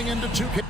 getting into 2K.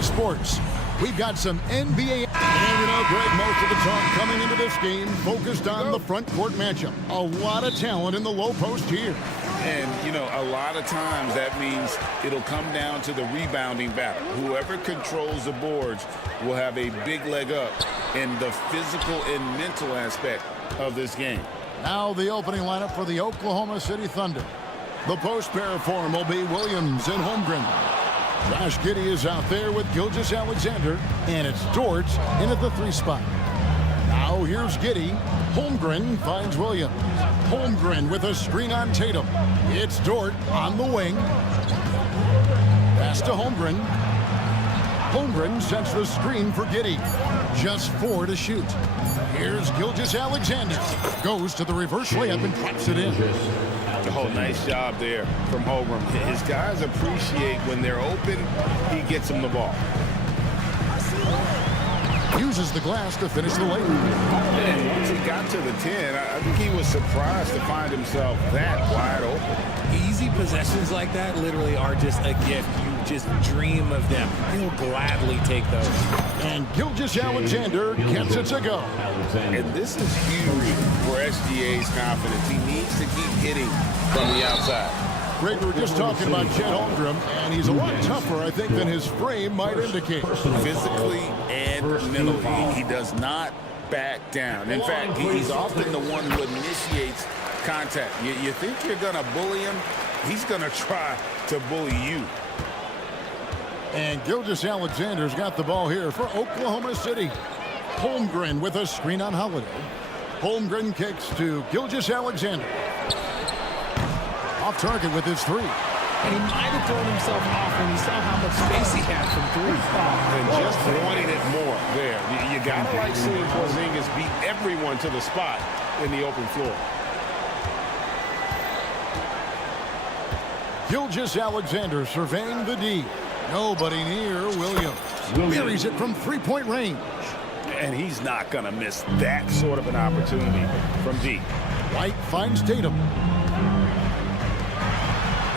Sports. We've got some NBA. And you know, Greg, most of the talk coming into this game focused on the front court matchup. A lot of talent in the low post here. And, you know, a lot of times that means it'll come down to the rebounding battle. Whoever controls the boards will have a big leg up in the physical and mental aspect of this game. Now the opening lineup for the Oklahoma City Thunder. The post pair for him will be Williams and Holmgren. Josh Giddey is out there with Gilgeous-Alexander, and it's Dort in at the 3 spot. Now here's Giddey. Holmgren finds Williams. Holmgren with a screen on Tatum. It's Dort on the wing. Pass to Holmgren. Holmgren sets the screen for Giddey. Just 4 to shoot. Here's Gilgeous-Alexander. Goes to the reverse layup and traps it in. Oh, nice job there from Holmgren. His guys appreciate when they're open, he gets them the ball. Uses the glass to finish the layup. And once he got to the 10, I think he was surprised to find himself that wide open. Easy possessions like that literally are just a gift. You just dream of them. He'll gladly take those. And Gilgeous-Alexander gets it to go. And this is huge for SGA's confidence. He needs to keep hitting from the outside. Greg, we were just talking about Chet Holmgren, and he's a lot tougher, I think, than his frame might indicate. Physically and mentally, he does not back down. In fact, he's often the one who initiates contact. You think you're going to bully him, he's going to try to bully you. And Gilgeous-Alexander's got the ball here for Oklahoma City. Holmgren with a screen on Holiday. Holmgren kicks to Gilgeous-Alexander. Off target with his 3. And he might have thrown himself off when he saw how much space he had from 3. And just wanting it more there. You got to like seeing Porzingis beat everyone to the spot in the open floor. Gilgeous-Alexander surveying the D. Nobody near Williams. Buries it from 3-point range. And he's not going to miss that sort of an opportunity from D. White finds Tatum.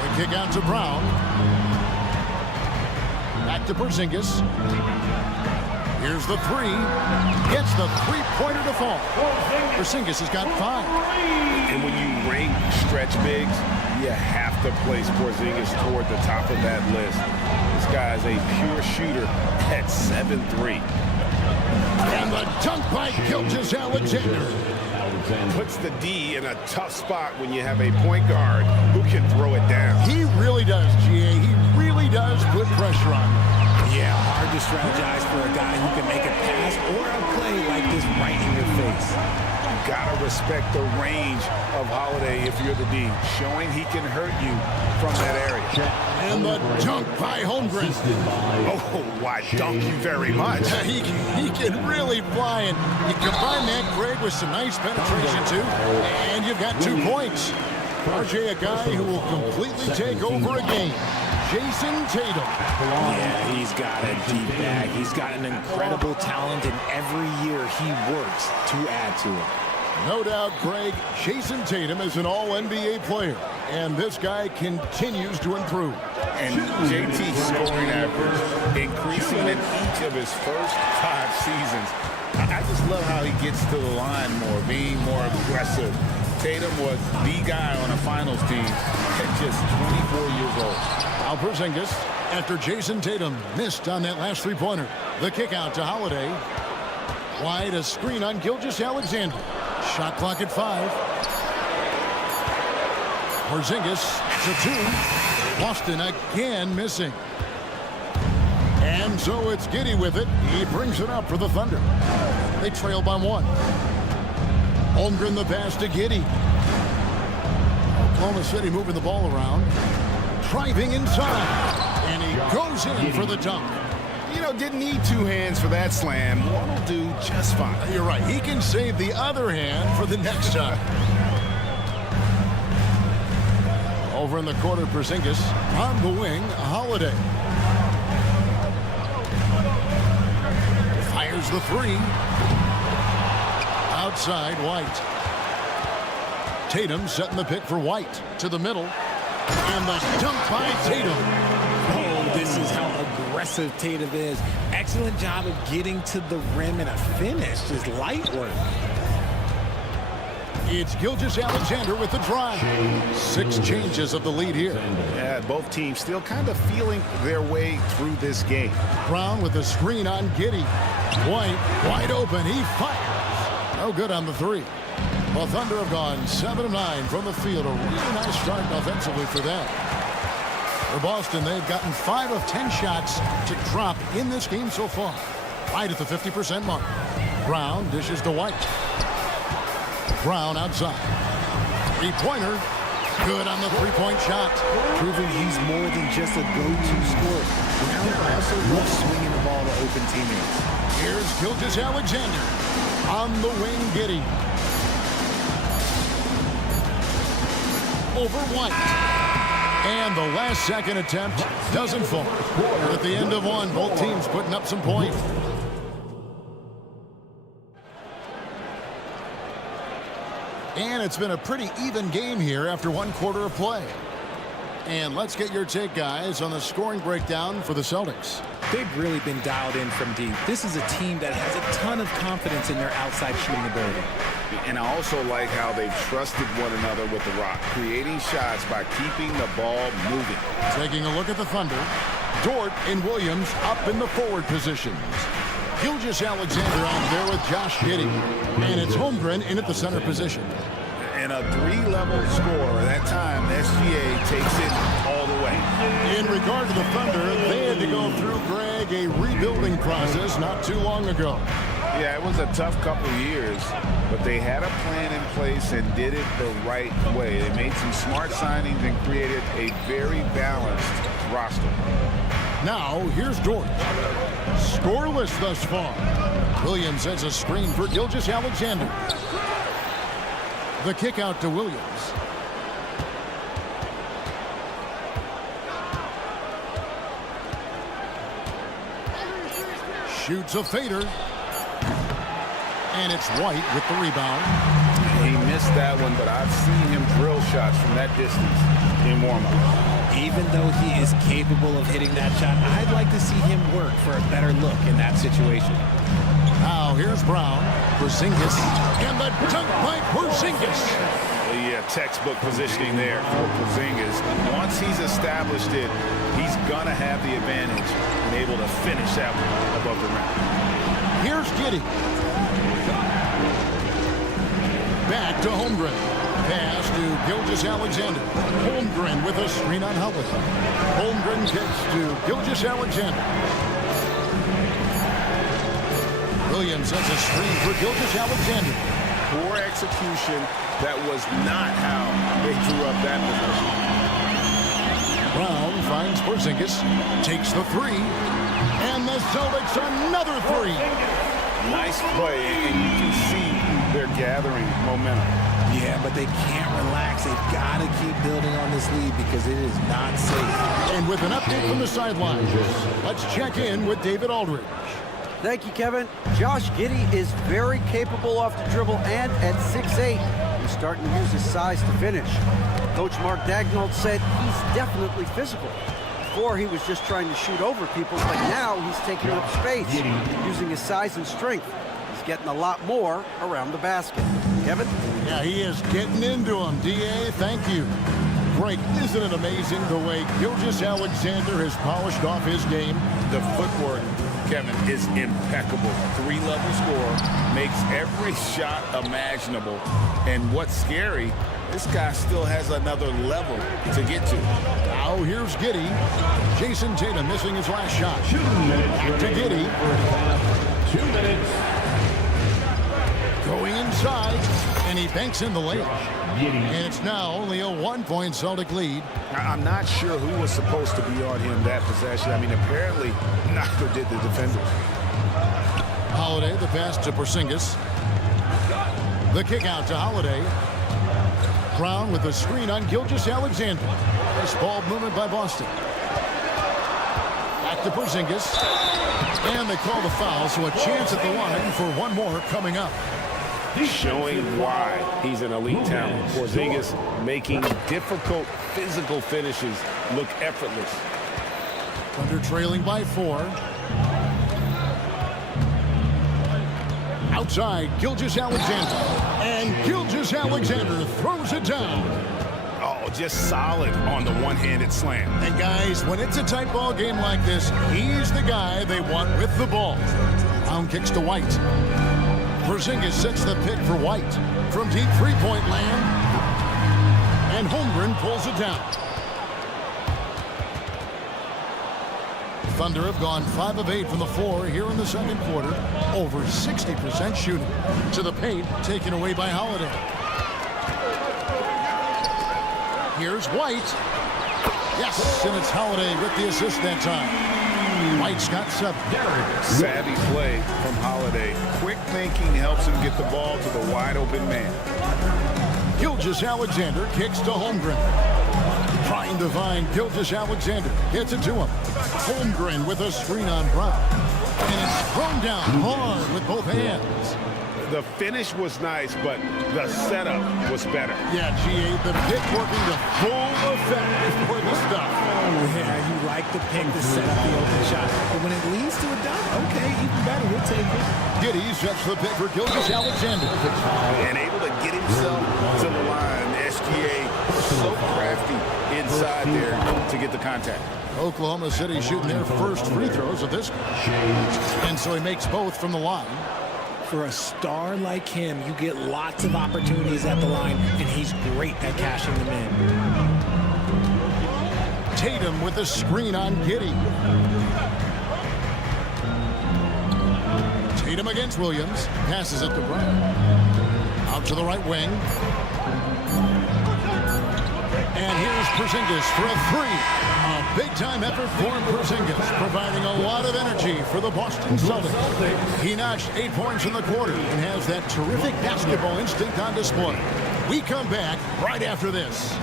The kick out to Brown. Back to Porzingis. Here's the 3. Gets the 3-pointer to fall. Porzingis has got 5. And when you rank stretch bigs, you have to place Porzingis toward the top of that list. This guy is a pure shooter at 7'3". And the dunk by Gilgeous-Alexander. Puts the D in a tough spot when you have a point guard who can throw it down. He really does, GA. He really does put pressure on him. Yeah, hard to strategize for a guy who can make a pass or a play like this right in your face. You gotta respect the range of Holiday if you're the D, showing he can hurt you from that area. And the dunk by Holmgren. Oh, why dunk you very much. He can really fly, and you combine that, Greg, with some nice penetration, too, and you've got 2 points. RJ, a guy who will completely take over a game. Jason Tatum. Yeah, he's got a deep bag. He's got an incredible talent, and every year he works to add to it. No doubt, Greg, Jason Tatum is an all-NBA player, and this guy continues to improve. And JT's scoring average increasing in each of his first 5 seasons. I just love how he gets to the line more, being more aggressive, Tatum was the guy on a finals team at just 24 years old. Now Porzingis, after Jason Tatum missed on that last three-pointer. The kick out to Holiday. Wide, a screen on Gilgeous-Alexander. Shot clock at 5. Porzingis to 2. Boston again missing. And so it's Giddey with it. He brings it up for the Thunder. They trail by 1. Holmgren the pass to Giddey. Oklahoma City moving the ball around. Driving inside. And he goes in for the dunk. You know, didn't need 2 hands for that slam. One will do just fine. You're right. He can save the other hand for the next time. Over in the corner, Porzingis. On the wing, Holiday. Fires the 3. Outside, White. Tatum setting the pick for White. To the middle. And the dunk by Tatum. Oh, this is how aggressive Tatum is. Excellent job of getting to the rim and a finish. Just light work. It's Gilgeous-Alexander with the drive. 6 changes of the lead here. Yeah, both teams still kind of feeling their way through this game. Brown with a screen on Giddey. White wide open. He fires. No good on the 3. The Thunder have gone 7 of 9 from the field. A really nice start offensively for them. For Boston, they've gotten 5 of 10 shots to drop in this game so far. Right at the 50% mark. Brown dishes to White. Brown outside. 3-pointer. Good on the 3-point shot. Proving he's more than just a go-to scorer. Brown also loves swinging the ball to open teammates. Here's Gilgeous-Alexander. On the wing, Giddey. Over White. And the last second attempt doesn't fall. But at the end of one, both teams putting up some points. And it's been a pretty even game here after 1 quarter of play. And let's get your take, guys, on the scoring breakdown for the Celtics. They've really been dialed in from deep. This is a team that has a ton of confidence in their outside shooting ability. And I also like how they've trusted one another with the rock, creating shots by keeping the ball moving. Taking a look at the Thunder. Dort and Williams up in the forward positions. Gilgeous-Alexander out there with Josh Giddey. And it's Holmgren in at the center position. And a 3-level score. That time, SGA takes it all the way. In regard to the Thunder, they had to go through, Greg, a rebuilding process not too long ago. Yeah, it was a tough couple years, but they had a plan in place and did it the right way. They made some smart signings and created a very balanced roster. Now, here's Dort. Scoreless thus far. Williams has a screen for Gilgeous-Alexander. The kick out to Williams. Shoots a fader. And it's White with the rebound. He missed that one, but I've seen him drill shots from that distance in warm-up. Even though he is capable of hitting that shot, I'd like to see him work for a better look in that situation. Now here's Brown. Porzingis. And the dunk by Porzingis. Yeah, textbook positioning there for Porzingis. Once he's established it, he's going to have the advantage and able to finish that one above the rim. Here's Giddey. Back to Holmgren. Pass to Gilgeous-Alexander. Holmgren with a screen on Holiday. Holmgren kicks to Gilgeous-Alexander. Williams has a screen for Gilgeous-Alexander. Poor execution. That was not how they drew up that position. Brown finds Porzingis. Takes the 3. And the Celtics another 3. Nice play, and you can see they're gathering momentum. Yeah, but they can't relax. They've got to keep building on this lead because it is not safe. And with an update from the sideline, let's check in with David Aldridge. Thank you, Kevin. Josh Giddey is very capable off the dribble, and at 6'8", he's starting to use his size to finish. Coach Mark Daigneault said he's definitely physical. Before, he was just trying to shoot over people, but now he's taking up space, using his size and strength. He's getting a lot more around the basket. Kevin? Yeah, he is getting into him. D.A., thank you. Greg, isn't it amazing the way Gilgeous-Alexander has polished off his game? The footwork, Kevin, is impeccable. 3-level scorer, makes every shot imaginable. And what's scary, this guy still has another level to get to. Now here's Giddey. Jason Tatum missing his last shot. Back to Giddey. 2 minutes. Going inside, and he banks in the layup. And it's now only a 1-point Celtic lead. I'm not sure who was supposed to be on him that possession. I mean, apparently neither did the defenders. Holiday, the pass to Porzingis. The kick out to Holiday. Brown with the screen on Gilgeous-Alexander. Nice ball movement by Boston. Back to Porzingis. And they call the foul, so a chance at the line for one more coming up. Showing why he's an elite talent. Porzingis making difficult physical finishes look effortless. Thunder trailing by 4. Outside, Gilgeous-Alexander. And Gilgeous-Alexander throws it down. Oh, just solid on the one-handed slam. And guys, when it's a tight ball game like this, he's the guy they want with the ball. Brown kicks to White. Porzingis sets the pick for White from deep three-point land. And Holmgren pulls it down. Thunder have gone 5 of 8 from the floor here in the second quarter. Over 60% shooting. To the paint, taken away by Holiday. Here's White. Yes, and it's Holiday with the assist that time. White's got 7. Savvy play from Holiday. Quick thinking helps him get the ball to the wide-open man. Gilgeous-Alexander kicks to Holmgren. Trying to find Gilgeous-Alexander. Gets it to him. Holmgren with a screen on Brown. And it's thrown down hard with both hands. The finish was nice, but the setup was better. Yeah, G.A., the pick working to full effect before the stuff. Yeah, you like the pick to set up the open shot. But when it leads to a dunk, okay, even better, we'll take it. Giddey sets the pick for Gilgeous-Alexander. And able to get himself to the line. SGA so crafty inside there to get the contact. Oklahoma City shooting their first free throws of this. And so he makes both from the line. For a star like him, you get lots of opportunities at the line, and he's great at cashing them in. Tatum with a screen on Giddey. Tatum against Williams. Passes it to Brown. Out to the right wing. And here's Porzingis for a 3. A big-time effort for Porzingis, providing a lot of energy for the Boston Celtics. He notched 8 points in the quarter and has that terrific basketball instinct on display. We come back right after this.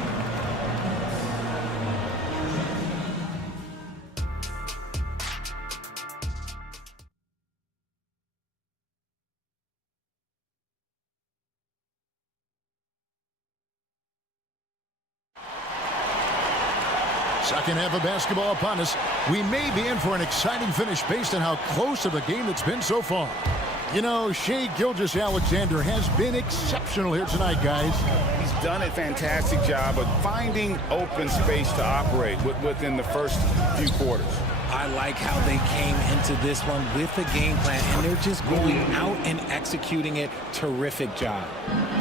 Second half of basketball upon us. We may be in for an exciting finish based on how close to the game it's been so far. You know, Shai Gilgeous-Alexander has been exceptional here tonight, guys. He's done a fantastic job of finding open space to operate within the first few quarters. I like how they came into this one with a game plan, and they're just going out and executing it. Terrific job.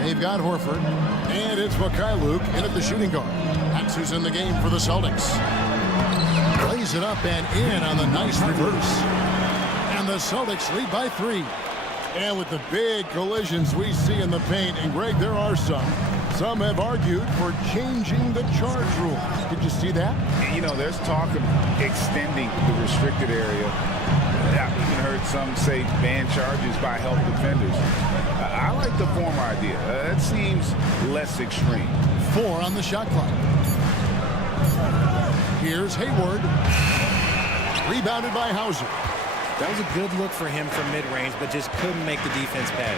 They've got Horford, and it's Mikhailuk in at the shooting guard. That's who's in the game for the Celtics. Plays it up and in on the nice reverse. And the Celtics lead by 3. And with the big collisions we see in the paint, and Greg, there are some. Some have argued for changing the charge rule. Did you see that? You know, there's talk of extending the restricted area. I've even heard some say ban charges by help defenders. I like the former idea. That seems less extreme. 4 on the shot clock. Here's Hayward. Rebounded by Hauser. That was a good look for him from mid-range, but just couldn't make the defense pay.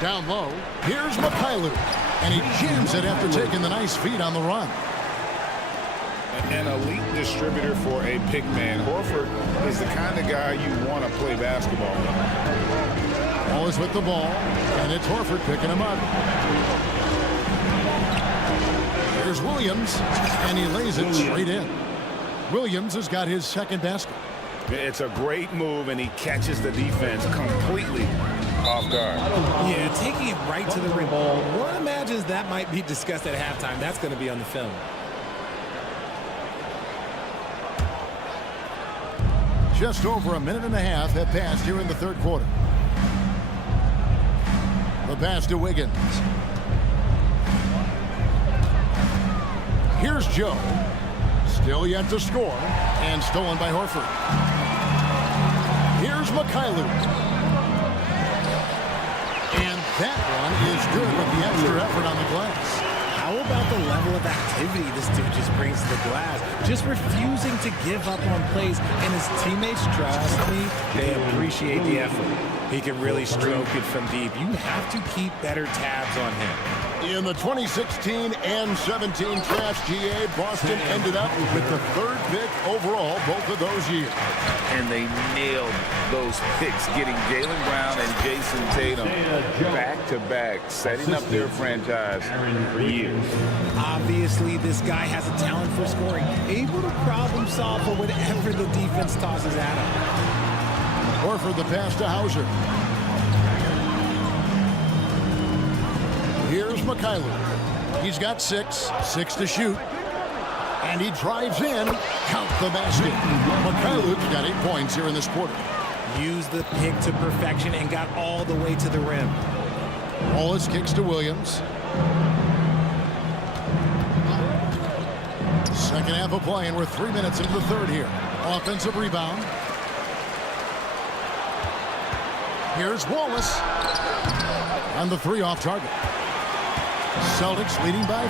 Down low, here's Mikhailuk. And he jams it after taking the nice feed on the run. An elite distributor for a big man. Horford is the kind of guy you want to play basketball with. Well, Wallace with the ball, and it's Horford picking him up. Here's Williams, and he lays it straight in. Williams has got his second basket. It's a great move, and he catches the defense completely off guard. Yeah, taking it right to the rim. One imagines that might be discussed at halftime. That's going to be on the film. Just over a minute and a half have passed here in the third quarter. The pass to Wiggins. Here's Joe. Still yet to score, and stolen by Horford. Here's Mikhailuk. And that one is good with the extra effort on the glass. How about the level of activity this dude just brings to the glass? Just refusing to give up on plays, and his teammates, trust me, they appreciate the effort. He can really stroke it from deep. You have to keep better tabs on him. In the 2016 and 17 draft, GA, Boston ended up with the third pick overall both of those years. And they nailed those picks, getting Jaylen Brown and Jason Tatum back-to-back, setting up their franchise for years. Obviously, this guy has a talent for scoring, able to problem solve for whatever the defense tosses at him. Horford the pass to Hauser. Here's Mikhailuk. He's got six to shoot. And he drives in. Count the basket. Mikhailuk's got 8 points here in this quarter. Used the pick to perfection and got all the way to the rim. Wallace kicks to Williams. Second half of play, and we're 3 minutes into the third here. Offensive rebound. Here's Wallace. And the three off target. Celtics leading by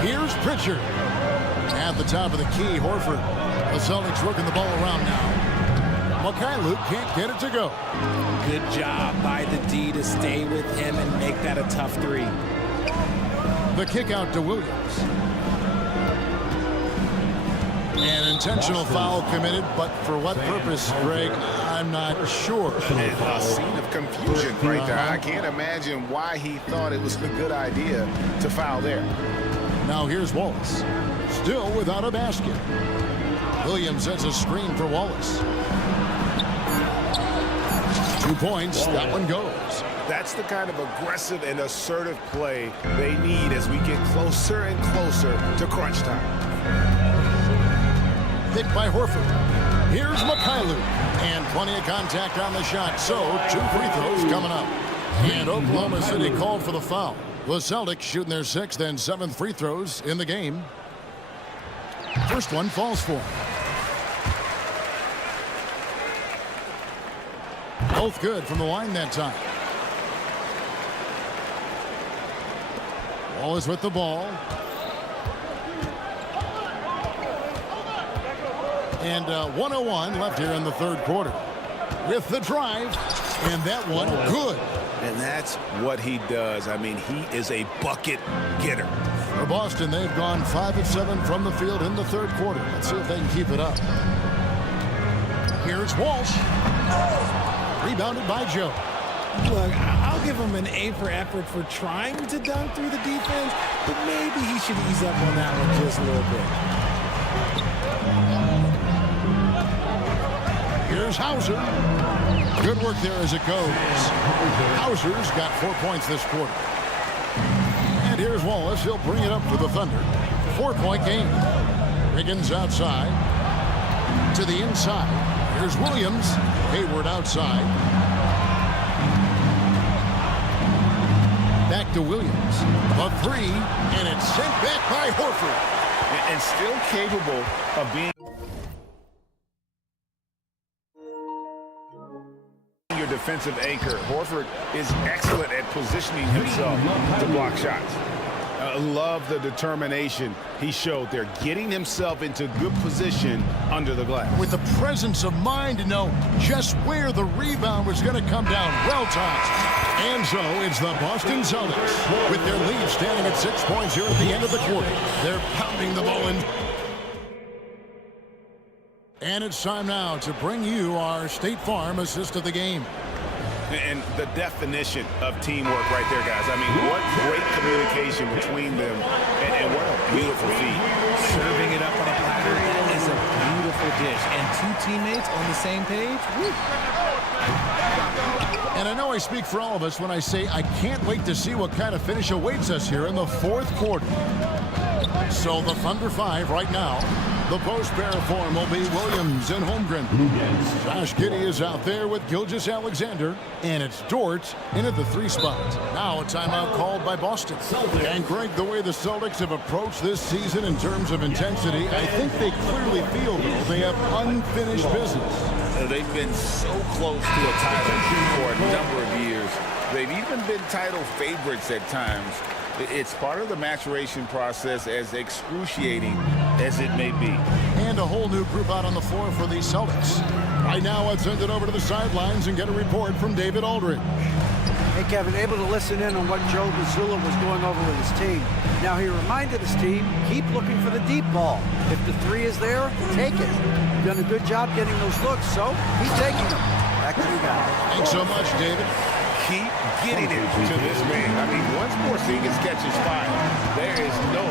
4. Here's Pritchard. At the top of the key, Horford. The Celtics working the ball around now. Mikhailuk can't get it to go. Good job by the D to stay with him and make that a tough three. The kick out to Williams. An intentional foul committed, but for what purpose, Greg, I'm not sure. A scene of confusion right there. I can't imagine why he thought it was a good idea to foul there. Now here's Wallace. Still without a basket. Williams sets a screen for Wallace. 2 points. That one goes. That's the kind of aggressive and assertive play they need as we get closer and closer to crunch time. Picked by Horford. Here's Mikhailuk. And plenty of contact on the shot. So 2 free throws coming up. And Oklahoma City called for the foul. The Celtics shooting their 6th and 7th free throws in the game. First one falls for him. Both good from the line that time. Wallace with the ball. And 1:01 left here in the third quarter. With the drive, and that one good. And that's what he does. I mean, he is a bucket getter. For Boston, they've gone 5 of 7 from the field in the third quarter. Let's see if they can keep it up. Here's Walsh. Rebounded by Joe. Look, I'll give him an A for effort for trying to dunk through the defense, but maybe he should ease up on that one just a little bit. Here's Hauser. Good work there as it goes. Hauser's got 4 points this quarter. And here's Wallace. He'll bring it up for the Thunder. 4-point game. Wiggins outside. To the inside. Here's Williams. Hayward outside. Back to Williams. A three, and it's sent back by Horford. And still capable of being your defensive anchor. Horford is excellent at positioning himself to block shots. Love the determination he showed there, getting himself into good position under the glass. With the presence of mind to know just where the rebound was going to come down. Well timed. And so it's the Boston Celtics with their lead standing at 6 points here at the end of the quarter. They're pounding the ball in. And it's time now to bring you our State Farm assist of the game. And the definition of teamwork right there, guys. I mean, what great communication between them, and what a beautiful feat. Serving it up on a platter is a beautiful dish. And two teammates on the same page. Woo. And I know I speak for all of us when I say I can't wait to see what kind of finish awaits us here in the fourth quarter. So the Thunder 5 right now. The post pair form will be Williams and Holmgren. Josh Giddey is out there with Gilgeous-Alexander. And it's Dort in at the 3 spot. Now a timeout called by Boston. And Greg, the way the Celtics have approached this season in terms of intensity, I think they clearly feel though they have unfinished business. They've been so close to a title for a number of years. They've even been title favorites at times. It's part of the maturation process, as excruciating as it may be. And a whole new group out on the floor for the Celtics. Right now, let's send it over to the sidelines and get a report from David Aldridge. Hey, Kevin, able to listen in on what Joe Mazzulla was going over with his team. Now, he reminded his team, keep looking for the deep ball. If the 3 is there, take it. You've done a good job getting those looks, so keep taking them. Back to you guys. Thanks so much, David. Keep getting it to this man. I mean, once Porzingis catches fire, there is no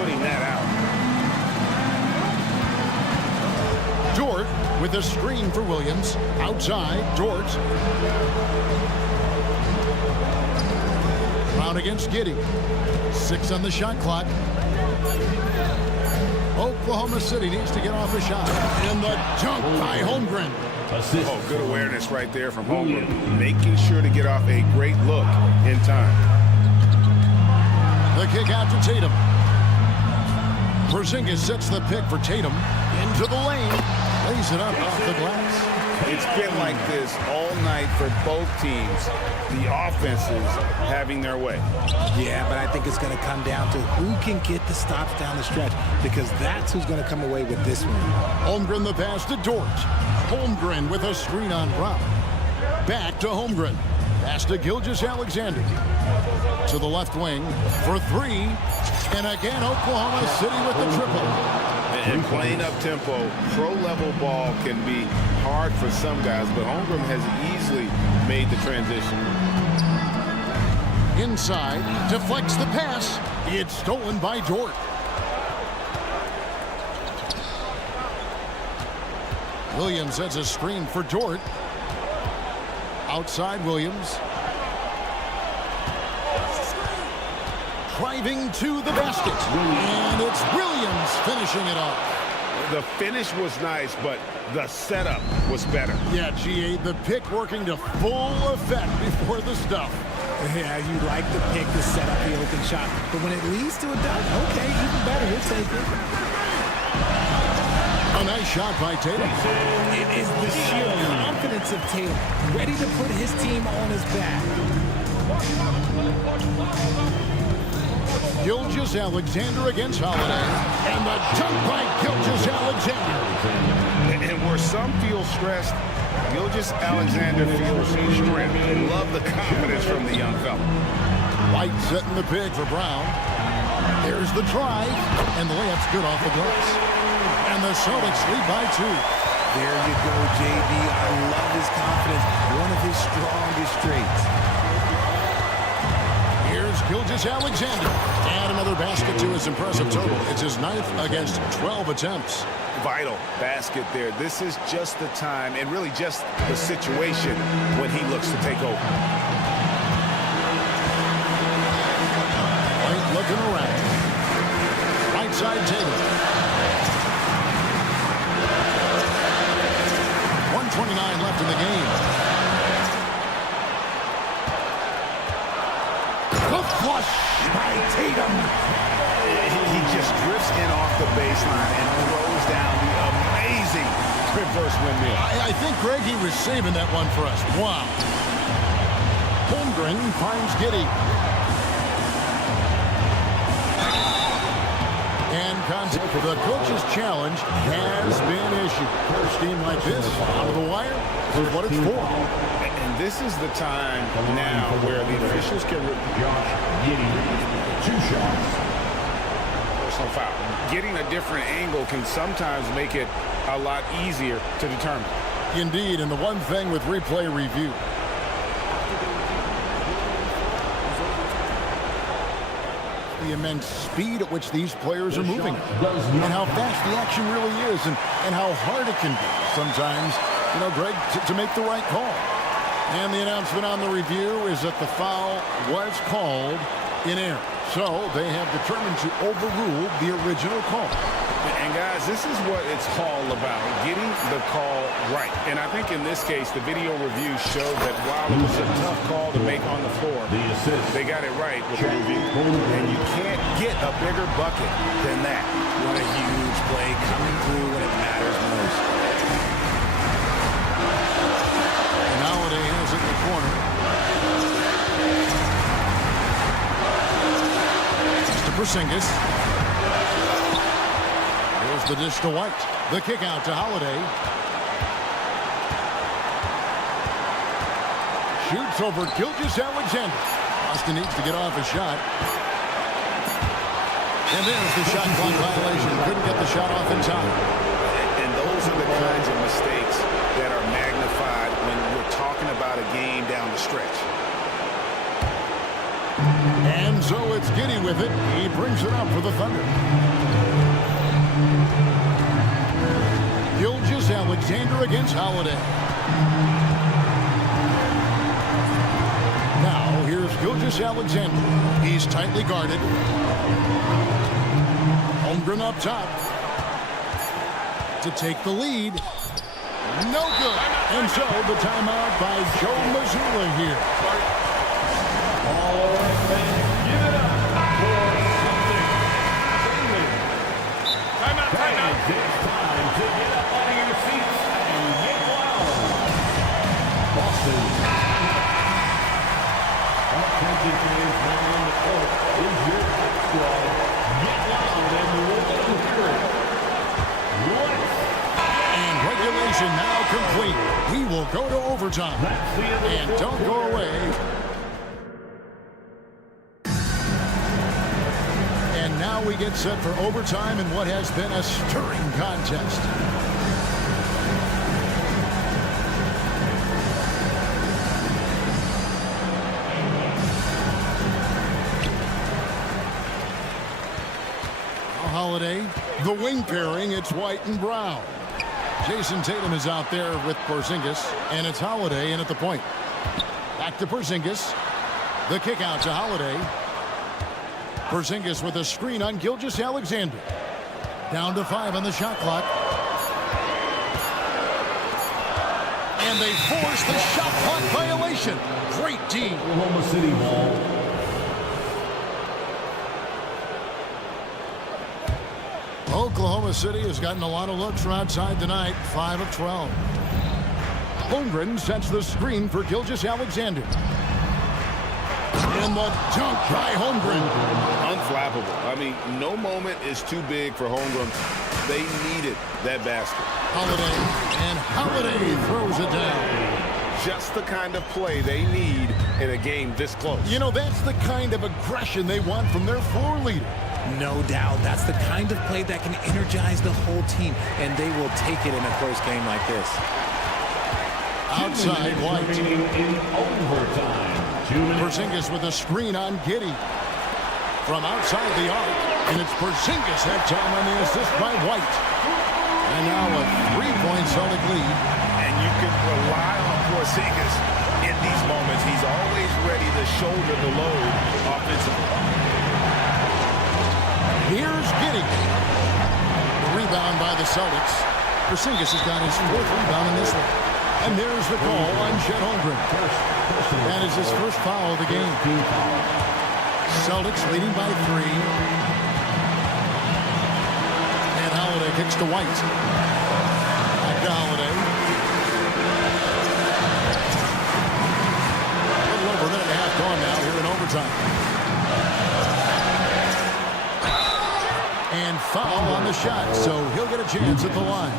putting that out. Dort with a screen for Williams. Outside, Dort. Brown against Giddey. 6 on the shot clock. Oklahoma City needs to get off a shot. And the dunk by Holmgren. Oh, good awareness right there from Holmgren. Making sure to get off a great look in time. The kick out to Tatum. Porzingis sets the pick for Tatum. Into the lane. Lays it up off the glass. It's been like this all night for both teams. The offenses having their way. Yeah, but I think it's going to come down to who can get the stops down the stretch, because that's who's going to come away with this one. Holmgren the pass to Dort. Holmgren with a screen on Brown. Back to Holmgren. Pass to Gilgeous-Alexander. To the left wing for 3. And again, Oklahoma City with the triple. And playing up-tempo, pro-level ball can be hard for some guys, but Holmgren has easily made the transition. Inside, deflects the pass. It's stolen by Dort. Williams has a screen for Dort. Outside Williams. Driving to the basket. And it's Williams finishing it off. The finish was nice, but the setup was better. Yeah, GA, the pick working to full effect before the stuff. Yeah, you like the pick to set up the open shot, but when it leads to a dunk, okay, even better, he'll take it. A nice shot by Tatum. It is the sheer confidence of Tatum, ready to put his team on his back. Gilgeous-Alexander against Holiday. And the dunk by Gilgeous-Alexander. And where some feel stressed, Gilgeous-Alexander feels strength. Love the confidence from the young fella. White setting the pick for Brown. There's the drive. And the layup's good off the glass. And the Celtics lead by 2. There you go, JD. I love his confidence. One of his strongest traits. Here's Gilgeous-Alexander. Add another basket to his impressive total. It's his 9th against 12 attempts. Vital basket there. This is just the time, and really just the situation, when he looks to take over. White looking around. Right side Tatum. 1:29 left in the game. The flush by Tatum. He just drifts in off the baseline and throws down the amazing reverse windmill. I think, Greg, he was saving that one for us. Wow. Holmgren finds Giddey. And contact. The coach's challenge has been issued. First team like this, out of the wire, is what it's for. And this is the time now where the officials can... Josh Giddey, 2 shots. Personal foul. Getting a different angle can sometimes make it a lot easier to determine. Indeed, and the one thing with replay review, the immense speed at which these players are moving and how fast the action really is and how hard it can be sometimes, Greg, to make the right call. And the announcement on the review is that the foul was called in error. So they have determined to overrule the original call. And guys, this is what it's all about, getting the call right. And I think in this case, the video review showed that while it was a tough call to make on the floor, they got it right with the review. And you can't get a bigger bucket than that. What a huge play coming through when it matters most. And Holiday has it in the corner. It's to Porzingis. Here's the dish to White. The kick out to Holiday. Shoots over Gilgeous-Alexander. Austin needs to get off a shot. And there's the shot clock violation. Couldn't get the shot off in time. And those are the kinds of mistakes that are magnified when we're talking about a game down the stretch. And so it's Giddey with it. He brings it up for the Thunder. Gilgeous-Alexander against Holiday. Now here's Gilgeous-Alexander. He's tightly guarded. Holmgren up top to take the lead. No good. And so the timeout by Joe Mazzulla here. All right, fans, give it up for Celtics. Timeout. It's time to get up out of your seats and get wild. Boston. Attention fans, now on the court is your top squad. Get wild and we'll hear it. And regulation now complete. We will go to overtime. And don't go away. And now we get set for overtime in what has been a stirring contest. Holiday, the wing pairing, it's White and Brown. Jason Tatum is out there with Porzingis, and it's Holiday in at the point. Back to Porzingis. The kick out to Holiday. Porzingis with a screen on Gilgeous-Alexander. Down to 5 on the shot clock. And they force the shot clock violation. Great D. Oklahoma City ball. Oklahoma City has gotten a lot of looks from outside tonight. 5 of 12. Holmgren sets the screen for Gilgeous-Alexander. And the dunk by Holmgren. Unflappable. I mean, no moment is too big for Holmgren. They needed that basket. Holiday, and Holiday throws it down. Just the kind of play they need in a game this close. That's the kind of aggression they want from their floor leader. No doubt. That's the kind of play that can energize the whole team, and they will take it in a close game like this. Outside White. In overtime. Porzingis with a screen on Giddey. From outside the arc, and it's Porzingis that time on the assist by White. And now a 3-point Celtic lead. And you can rely on Porzingis in these moments. He's always ready to shoulder the load offensively. Here's Giddey. The rebound by the Celtics. Porzingis has got his 4th rebound in this one. And there's the call on Chet Holmgren. That is his first foul of the game. Celtics leading by 3. And Holiday kicks to White. Back to Holiday. A little over a minute and a half gone now here in overtime. And foul on the shot, so he'll get a chance at the line.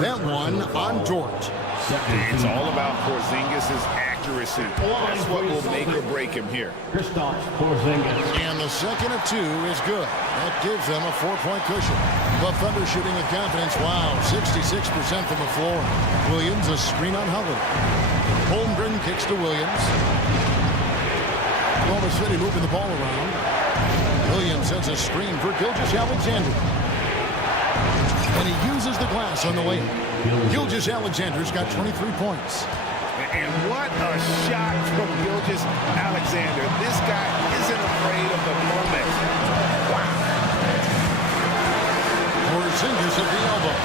That one on Dort. It's all about Porzingis' accuracy. That's what will make or break him here. And the second of 2 is good. That gives them a 4-point cushion. The Thunder shooting with confidence. Wow, 66% from the floor. Williams, a screen on Holiday. Holmgren kicks to Williams. Oklahoma City moving the ball around. Williams sends a screen for Gilgeous-Alexander. And he uses the glass on the way. Gilgeous-Alexander's got 23 points. And what a shot from Gilgeous-Alexander. This guy isn't afraid of the moment. Wow. Porzingis at the elbow.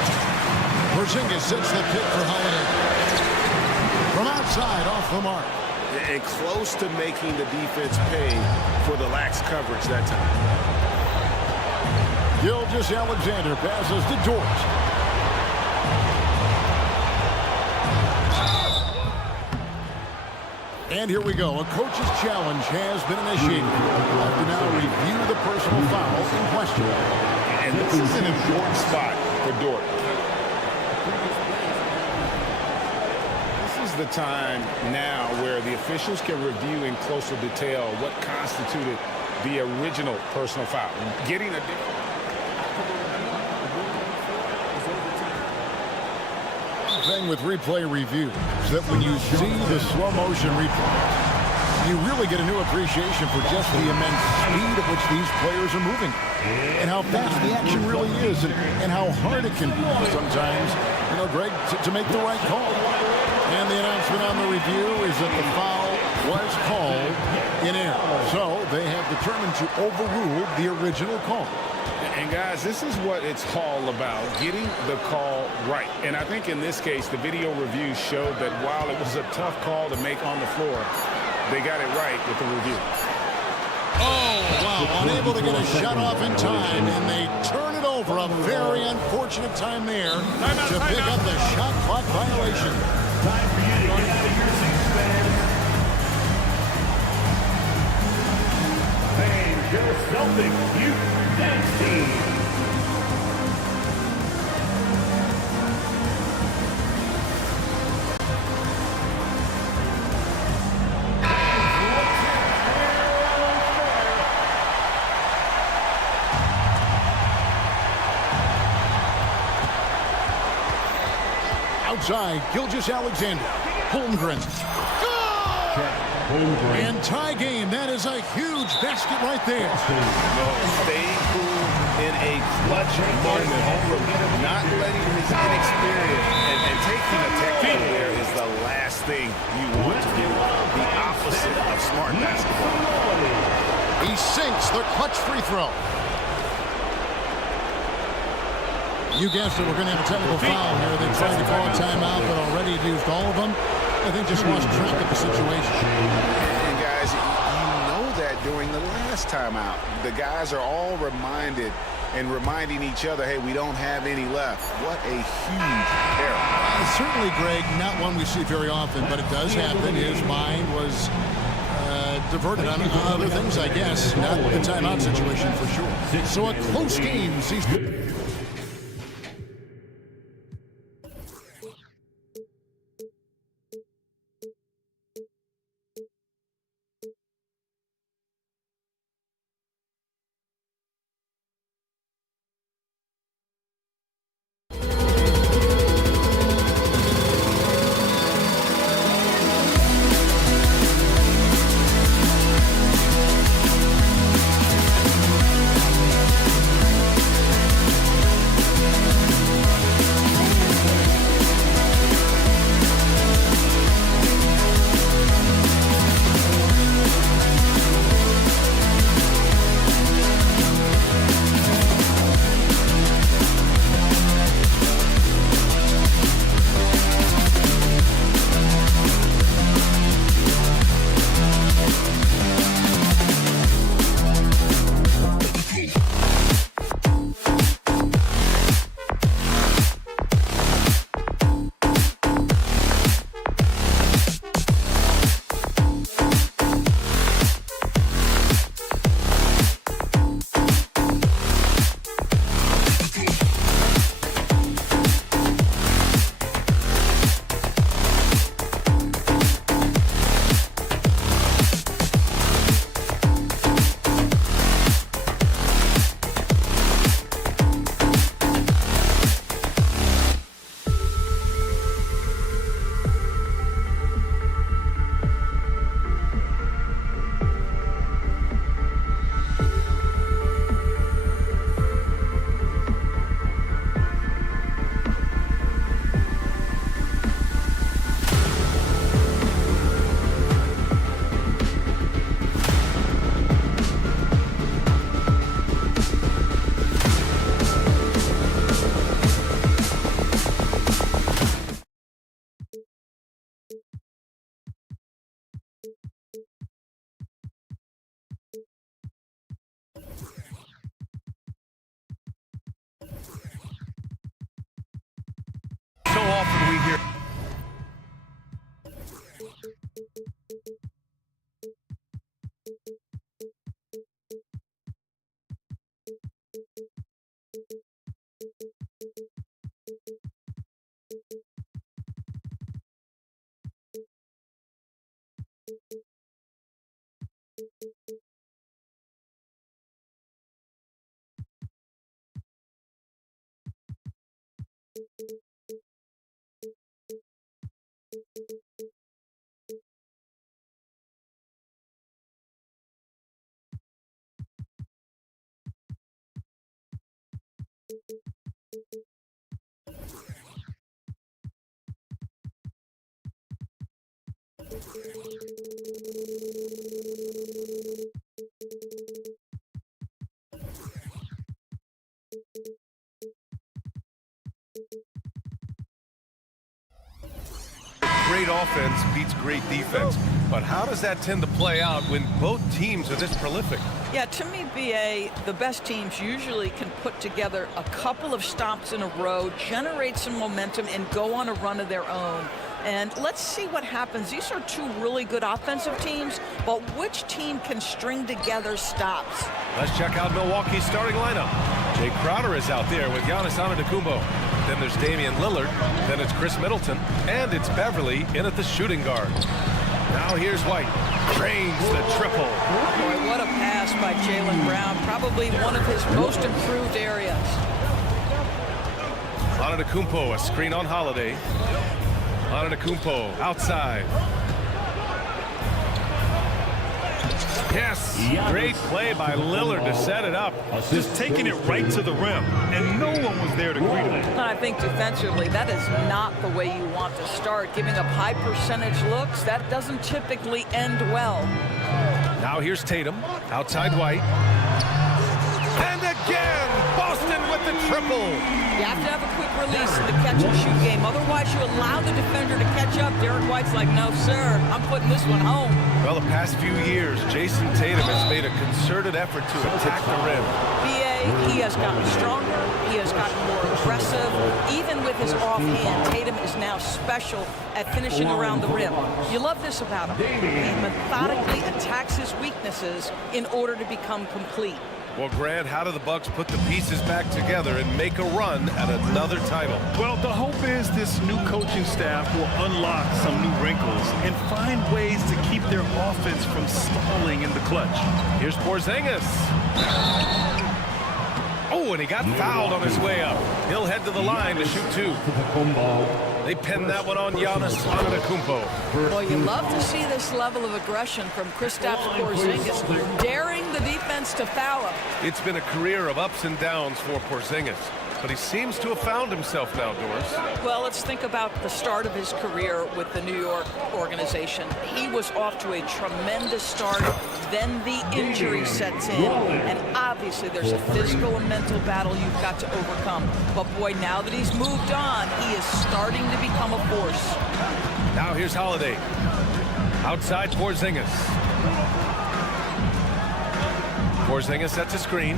Porzingis sets the pick for Holiday. From outside, off the mark. And close to making the defense pay for the lax coverage that time. Gilgeous-Alexander passes to Dort. And here we go. A coach's challenge has been initiated. We'll have to now review the personal foul in question. And this is an important spot for Dort. This is the time now where the officials can review in closer detail what constituted the original personal foul. Getting a different thing with replay review is that when you see the slow motion replay, you really get a new appreciation for just the immense speed at which these players are moving and how fast the action really is and how hard it can be sometimes, you know, Greg, to make the right call. And the announcement on the review is that the foul was called in error. So they have determined to overrule the original call. And guys, this is what it's all about, getting the call right. And I think in this case, the video review showed that while it was a tough call to make on the floor, they got it right with the review. Oh, wow, unable to get a shot off in time, and they turn it over. A very unfortunate time there to pick up the shot clock violation. Time for you to get out of your seats, fans. And your Celtics youth dance team. Outside, Gilgeous-Alexander. Holmgren. And tie game. That is a huge basket right there. Staying cool in a clutch moment, not letting his inexperience and taking a technical there is the last thing you want to do. The opposite of smart basketball. He sinks the clutch free throw. You guessed it, we're going to have a technical foul here. They tried to call a timeout, but already used all of them. I think just lost track of the situation. And guys, you know that during the last timeout, the guys are all reminded and reminding each other, hey, we don't have any left. What a huge error. Certainly, Greg, not one we see very often, but it does happen. His mind was diverted on other things, I guess. Not the timeout situation for sure. So a close game sees... Great offense beats great defense. But how does that tend to play out when both teams are this prolific? Yeah, to me, BA, the best teams usually can put together a couple of stops in a row, generate some momentum, and go on a run of their own. And let's see what happens. These are two really good offensive teams, but which team can string together stops? Let's check out Milwaukee's starting lineup. Jay Crowder is out there with Giannis Antetokounmpo. Then there's Damian Lillard. Then it's Chris Middleton. And it's Beverly in at the shooting guard. Now here's White. Drains the triple. Boy, what a pass by Jaylen Brown. Probably one of his most improved areas. Antetokounmpo, a screen on Holiday. Antetokounmpo outside. Yes, great play by Lillard to set it up. Just taking it right to the rim, and no one was there to greet him. And I think defensively, that is not the way you want to start. Giving up high percentage looks, that doesn't typically end well. Now here's Tatum, outside White. And again, Boston with the triple. You have to have a quick release in the catch-and-shoot game. Otherwise, you allow the defender to catch up. Derek White's like, no, sir, I'm putting this one home. Well, the past few years, Jason Tatum has made a concerted effort to attack the rim. BA, he has gotten stronger. He has gotten more aggressive. Even with his offhand, Tatum is now special at finishing around the rim. You love this about him. He methodically attacks his weaknesses in order to become complete. Well, Grant, how do the Bucks put the pieces back together and make a run at another title? Well, the hope is this new coaching staff will unlock some new wrinkles and find ways to keep their offense from stalling in the clutch. Here's Porzingis. Oh, and he got fouled on his way up. He'll head to the line to shoot two. They pinned that one on Giannis Antetokounmpo. Well, you love to see this level of aggression from Kristaps Porzingis, daring the defense to foul him. It's been a career of ups and downs for Porzingis, but he seems to have found himself now, Doris. Well, let's think about the start of his career with the New York organization. He was off to a tremendous start. Then the injury sets in, and obviously there's a physical and mental battle you've got to overcome. But boy, now that he's moved on, he is starting to become a force. Now here's Holiday. Outside Porzingis. Porzingis sets a screen.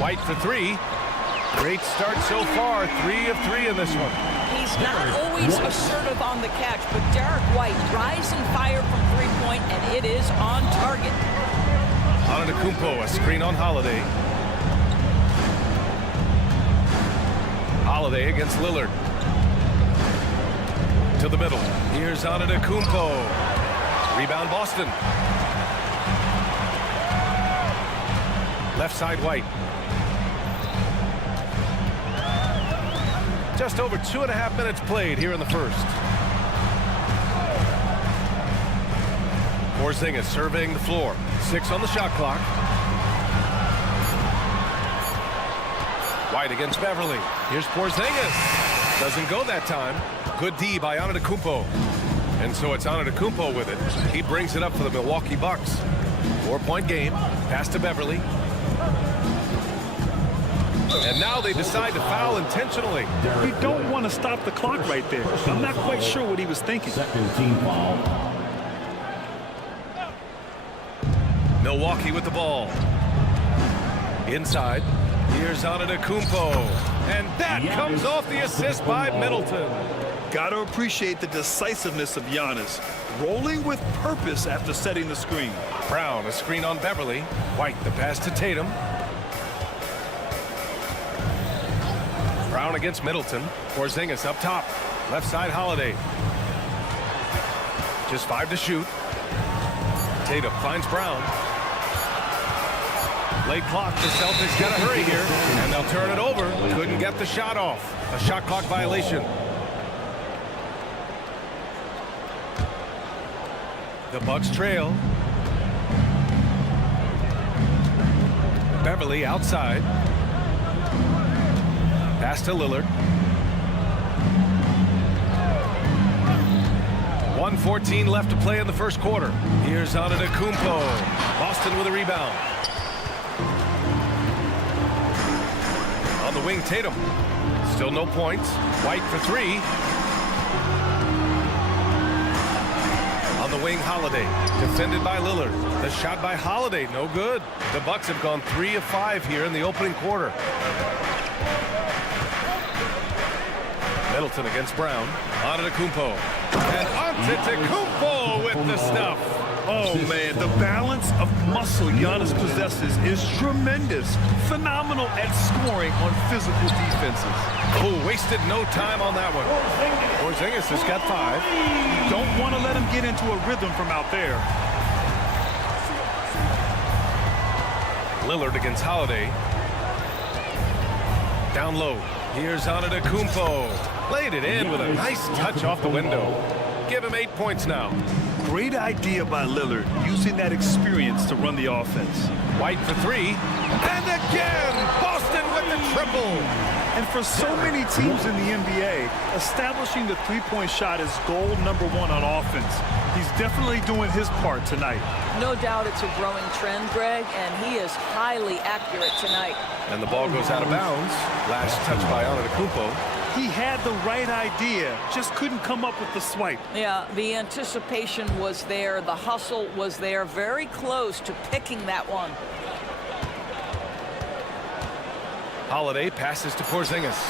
White for three. Great start so far. 3 of 3 in this one. He's not always assertive on the catch, but Derek White rise and fire from three-point, and it is on target. Antetokounmpo, a screen on Holiday. Holiday against Lillard. To the middle. Here's Antetokounmpo. Rebound Boston. Left side White. Just over 2.5 minutes played here in the first. Porzingis surveying the floor. 6 on the shot clock. White against Beverly. Here's Porzingis. Doesn't go that time. Good D by Antetokounmpo. And so it's Antetokounmpo with it. He brings it up for the Milwaukee Bucks. 4-point game. Pass to Beverly. And now they decide to foul intentionally. You don't want to stop the clock right there. I'm not quite sure what he was thinking. Second team foul. Milwaukee with the ball. Inside. Here's Antetokounmpo. And that comes off the assist by Middleton. Got to appreciate the decisiveness of Giannis. Rolling with purpose after setting the screen. Brown, a screen on Beverly. White, the pass to Tatum. Brown against Middleton. Porzingis up top. Left side Holiday. Just 5 to shoot. Tatum finds Brown. Late clock, the Celtics got to hurry here, and they'll turn it over. Couldn't get the shot off. A shot clock violation. The Bucks trail. Beverly outside. Pass to Lillard. 1:14 left to play in the first quarter. Here's Antetokounmpo. Boston with a rebound. On the wing, Tatum. Still no points. White for three. On the wing, Holiday. Defended by Lillard. The shot by Holiday, no good. The Bucks have gone 3 of 5 here in the opening quarter. Middleton against Brown. Antetokounmpo. And Antetokounmpo with the stuff. Oh, man, the balance of muscle Giannis possesses is tremendous. Phenomenal at scoring on physical defenses. Oh, wasted no time on that one. Porzingis has got 5. You don't want to let him get into a rhythm from out there. Lillard against Holiday. Down low. Here's Antetokounmpo. Laid it in with a nice touch off the window. Give him 8 points now. Great idea by Lillard, using that experience to run the offense. White for 3. And again, Boston with the triple. And for so many teams in the NBA, establishing the three-point shot is goal number 1 on offense. He's definitely doing his part tonight. No doubt it's a growing trend, Greg, and he is highly accurate tonight. And the ball goes out of bounds. Last touch by Antetokounmpo. He had the right idea, just couldn't come up with the swipe. Yeah, the anticipation was there. The hustle was there. Very close to picking that one. Holiday passes to Porzingis.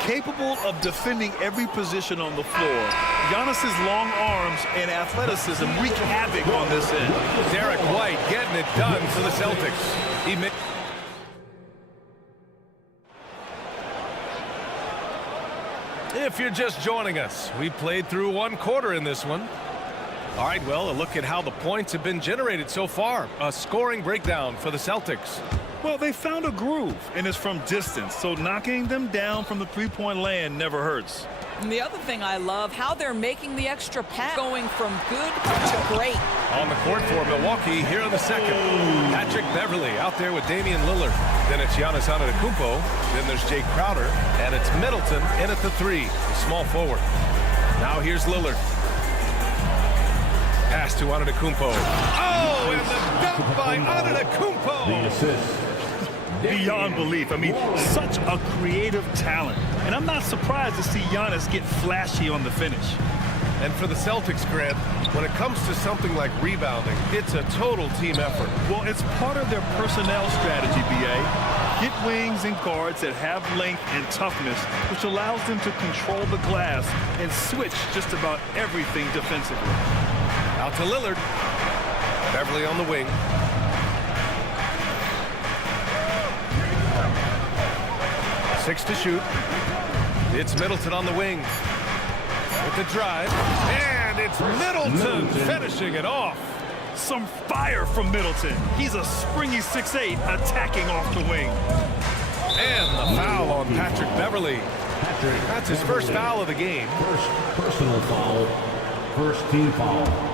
Capable of defending every position on the floor. Giannis's long arms and athleticism wreak havoc on this end. Derek White getting it done for the Celtics. If you're just joining us, we played through 1 quarter in this one. All right, well, a look at how the points have been generated so far. A scoring breakdown for the Celtics. Well, they found a groove, and it's from distance, so knocking them down from the three-point land never hurts. And the other thing I love, how they're making the extra pass, going from good to great. On the court for Milwaukee here in the second. Patrick Beverly out there with Damian Lillard. Then it's Giannis Antetokounmpo. Then there's Jay Crowder. And it's Middleton in at the 3, small forward. Now here's Lillard. Pass to Antetokounmpo. Oh, and the dunk by Antetokounmpo. The assist. Beyond belief. I mean, such a creative talent. And I'm not surprised to see Giannis get flashy on the finish. And for the Celtics, Grant, when it comes to something like rebounding, it's a total team effort. Well, it's part of their personnel strategy, B.A. Get wings and guards that have length and toughness, which allows them to control the glass and switch just about everything defensively. Out to Lillard. Beverly on the wing. Six to shoot. It's Middleton on the wing. With the drive. And it's Middleton finishing it off. Some fire from Middleton. He's a springy 6'8", attacking off the wing. And the foul on Patrick Beverly. That's his first foul of the game. First personal foul. First team foul.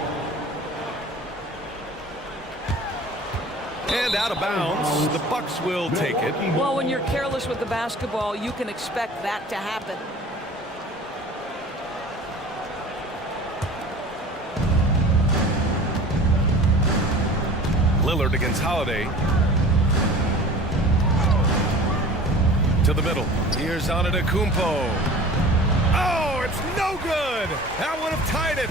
And out of bounds. The Bucks will take it. Well, when you're careless with the basketball, you can expect that to happen. Lillard against Holiday. To the middle. Here's Antetokounmpo. Oh, it's no good. That would have tied it.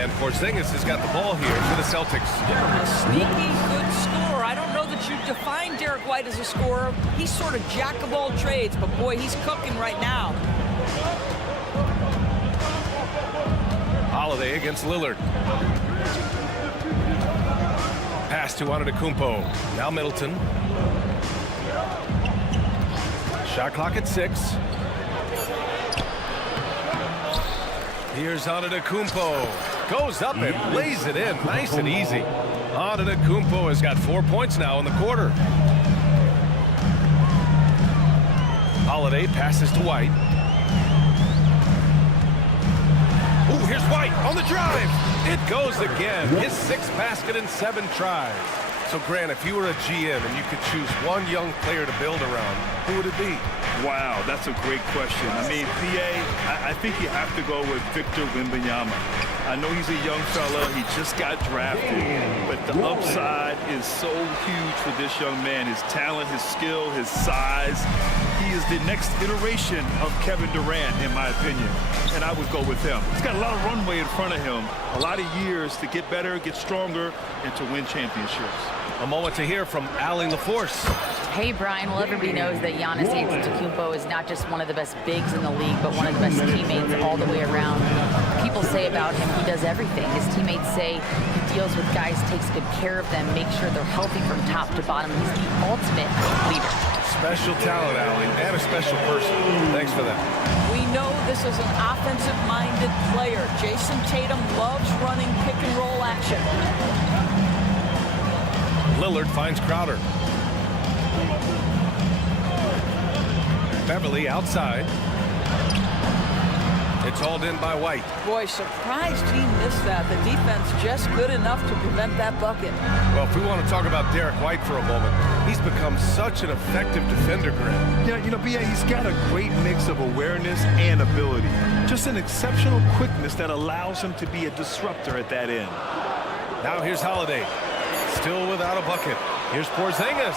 And Porzingis has got the ball here for the Celtics. A sneaky good scorer. I don't know that you define Derek White as a scorer. He's sort of jack of all trades, but boy, he's cooking right now. Holiday against Lillard. Pass to Antetokounmpo. Now Middleton. Shot clock at 6. Here's Antetokounmpo. Goes up and lays it in. Nice and easy. Antetokounmpo has got 4 points now in the quarter. Holiday passes to White. Ooh, here's White on the drive. It goes again. His 6th basket in 7 tries. So, Grant, if you were a GM and you could choose one young player to build around, who would it be? Wow, that's a great question. I mean, PA, I think you have to go with Victor Wembanyama. I know he's a young fella. He just got drafted. But the upside is so huge for this young man. His talent, his skill, his size. He is the next iteration of Kevin Durant, in my opinion. And I would go with him. He's got a lot of runway in front of him. A lot of years to get better, get stronger, and to win championships. A moment to hear from Allie LaForce. Hey, Brian, well, everybody knows that Giannis Antetokounmpo is not just one of the best bigs in the league, but one of the best teammates all the way around. People say about him, he does everything. His teammates say he deals with guys, takes good care of them, makes sure they're healthy from top to bottom. He's the ultimate leader. Special talent, Allie, and a special person. Thanks for that. We know this is an offensive-minded player. Jason Tatum loves running pick-and-roll action. Lillard finds Crowder. Beverly outside. It's hauled in by White. Boy, surprised he missed that. The defense just good enough to prevent that bucket. Well, if we want to talk about Derek White for a moment, he's become such an effective defender, Grant. Yeah, you know, B.A., he's got a great mix of awareness and ability. Just an exceptional quickness that allows him to be a disruptor at that end. Now here's Holiday. Still without a bucket. Here's Porzingis.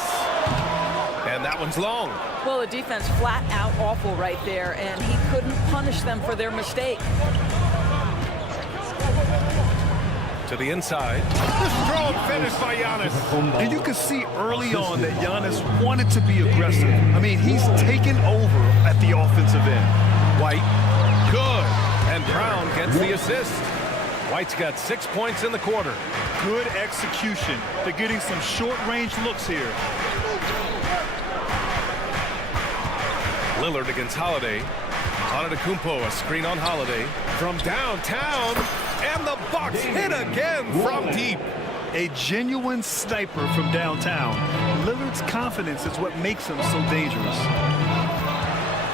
And that one's long. Well, the defense flat out awful right there, and he couldn't punish them for their mistake. To the inside. Strong finish by Giannis. And you can see early on that Giannis wanted to be aggressive. I mean, he's taken over at the offensive end. White. Good. And Brown gets the assist. White's got 6 points in the quarter. Good execution. They're getting some short-range looks here. Lillard against Holiday. Antetokounmpo, a screen on Holiday. From downtown, and the Bucks hit again from deep. A genuine sniper from downtown. Lillard's confidence is what makes him so dangerous.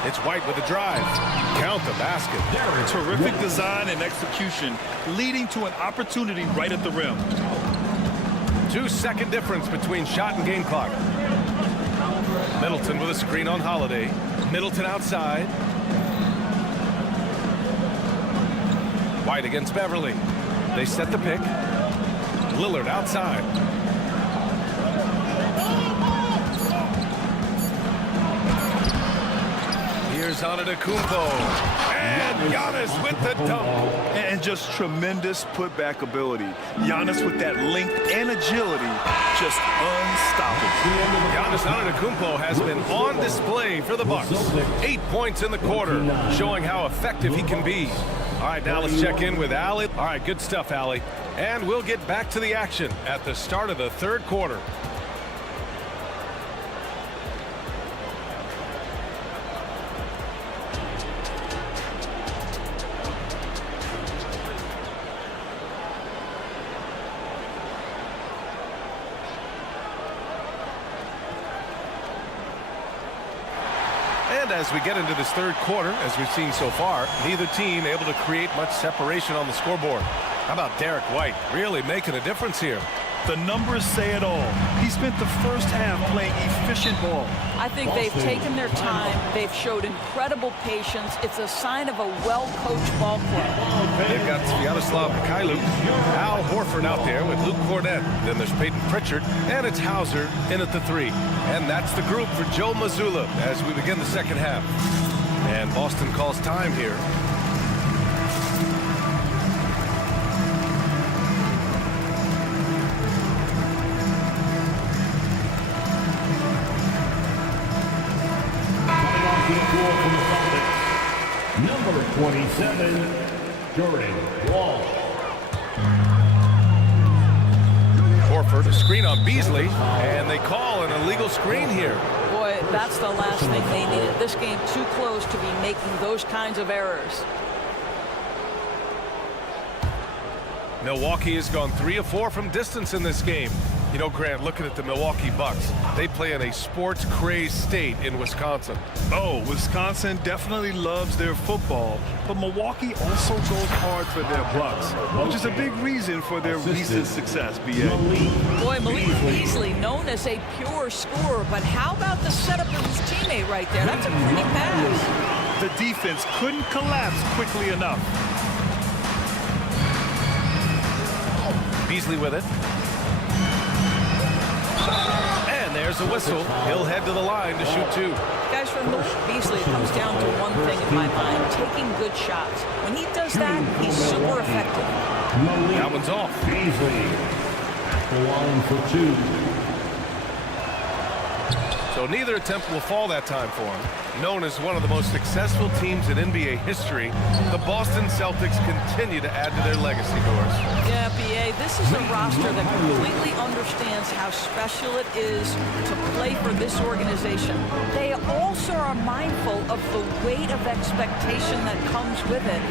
It's White with a drive. Count the basket. Terrific design and execution, leading to an opportunity right at the rim. 2-second difference between shot and game clock. Middleton with a screen on Holiday. Middleton outside. White against Beverly. They set the pick. Lillard outside. Here's Antetokounmpo. And Giannis with the dunk. And just tremendous putback ability. Giannis with that length and agility, just unstoppable. Giannis Antetokounmpo has been on display for the Bucks. 8 points in the quarter, showing how effective he can be. All right, now let's check in with Allie. All right, good stuff, Allie. And we'll get back to the action at the start of the third quarter. And as we get into this third quarter, as we've seen so far, neither team able to create much separation on the scoreboard. How about Derek White really making a difference here? The numbers say it all. He spent the first half playing efficient ball. I think they've taken their time. They've showed incredible patience. It's a sign of a well-coached ball club. They've got Sviatoslav Mikhailuk, Al Horford out there with Luke Cornett. Then there's Peyton Pritchard, and it's Hauser in at the 3. And that's the group for Joe Mazzulla as we begin the second half. And Boston calls time here. Number 27, Jordan Walsh. Horford, a screen on Beasley, and they call an illegal screen here. Boy, that's the last thing they needed. This game too close to be making those kinds of errors. Milwaukee has gone 3 of 4 from distance in this game. You know, Grant, looking at the Milwaukee Bucks, they play in a sports-crazed state in Wisconsin. Oh, Wisconsin definitely loves their football, but Milwaukee also goes hard for their Bucks, which is a big reason for their recent success, B.A. Boy, Malik Beasley, known as a pure scorer, but how about the setup of his teammate right there? That's a pretty pass. The defense couldn't collapse quickly enough. Beasley with it. And there's a whistle. He'll head to the line to shoot 2. Guys, for Malik Beasley, it comes down to one thing in my mind, taking good shots. When he does that, he's super effective. That one's off. Beasley at the line for 2. So neither attempt will fall that time for him. Known as one of the most successful teams in NBA history, the Boston Celtics continue to add to their legacy, Doris. Yeah, B.A., this is a roster that completely understands how special it is to play for this organization. They also are mindful of the weight of expectation that comes with it.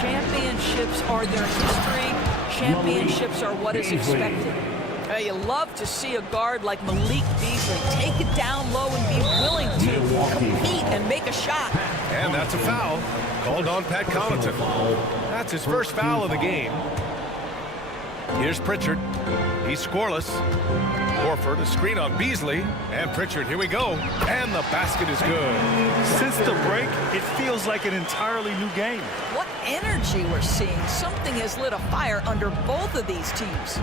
Championships are their history. Championships are what is expected. You love to see a guard like Malik Beasley take it down low and be willing to compete and make a shot. And that's a foul called on Pat Connaughton. That's his first foul of the game. Here's Pritchard. He's scoreless. Horford, a screen on Beasley. And Pritchard, here we go. And the basket is good. Since the break, it feels like an entirely new game. What energy we're seeing. Something has lit a fire under both of these teams.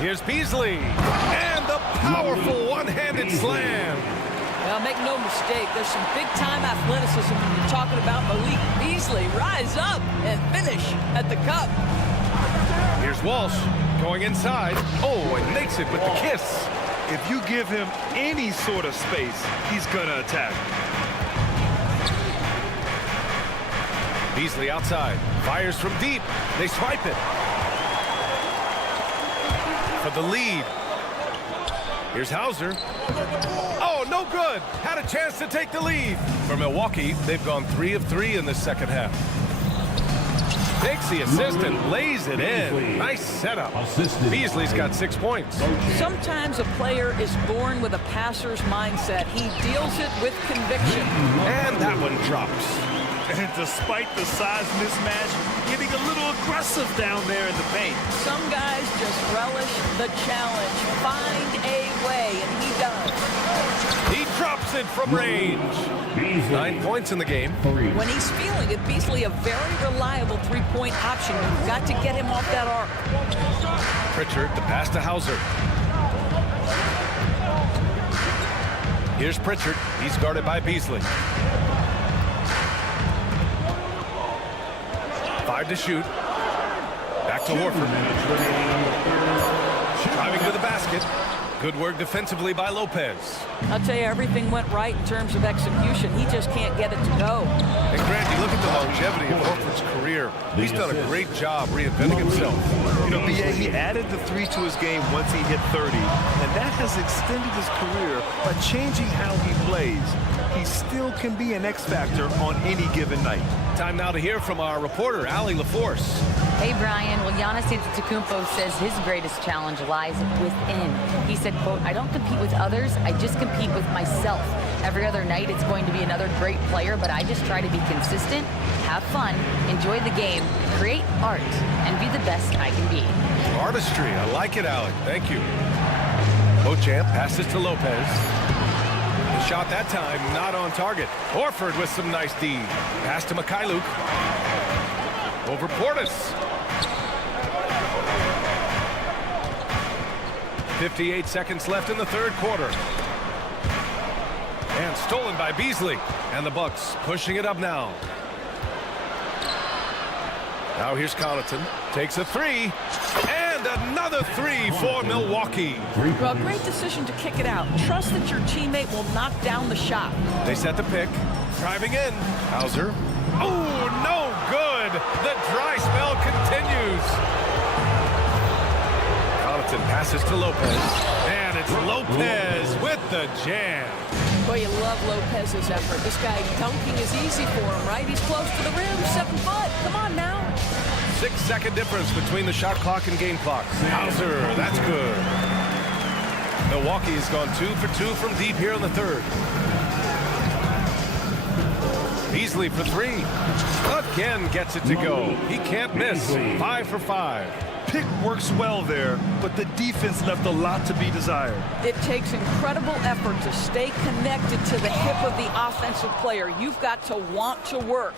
Here's Beasley, and the powerful one-handed slam. Now, make no mistake, there's some big-time athleticism when you're talking about Malik Beasley. Rise up and finish at the cup. Here's Walsh going inside. Oh, and makes it with the kiss. If you give him any sort of space, he's gonna attack. Beasley outside, fires from deep. They swipe it. For the lead. Here's Hauser. Oh, no good. Had a chance to take the lead. For Milwaukee, they've gone 3 of 3 in the second half. Takes the assist and lays it in. Nice setup. Beasley's got 6 points. Sometimes a player is born with a passer's mindset. He deals it with conviction. And that one drops. And despite the size mismatch, getting a little aggressive down there in the paint. Some guys just relish the challenge. Find a way, and he does. He drops it from range. 9 points in the game. When he's feeling it, Beasley a very reliable three-point option. You've got to get him off that arc. Pritchard, the pass to Hauser. Here's Pritchard. He's guarded by Beasley. 5 to shoot. Back to Horford. Driving to the basket. Good work defensively by Lopez. I'll tell you, everything went right in terms of execution. He just can't get it to go. And Grant, you look at the longevity of Horford's career. He's done a great job reinventing himself. You know, B.A., he added the 3 to his game once he hit 30, and that has extended his career by changing how he plays. He still can be an X factor on any given night. Time now to hear from our reporter, Allie LaForce. Hey, Brian. Well, Giannis Antetokounmpo says his greatest challenge lies within. He said, quote, "I don't compete with others. I just compete with myself. Every other night it's going to be another great player, but I just try to be consistent, have fun, enjoy the game, create art, and be the best I can be." Artistry. I like it, Allie. Thank you. Beauchamp passes to Lopez. The shot that time not on target. Horford with some nice D. Pass to Mikhailuk. Over Portis. 58 seconds left in the third quarter. And stolen by Beasley. And the Bucks pushing it up now. Now here's Connaughton. Takes a 3. And another 3 for Milwaukee. Well, great decision to kick it out. Trust that your teammate will knock down the shot. They set the pick. Driving in. Hauser. Oh, no good. The dry spell continues. Connaughton passes to Lopez. And it's Lopez with the jam. Boy, you love Lopez's effort. This guy dunking is easy for him, right? He's close to the rim, 7 foot. Come on now. 6-second difference between the shot clock and game clock. Hauser, that's good. Milwaukee's gone 2 for 2 from deep here in the third. Beasley for 3. Again gets it to go. He can't miss. 5 for 5. Pick works well there, but the defense left a lot to be desired. It takes incredible effort to stay connected to the hip of the offensive player. You've got to want to work.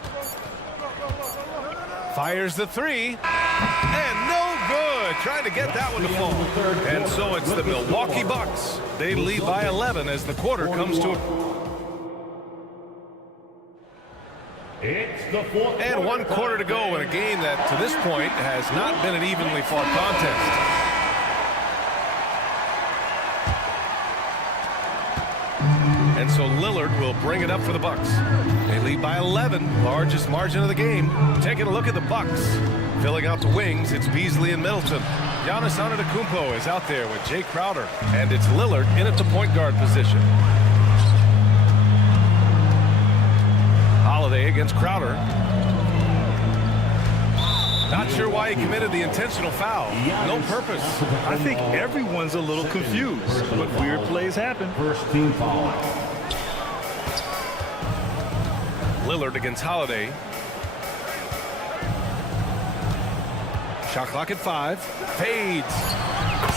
Fires the 3. And no good. Trying to get that one to fall. And so it's the Milwaukee Bucks. They lead by 11 as the quarter comes to a... And 1 quarter to go in a game that, to this point, has not been an evenly fought contest. And so Lillard will bring it up for the Bucks. They lead by 11, largest margin of the game. Taking a look at the Bucks. Filling out the wings, it's Beasley and Middleton. Giannis Antetokounmpo is out there with Jay Crowder. And it's Lillard in at the point guard position. Holiday against Crowder. Not sure why he committed the intentional foul. No purpose. I think everyone's a little confused, but weird plays happen. First team foul. Lillard against Holiday. Shot clock at 5. Fades.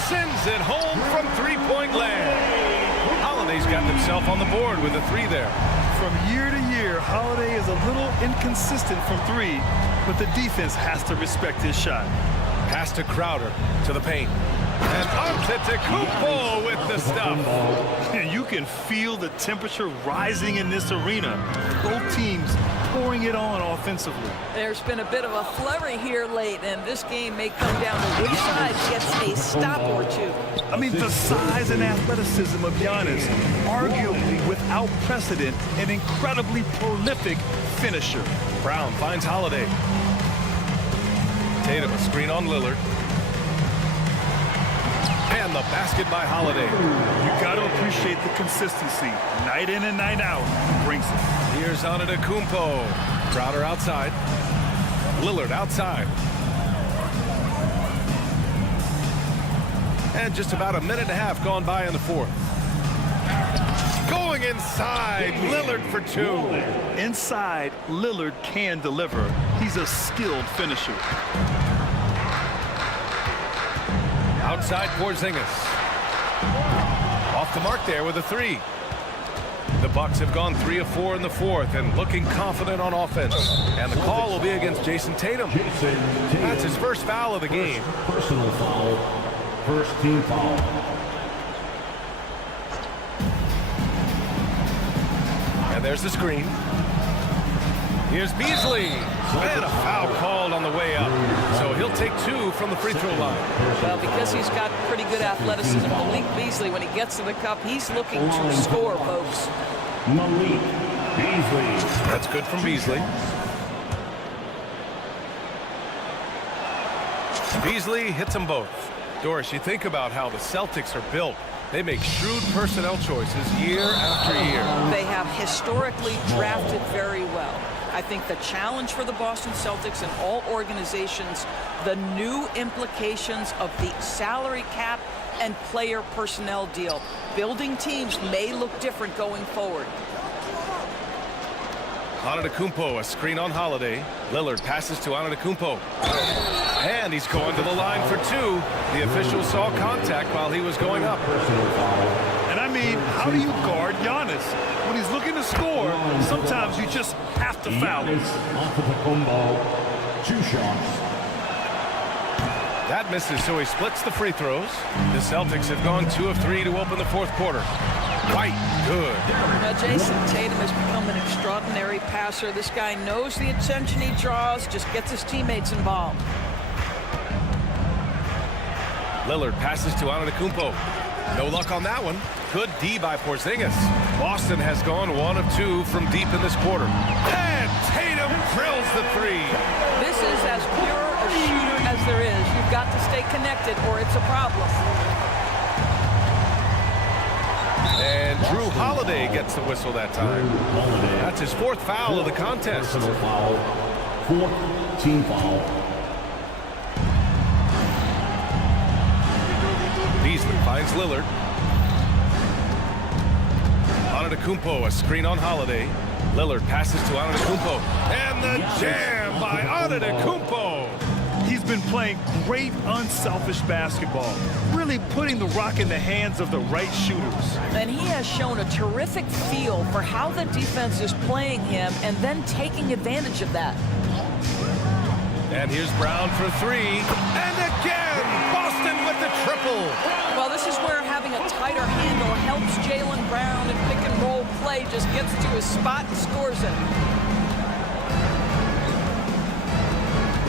Sends it home from three-point land. Holiday's got himself on the board with a 3 there. From year to year, Holiday is a little inconsistent from 3, but the defense has to respect his shot. Pass to Crowder to the paint. And Antetokounmpo with the stuff. And you can feel the temperature rising in this arena. Both teams pouring it on offensively. There's been a bit of a flurry here late, and this game may come down to which side gets a stop or 2. I mean, the size and athleticism of Giannis, arguably without precedent, an incredibly prolific finisher. Brown finds Holiday. Tatum a screen on Lillard. And the basket by Holiday. You got to appreciate the consistency. Night in and night out, he brings it. Here's Antetokounmpo. Crowder outside. Lillard outside. And just about a minute and a half gone by in the fourth. Going inside, Lillard for 2. Inside, Lillard can deliver. He's a skilled finisher. Outside Porzingis. Off the mark there with a 3. The Bucks have gone 3 of 4 in the fourth and looking confident on offense. And the call will be against Jason Tatum. That's his first foul of the game. Personal foul. First team foul. And there's the screen. Here's Beasley. And a foul called on the way up. So he'll take 2 from the free throw line. Well, because he's got pretty good athleticism, Malik Beasley, when he gets to the cup, he's looking to score, folks. Malik Beasley. That's good from Beasley. Beasley hits them both. Doris, you think about how the Celtics are built. They make shrewd personnel choices year after year. They have historically drafted very well. I think the challenge for the Boston Celtics and all organizations, the new implications of the salary cap and player personnel deal. Building teams may look different going forward. Antetokounmpo, a screen on Holiday. Lillard passes to Antetokounmpo. And he's going to the line for 2. The official saw contact while he was going up. And I mean, how do you guard Giannis? When he's looking to score, sometimes you just have to foul him. Antetokounmpo, 2 shots. That misses, so he splits the free throws. The Celtics have gone 2 of 3 to open the fourth quarter. Quite good. Now, Jason Tatum has become an extraordinary passer. This guy knows the attention he draws, just gets his teammates involved. Lillard passes to Antetokounmpo. No luck on that one. Good D by Porzingis. Boston has gone 1 of 2 from deep in this quarter. And Tatum drills the 3. This is as pure a shooter as there is. You've got to stay connected or it's a problem. And Drew Holiday gets the whistle that time. That's his 4th foul of the contest. Personal foul. 4th team foul. Beasley finds Lillard. Antetokounmpo, a screen on Holiday. Lillard passes to Antetokounmpo. And the jam by Antetokounmpo. He's been playing great unselfish basketball, really putting the rock in the hands of the right shooters. And he has shown a terrific feel for how the defense is playing him and then taking advantage of that. And here's Brown for 3. And again, Boston with the triple. Well, this is where having a tighter handle helps Jaylen Brown, and pick and roll play just gets to his spot and scores it.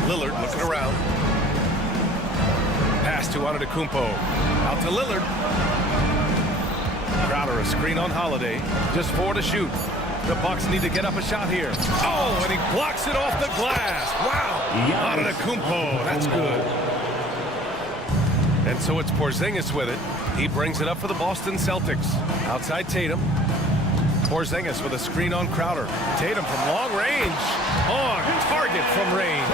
Lillard looking around. Pass to Antetokounmpo. Out to Lillard. Crowder, a screen on Holiday. Just 4 to shoot. The Bucks need to get up a shot here. Oh, and he blocks it off the glass. Wow. Antetokounmpo, that's good. And so it's Porzingis with it. He brings it up for the Boston Celtics. Outside Tatum. Porzingis with a screen on Crowder. Tatum from long range. On target from range.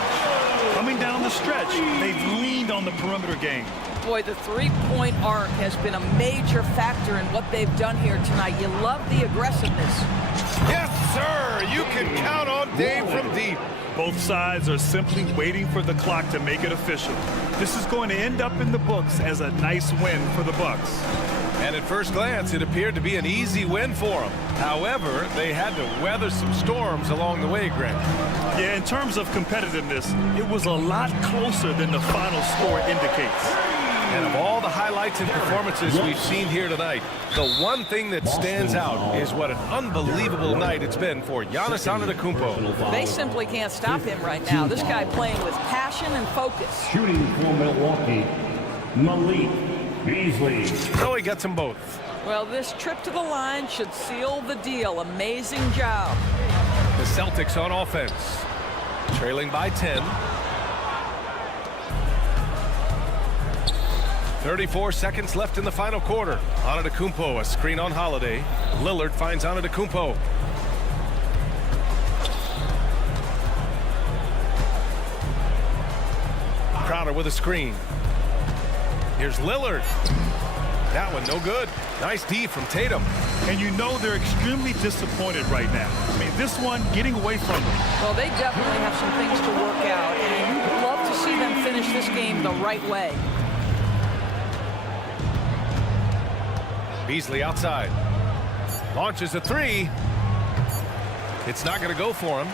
Coming down the stretch, they've leaned on the perimeter game. Boy, the three-point arc has been a major factor in what they've done here tonight. You love the aggressiveness. Yes, sir. You can count on Dave from deep. Both sides are simply waiting for the clock to make it official. This is going to end up in the books as a nice win for the Bucks. And at first glance, it appeared to be an easy win for them. However, they had to weather some storms along the way, Grant. Yeah, in terms of competitiveness, it was a lot closer than the final score indicates. And of all the highlights and performances we've seen here tonight, the one thing that stands out is what an unbelievable night it's been for Giannis Antetokounmpo. They simply can't stop him right now. This guy playing with passion and focus. Shooting for Milwaukee, Malik Beasley. So he gets them both. Well, this trip to the line should seal the deal. Amazing job. The Celtics on offense, trailing by 10. 34 seconds left in the final quarter. Antetokounmpo, a screen on Holiday. Lillard finds Antetokounmpo. Crowder with a screen. Here's Lillard. That one no good. Nice D from Tatum. And you know they're extremely disappointed right now. I mean, this one getting away from them. Well, they definitely have some things to work out, and you'd love to see them finish this game the right way. Beasley outside. Launches a 3. It's not going to go for him.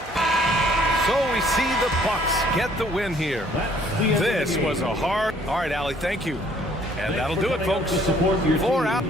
So we see the Bucks get the win here. This was a hard... All right, Allie, thank you. And that'll do it, folks. 4 out.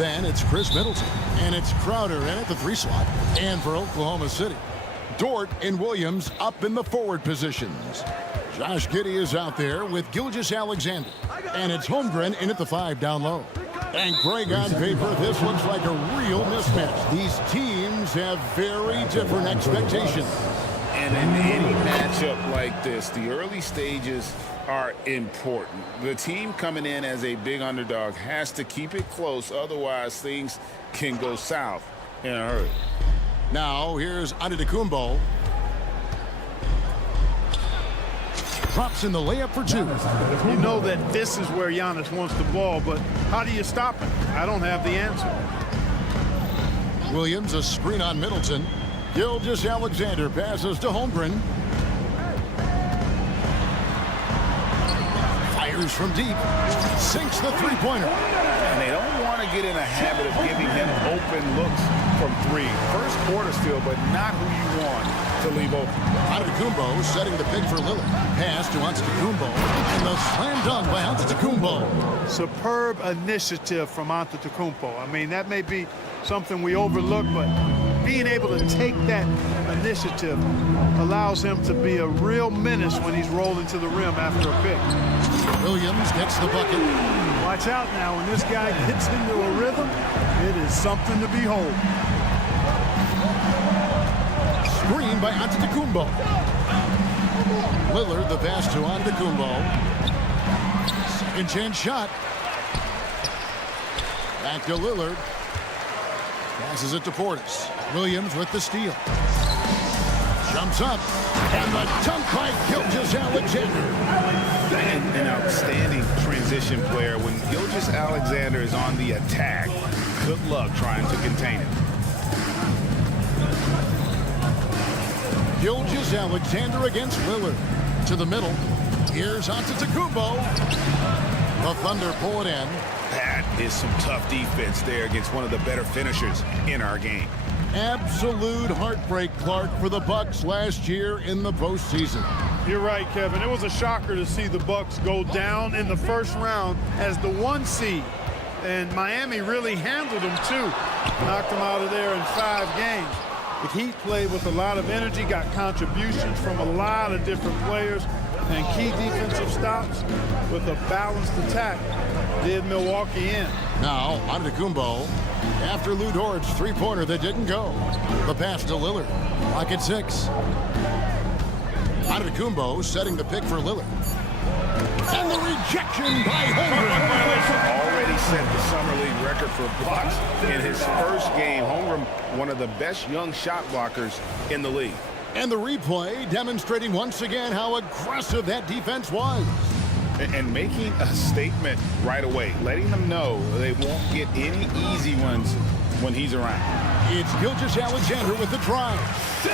Then it's Chris Middleton. And it's Crowder in at the 3 slot. And for Oklahoma City, Dort and Williams up in the forward positions. Josh Giddey is out there with Gilgeous-Alexander. And it's Holmgren in at the 5 down low. And Greg, on paper, this looks like a real mismatch. These teams have very different expectations. And in any matchup like this, the early stages are important. The team coming in as a big underdog has to keep it close, otherwise things can go south in a hurry. Now, here's Antetokounmpo. Drops in the layup for 2. You know that this is where Giannis wants the ball, but how do you stop him? I don't have the answer. Williams, a screen on Middleton. Gilgeous-Alexander passes to Holmgren. Fires from deep. Sinks the three-pointer. And they don't want to get in a habit of giving him open looks from 3. First quarter still, but not who you want to leave open. Antetokounmpo setting the pick for Lillard. Pass to Antetokounmpo. And the slam dunk by Antetokounmpo. Superb initiative from Antetokounmpo. I mean, that may be something we overlook, but being able to take that initiative allows him to be a real menace when he's rolling to the rim after a pick. Williams gets the bucket. Watch out now. When this guy gets into a rhythm, it is something to behold. Screen by Antetokounmpo. Lillard the pass to Antetokounmpo. Second chance shot. Back to Lillard. Passes it to Portis. Williams with the steal. Jumps up. And the dunk by Gilgeous-Alexander. An outstanding transition player. When Gilgeous-Alexander is on the attack, good luck trying to contain him. Gilgeous-Alexander against Lillard. To the middle. Here's Antetokounmpo. The Thunder pull it in. That is some tough defense there against one of the better finishers in our game. Absolute heartbreak, Clark, for the Bucks last year in the postseason. You're right, Kevin. It was a shocker to see the Bucks go down in the first round as the 1 seed. And Miami really handled them, too. Knocked them out of there in 5 games. The Heat played with a lot of energy, got contributions from a lot of different players, and key defensive stops with a balanced attack did Milwaukee in. Now, Antetokounmpo, after Lou Dort's three-pointer that didn't go. The pass to Lillard. Clock at 6. Antetokounmpo setting the pick for Lillard. And the rejection by Holmgren. Already set the Summer League record for blocks in his first game. Holmgren, one of the best young shot blockers in the league. And the replay demonstrating once again how aggressive that defense was. And making a statement right away, letting them know they won't get any easy ones when he's around. It's Gilgeous-Alexander with the drive.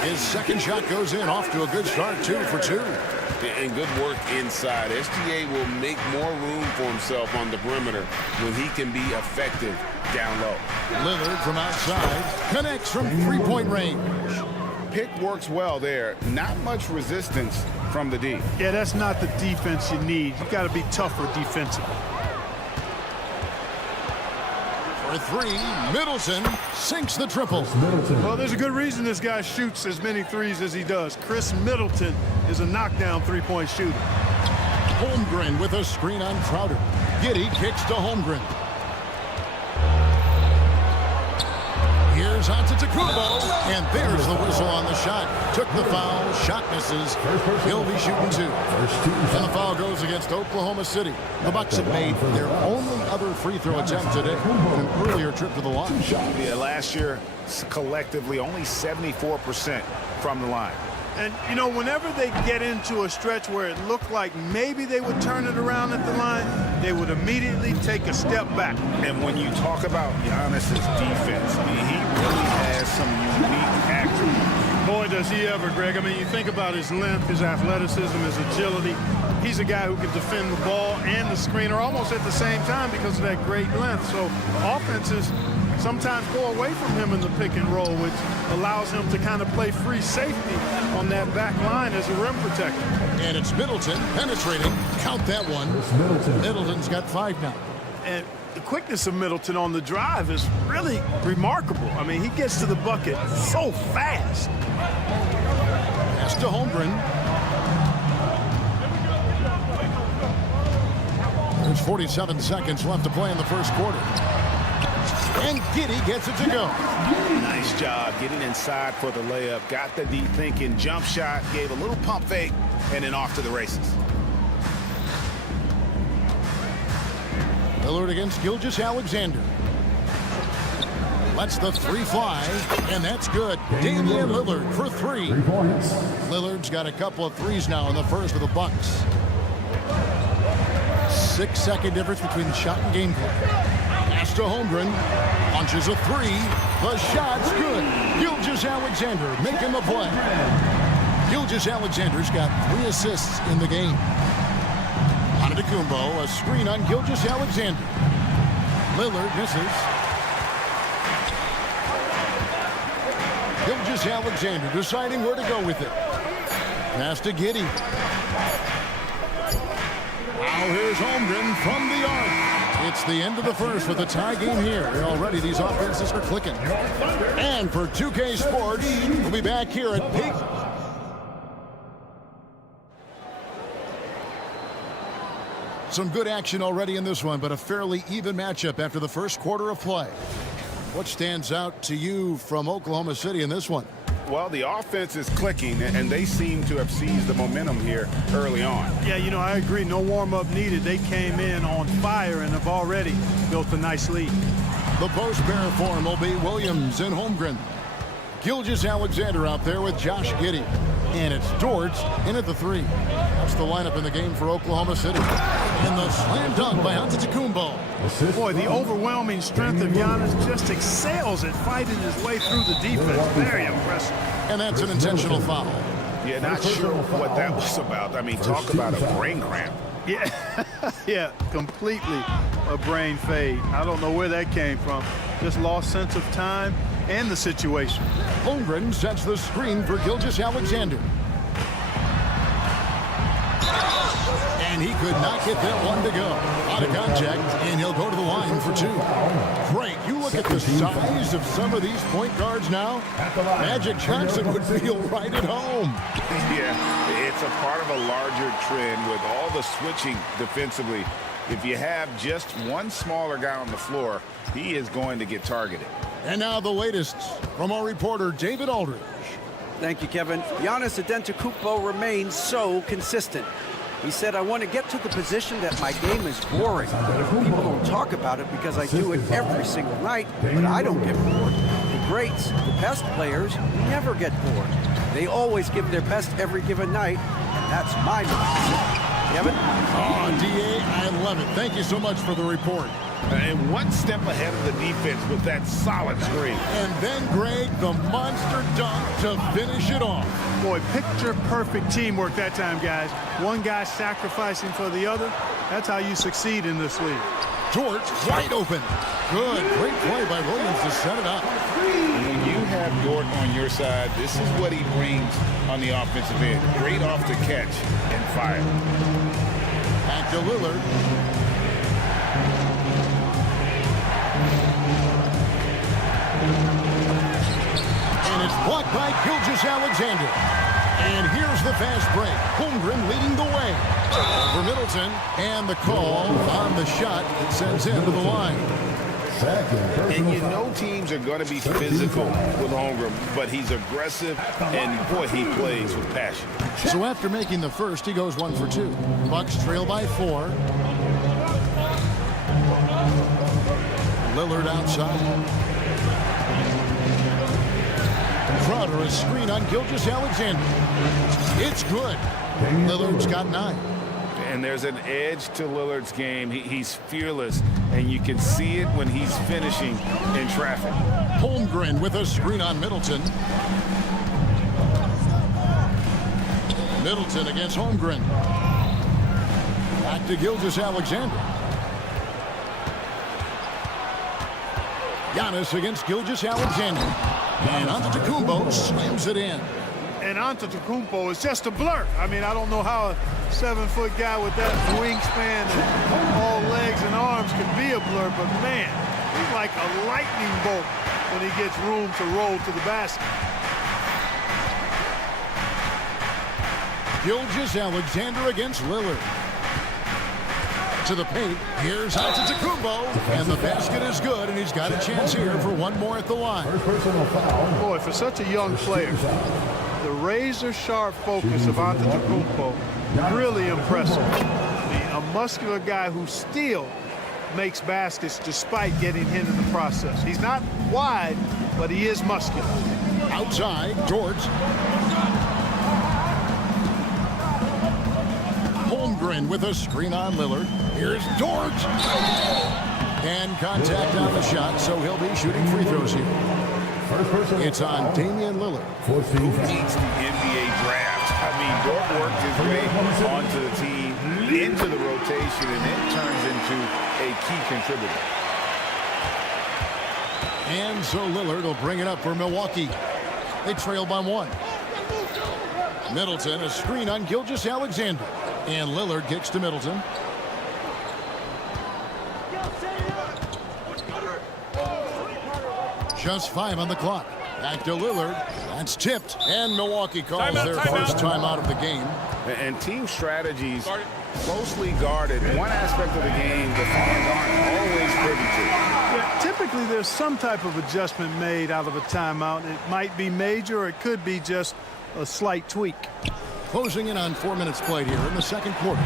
His second shot goes in, off to a good start, 2 for 2. And good work inside. SGA will make more room for himself on the perimeter when he can be effective down low. Lillard from outside connects from three-point range. Pick works well there. Not much resistance from the D. Yeah, that's not the defense you need. You got to be tougher defensively. For 3, Middleton sinks the triple. Well, there's a good reason this guy shoots as many threes as he does. Chris Middleton is a knockdown three-point shooter. Holmgren with a screen on Crowder. Giddey kicks to Holmgren. Here's Antetokounmpo, and there's the whistle on the shot. Took the foul, shot misses. He'll be shooting 2. And the foul goes against Oklahoma City. The Bucks have made their only other free throw attempt today in an earlier trip to the line. Yeah, last year, collectively, only 74% from the line. And, you know, whenever they get into a stretch where it looked like maybe they would turn it around at the line, they would immediately take a step back. And when you talk about Giannis's defense, I mean, he really has some unique attributes. Boy, does he ever, Greg. I mean, you think about his length, his athleticism, his agility. He's a guy who can defend the ball and the screener almost at the same time because of that great length. So offenses sometimes go away from him in the pick and roll, which allows him to kind of play free safety on that back line as a rim protector. And it's Middleton penetrating. Count that one. Middleton's got 5 now. And the quickness of Middleton on the drive is really remarkable. I mean, he gets to the bucket so fast. Pass to Holmgren. There's 47 seconds left to play in the first quarter. And Giddey gets it to go. Nice job getting inside for the layup. Got the D thinking, jump shot, gave a little pump fake, and then off to the races. Lillard against Gilgeous-Alexander. Lets the three fly, and that's good. Damian Lillard for three. Lillard's got a couple of threes now in the first for the Bucks. 6-second difference between the shot and game clock. Pass to Holmgren. Punches a three. The shot's good. Gilgeous-Alexander making the play. Gilgeous-Alexander's got 3 assists in the game. Antetokounmpo, a screen on Gilgeous-Alexander. Lillard misses. Gilgeous-Alexander deciding where to go with it. Pass to Giddey. Now here's Holmgren from the arc. It's the end of the first with a tie game here. Already these offenses are clicking. And for 2K Sports, we'll be back here at Pig. Some good action already in this one, but a fairly even matchup after the first quarter of play. What stands out to you from Oklahoma City in this one? Well, the offense is clicking, and they seem to have seized the momentum here early on. Yeah, you know, I agree. No warm-up needed. They came in on fire and have already built a nice lead. The post pair form will be Williams and Holmgren. Gilgeous-Alexander out there with Josh Giddey. And it's Dort in at the three. That's the lineup in the game for Oklahoma City. And the slam dunk by Antetokounmpo. Boy, the overwhelming strength of Giannis just excels at fighting his way through the defense. Very impressive. And that's an intentional foul. Yeah, not sure what that was about. I mean, talk about a brain cramp. Yeah, yeah, completely a brain fade. I don't know where that came from. Just lost sense of time and the situation. Holmgren sets the screen for Gilgeous-Alexander. And he could not get that one to go. Out of contact, and he'll go to the line for two. Frank, you look at the size of some of these point guards now. Magic Johnson would feel right at home. Yeah, it's a part of a larger trend with all the switching defensively. If you have just one smaller guy on the floor, he is going to get targeted. And now the latest from our reporter, David Aldridge. Thank you, Kevin. Giannis Antetokounmpo remains so consistent. He said, I want to get to the position that my game is boring. People don't talk about it because I do it every single night, but I don't get bored. The greats, the best players, never get bored. They always give their best every given night, and that's my mindset. Kevin? Oh, D.A., I love it. Thank you so much for the report. And one step ahead of the defense with that solid screen. And then, Greg, the monster dunk to finish it off. Boy, picture-perfect teamwork that time, guys. One guy sacrificing for the other. That's how you succeed in this league. Dort wide open. Good. Great play by Williams to set it up. When you have Dort on your side, this is what he brings on the offensive end. Great off the catch and fire. Back to Lillard. And it's blocked by Gilgeous-Alexander. And here's the fast break. Holmgren leading the way. For Middleton. And the call on the shot that sends him to the line. And you know teams are going to be physical with Holmgren, but he's aggressive, and boy, he plays with passion. So after making the first, he goes 1 for 2. Bucks trail by 4. Lillard outside. Crowder, a screen on Gilgeous-Alexander. It's good. Lillard's got 9. And there's an edge to Lillard's game. He's fearless, and you can see it when he's finishing in traffic. Holmgren with a screen on Middleton. Middleton against Holmgren. Back to Gilgeous-Alexander. Giannis against Gilgeous-Alexander. And Antetokounmpo slams it in. And Antetokounmpo is just a blur. I mean, I don't know how a 7-foot guy with that wingspan and all legs and arms can be a blur, but man, he's like a lightning bolt when he gets room to roll to the basket. Gilgeous-Alexander against Lillard. To the paint, here's Antetokounmpo, and the basket is good, and he's got a chance here for one more at the line. Boy, for such a young player, the razor-sharp focus of Antetokounmpo, really impressive. I mean, a muscular guy who still makes baskets despite getting hit in the process. He's not wide, but he is muscular. Outside, George. Holmgren with a screen on Lillard. Here's George. And contact on the shot, so he'll be shooting free throws here. It's on Damian Lillard. Who needs the NBA draft? I mean, Dort worked his way onto the team, into the rotation, and then turns into a key contributor. And so Lillard will bring it up for Milwaukee. They trail by 1. Middleton, a screen on Gilgeous-Alexander. And Lillard kicks to Middleton. Just 5 on the clock. Back to Lillard. That's tipped. And Milwaukee calls their first timeout of the game. And team strategies closely guarded. One aspect of the game the fans aren't always privy to. Yeah, typically, there's some type of adjustment made out of a timeout. It might be major, or it could be just a slight tweak. Closing in on 4 minutes played here in the second quarter.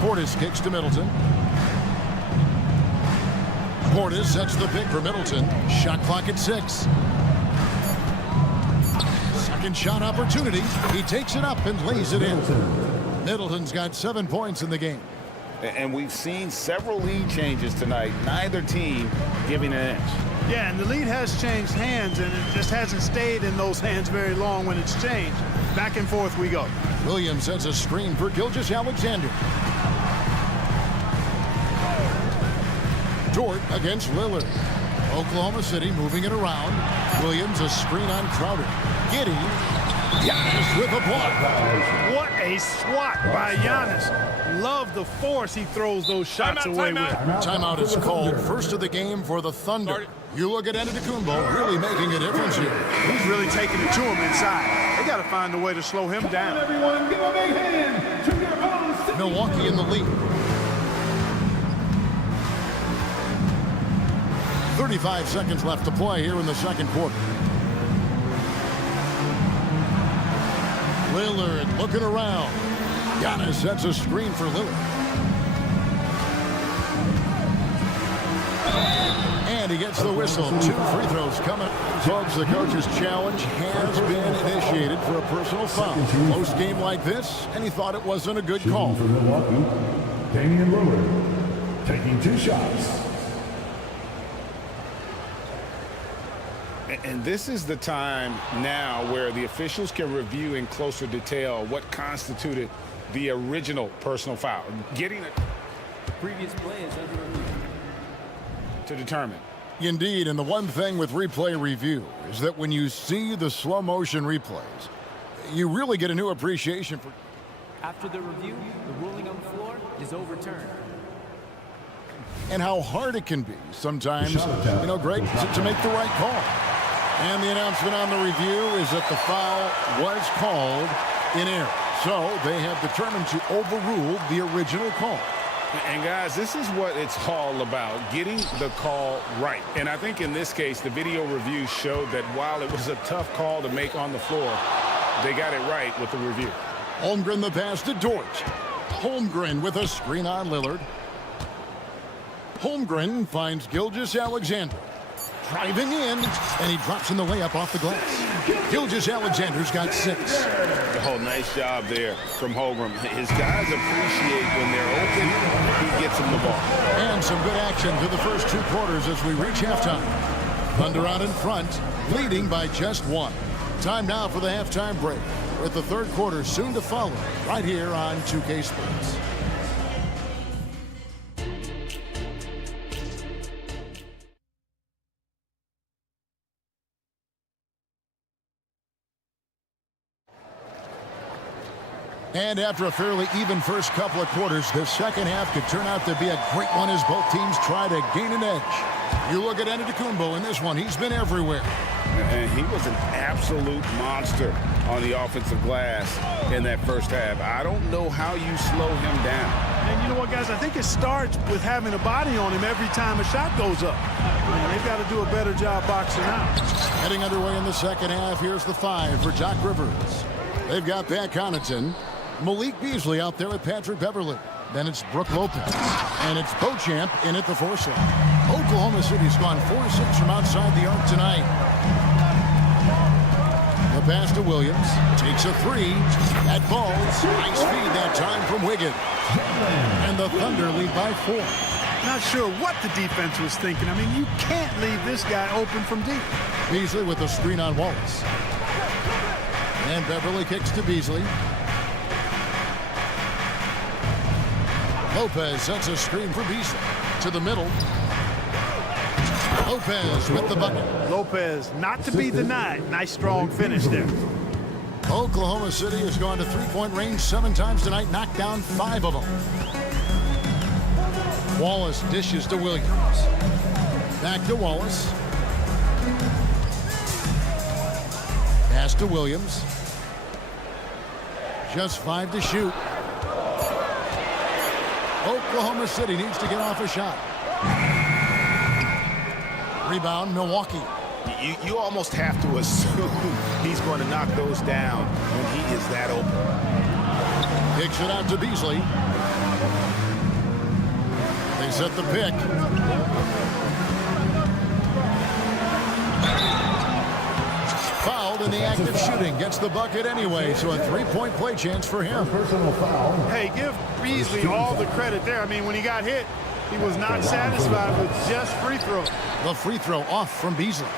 Portis kicks to Middleton. Portis sets the pick for Middleton. Shot clock at 6. Second shot opportunity. He takes it up and lays it in. Middleton's got 7 points in the game. And we've seen several lead changes tonight. Neither team giving an inch. Yeah, and the lead has changed hands, and it just hasn't stayed in those hands very long when it's changed. Back and forth we go. Williams sets a screen for Gilgeous-Alexander. Dort against Lillard. Oklahoma City moving it around. Williams a screen on Crowder. Giddey. Giannis with a block. What a swat by Giannis. Love the force he throws those shots away with. Timeout is called. First of the game for the Thunder. You look at Antetokounmpo really making a difference here. He's really taking it to him inside. They got to find a way to slow him down. Everyone, give a big hand to your host. Milwaukee in the lead. 35 seconds left to play here in the second quarter. Lillard looking around. Giannis sets a screen for Lillard. And he gets the whistle. 2 free throws coming. Folks, the coach's challenge has been initiated for a personal foul. Close game like this, and he thought it wasn't a good call. For Milwaukee, Damian Lillard taking 2 shots. And this is the time now where the officials can review in closer detail what constituted the original personal foul. Getting it. The previous play is under review. To determine. Indeed, and the one thing with replay review is that when you see the slow motion replays, you really get a new appreciation for. After the review, the ruling on the floor is overturned. And how hard it can be sometimes, Greg, to make the right call. And the announcement on the review is that the foul was called in error. So they have determined to overrule the original call. And guys, this is what it's all about, getting the call right. And I think in this case, the video review showed that while it was a tough call to make on the floor, they got it right with the review. Holmgren the pass to Dort. Holmgren with a screen on Lillard. Holmgren finds Gilgeous-Alexander. Driving in, and he drops in the layup off the glass. Gilgeous-Alexander's got 6. Oh, nice job there from Holmgren. His guys appreciate when they're open, he gets them the ball. And some good action through the first 2 quarters as we reach halftime. Thunder out in front, leading by just 1. Time now for the halftime break, with the third quarter soon to follow, right here on 2K Sports. And after a fairly even first couple of quarters, the second half could turn out to be a great one as both teams try to gain an edge. You look at Antetokounmpo in this one. He's been everywhere. And he was an absolute monster on the offensive glass in that first half. I don't know how you slow him down. And you know what, guys? I think it starts with having a body on him every time a shot goes up. They've got to do a better job boxing out. Heading underway in the second half, here's the 5 for Doc Rivers. They've got Pat Connaughton, Malik Beasley out there with Patrick Beverley. Then it's Brook Lopez. And it's Beauchamp in at the 4 slot. Oklahoma City's gone 4-6 from outside the arc tonight. The pass to Williams. Takes a 3. That falls. Nice feed that time from Wiggins. And the Thunder lead by 4. Not sure what the defense was thinking. I mean, you can't leave this guy open from deep. Beasley with the screen on Wallace. And Beverly kicks to Beasley. Lopez sets a screen for Beasley. To the middle. Lopez with the bucket. Lopez not to be denied. Nice strong finish there. Oklahoma City has gone to three-point range 7 times tonight, knocked down 5 of them. Wallace dishes to Williams. Back to Wallace. Pass to Williams. Just 5 to shoot. Oklahoma City needs to get off a shot. Rebound, Milwaukee. You almost have to assume he's going to knock those down when he is that open. Kicks it out to Beasley. They set the pick. Fouled in the act of shooting. Gets the bucket anyway, so a 3-point play chance for him. Personal foul. Hey, give Beasley all the credit there. I mean, when he got hit, he was not satisfied with just free throw. The free throw off from Beasley.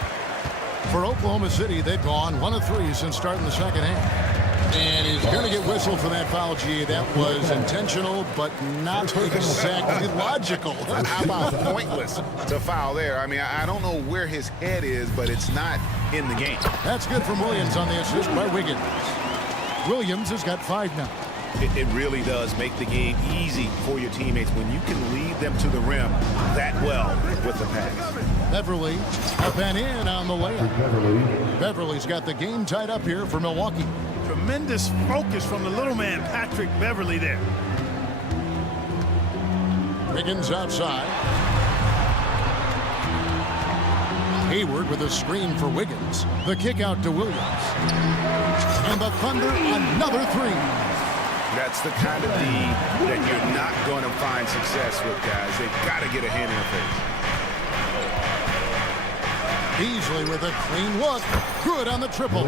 For Oklahoma City, they've gone 1 of 3 since starting the second half. And he's going to get whistled for that foul, G. That was intentional, but not exactly logical. How about pointless to foul there? I mean, I don't know where his head is, but it's not in the game. That's good from Williams on the assist by Wiggins. Williams has got 5 now. It really does make the game easy for your teammates when you can lead them to the rim that well with the pass. Beverly up and in on the layup. Beverly's got the game tied up here for Milwaukee. Tremendous focus from the little man, Patrick Beverley there. Wiggins outside. Hayward with a screen for Wiggins. The kick out to Williams. And the Thunder, another 3. That's the kind of D that you're not going to find success with, guys. They've got to get a hand in the face. Beasley with a clean look. Good on the triple.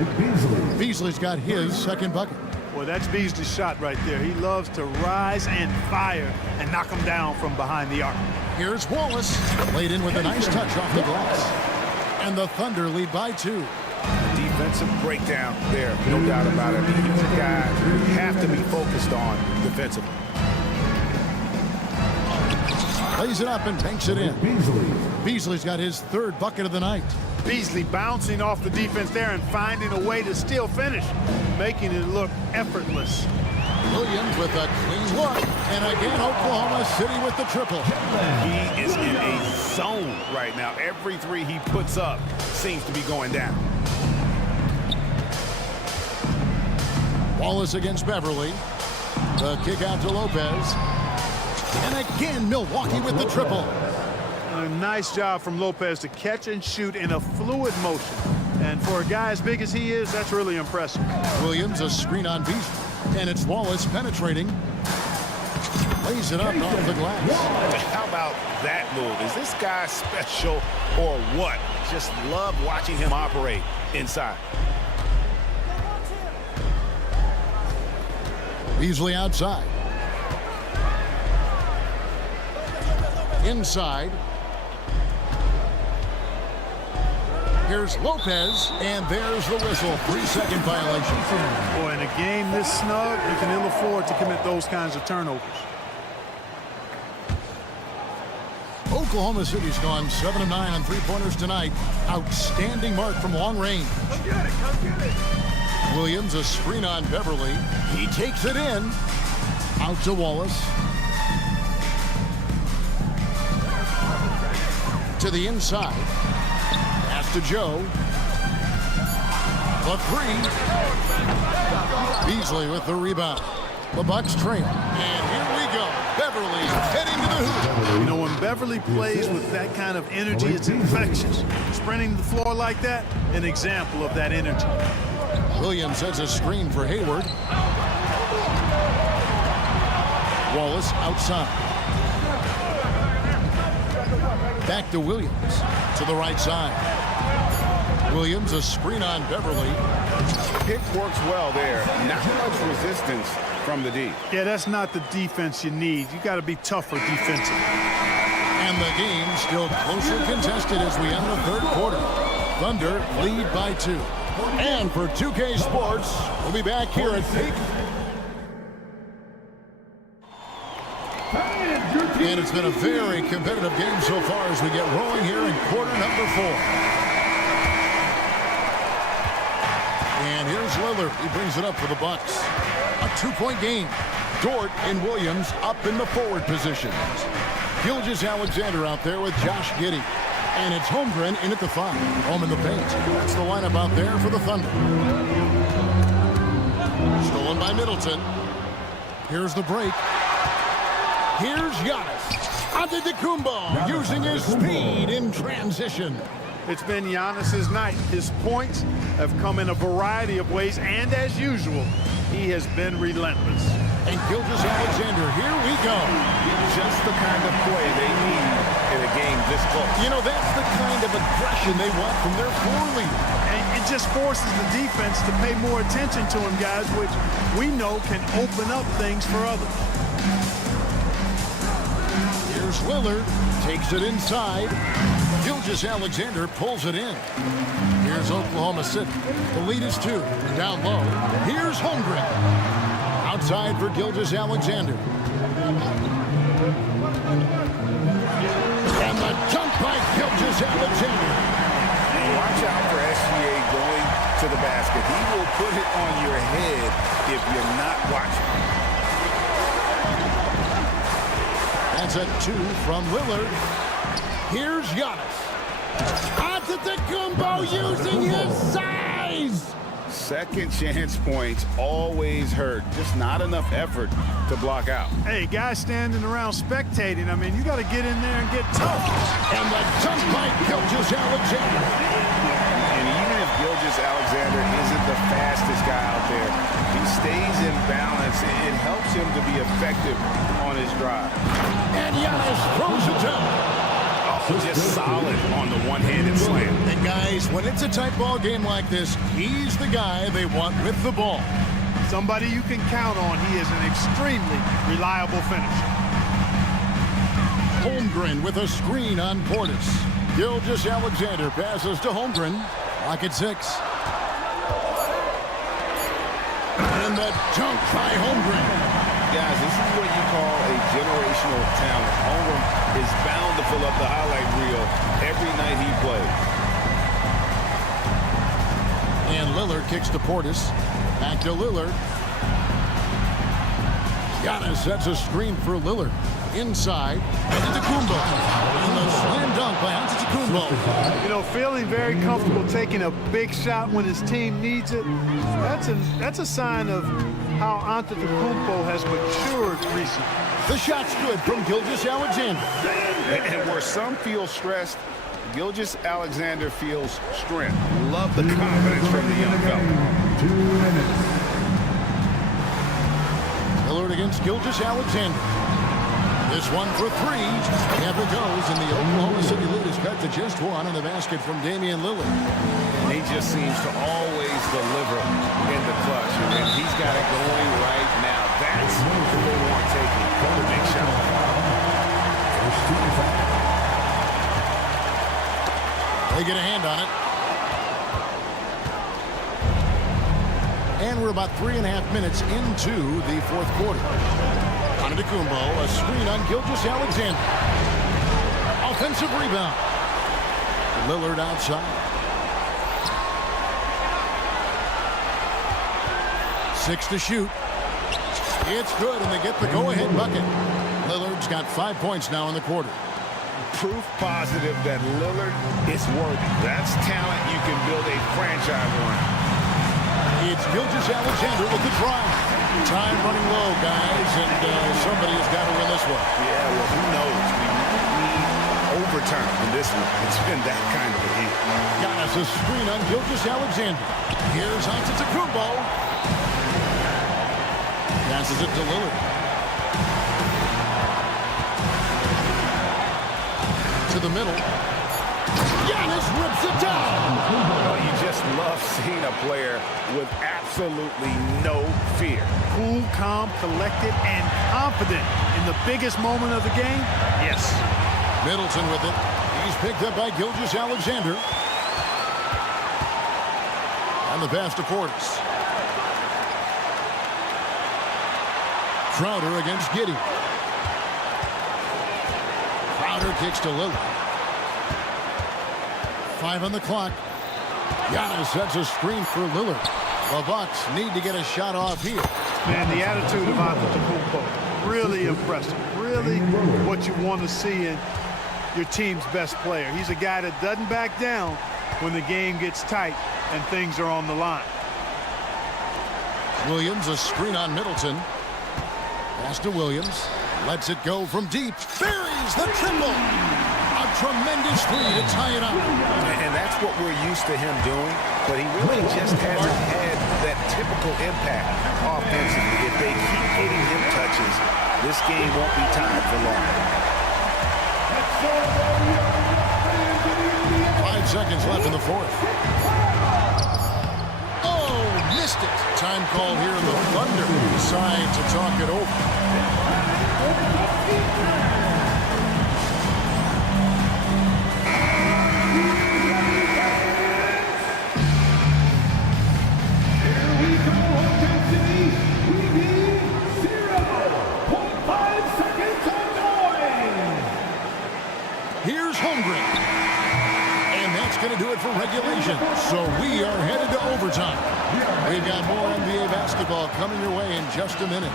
Beasley's got his second bucket. Well, that's Beasley's shot right there. He loves to rise and fire and knock him down from behind the arc. Here's Wallace. Laid in with a nice touch off the glass. And the Thunder lead by 2. Defensive breakdown there, no doubt about it. These guys have to be focused on defensively. Lays it up and banks it in. Beasley's got his 3rd bucket of the night. Beasley bouncing off the defense there and finding a way to still finish, making it look effortless. Williams with a clean look. And again, Oklahoma City with the triple. He is in a zone right now. Every 3 he puts up seems to be going down. Wallace against Beverly. The kick out to Lopez. And again, Milwaukee with the triple. A nice job from Lopez to catch and shoot in a fluid motion. And for a guy as big as he is, that's really impressive. Williams, a screen on Beasley. And it's Wallace penetrating. Lays it up off the glass. How about that move? Is this guy special or what? Just love watching him operate inside. Beasley outside. Inside. Here's Lopez, and there's the whistle. 3-second violation. Boy, in a game this snug, you can ill afford to commit those kinds of turnovers. Oklahoma City's gone 7 of 9 on 3-pointers tonight. Outstanding mark from long range. Come get it, come get it. Williams, a screen on Beverly. He takes it in. Out to Wallace. To the inside. Pass to Joe. The three. Beasley with the rebound. The Bucks trail. And here we go. Beverly heading to the hoop. You know, when Beverly plays with that kind of energy, it's infectious. Sprinting the floor like that, an example of that energy. Williams sets a screen for Hayward. Wallace outside. Back to Williams. To the right side. Williams, a screen on Beverly. Pick works well there. Not much resistance from the D. Yeah, that's not the defense you need. You got to be tougher defensively. And the game still closer contested as we end the third quarter. Thunder lead by 2. And for 2K Sports, we'll be back here at Peak. And it's been a very competitive game so far as we get rolling here in quarter number 4. And here's Lillard. He brings it up for the Bucks. A 2-point game. Dort and Williams up in the forward positions. Gilgeous-Alexander out there with Josh Giddey. And it's Holmgren in at the 5. Home in the paint. That's the lineup out there for the Thunder. Stolen by Middleton. Here's the break. Here's Giannis. Antetokounmpo using his speed in transition. It's been Giannis's night. His points have come in a variety of ways, and as usual, he has been relentless. And Gilgeous-Alexander, here we go. Just the kind of play they need in a game this close. You know, that's the kind of aggression they want from their floor leader. And it just forces the defense to pay more attention to him, guys, which we know can open up things for others. Here's Lillard. Takes it inside. Gilgeous-Alexander pulls it in. Here's Oklahoma City. The lead is 2. Down low. Here's Holmgren. Outside for Gilgeous-Alexander. And the jump by Gilgeous-Alexander. Watch out for SGA going to the basket. He will put it on your head if you're not watching. That's a 2 from Lillard. Here's Giannis. Antetokounmpo using his size. Second chance points always hurt. Just not enough effort to block out. Hey, guys standing around spectating, I mean, you got to get in there and get tough. And the jump by Gilgeous-Alexander. And even if Gilgeous-Alexander isn't the fastest guy out there, he stays in balance. It helps him to be effective on his drive. And Giannis throws it down. Just solid on the one-handed slam. And guys, when it's a tight ball game like this, he's the guy they want with the ball. Somebody you can count on. He is an extremely reliable finisher. Holmgren with a screen on Portis. Gilgeous-Alexander passes to Holmgren. Lock at 6. And the dunk by Holmgren. Guys, this is what you call a generational talent. Holmgren is bound to fill up the highlight reel every night he plays. And Lillard kicks to Portis. Back to Lillard. Giannis sets a screen for Lillard. Inside. Antetokounmpo. And the slam dunk by Antetokounmpo. You know, feeling very comfortable taking a big shot when his team needs it. That's a sign of how Antetokounmpo has matured recently. The shot's good from Gilgeous-Alexander. And where some feel stressed, Gilgeous-Alexander feels strength. Love the confidence from the young fella. 2 minutes. Lillard against Gilgeous-Alexander. This one for 3. Up it goes, and the Oklahoma City lead is cut to just 1 on the basket from Damian Lillard. And he just seems to always deliver in the clutch. And he's got it going right now. That's who they want taking the big shot. They get a hand on it. And we're about 3.5 minutes into the fourth quarter. Antetokounmpo, a screen on Gilgeous-Alexander. Offensive rebound. Lillard outside. 6 to shoot. It's good, and they get the go-ahead bucket. Lillard's got 5 points now in the quarter. Proof positive that Lillard is worthy. That's talent you can build a franchise around. It's Gilgeous-Alexander with the drive. Time running low, guys, and somebody has got to win this one. Yeah, well, who knows? We need overtime in this one. It's been that kind of a game. Giannis a screen on Gilgeous-Alexander. Here's Antetokounmpo. Passes it to Lillard. To the middle. Giannis rips it down. Oh, you just love seeing a player with absolutely no fear. Cool, calm, collected, and confident in the biggest moment of the game. Yes. Middleton with it. He's picked up by Gilgeous-Alexander. And the pass to Portis. Crowder against Giddey. Crowder kicks to Lillard. 5 on the clock. Giannis sets a screen for Lillard. The Bucks need to get a shot off here. Man, the attitude of Antetokounmpo, really impressive. Really what you want to see in your team's best player. He's a guy that doesn't back down when the game gets tight and things are on the line. Williams a screen on Middleton. Pass to Williams. Lets it go from deep. Buries the triple. A tremendous three to tie it up. And that's what we're used to him doing, but he really just hasn't had that typical impact offensively. If they keep getting him touches, this game won't be tied for long. 5 seconds left in the fourth. Oh, missed it. Time call here in the Thunder. Decide to talk it over. Here's Holmgren. And that's going to do it for regulation. So we are headed to overtime. We've got more NBA basketball coming your way in just a minute.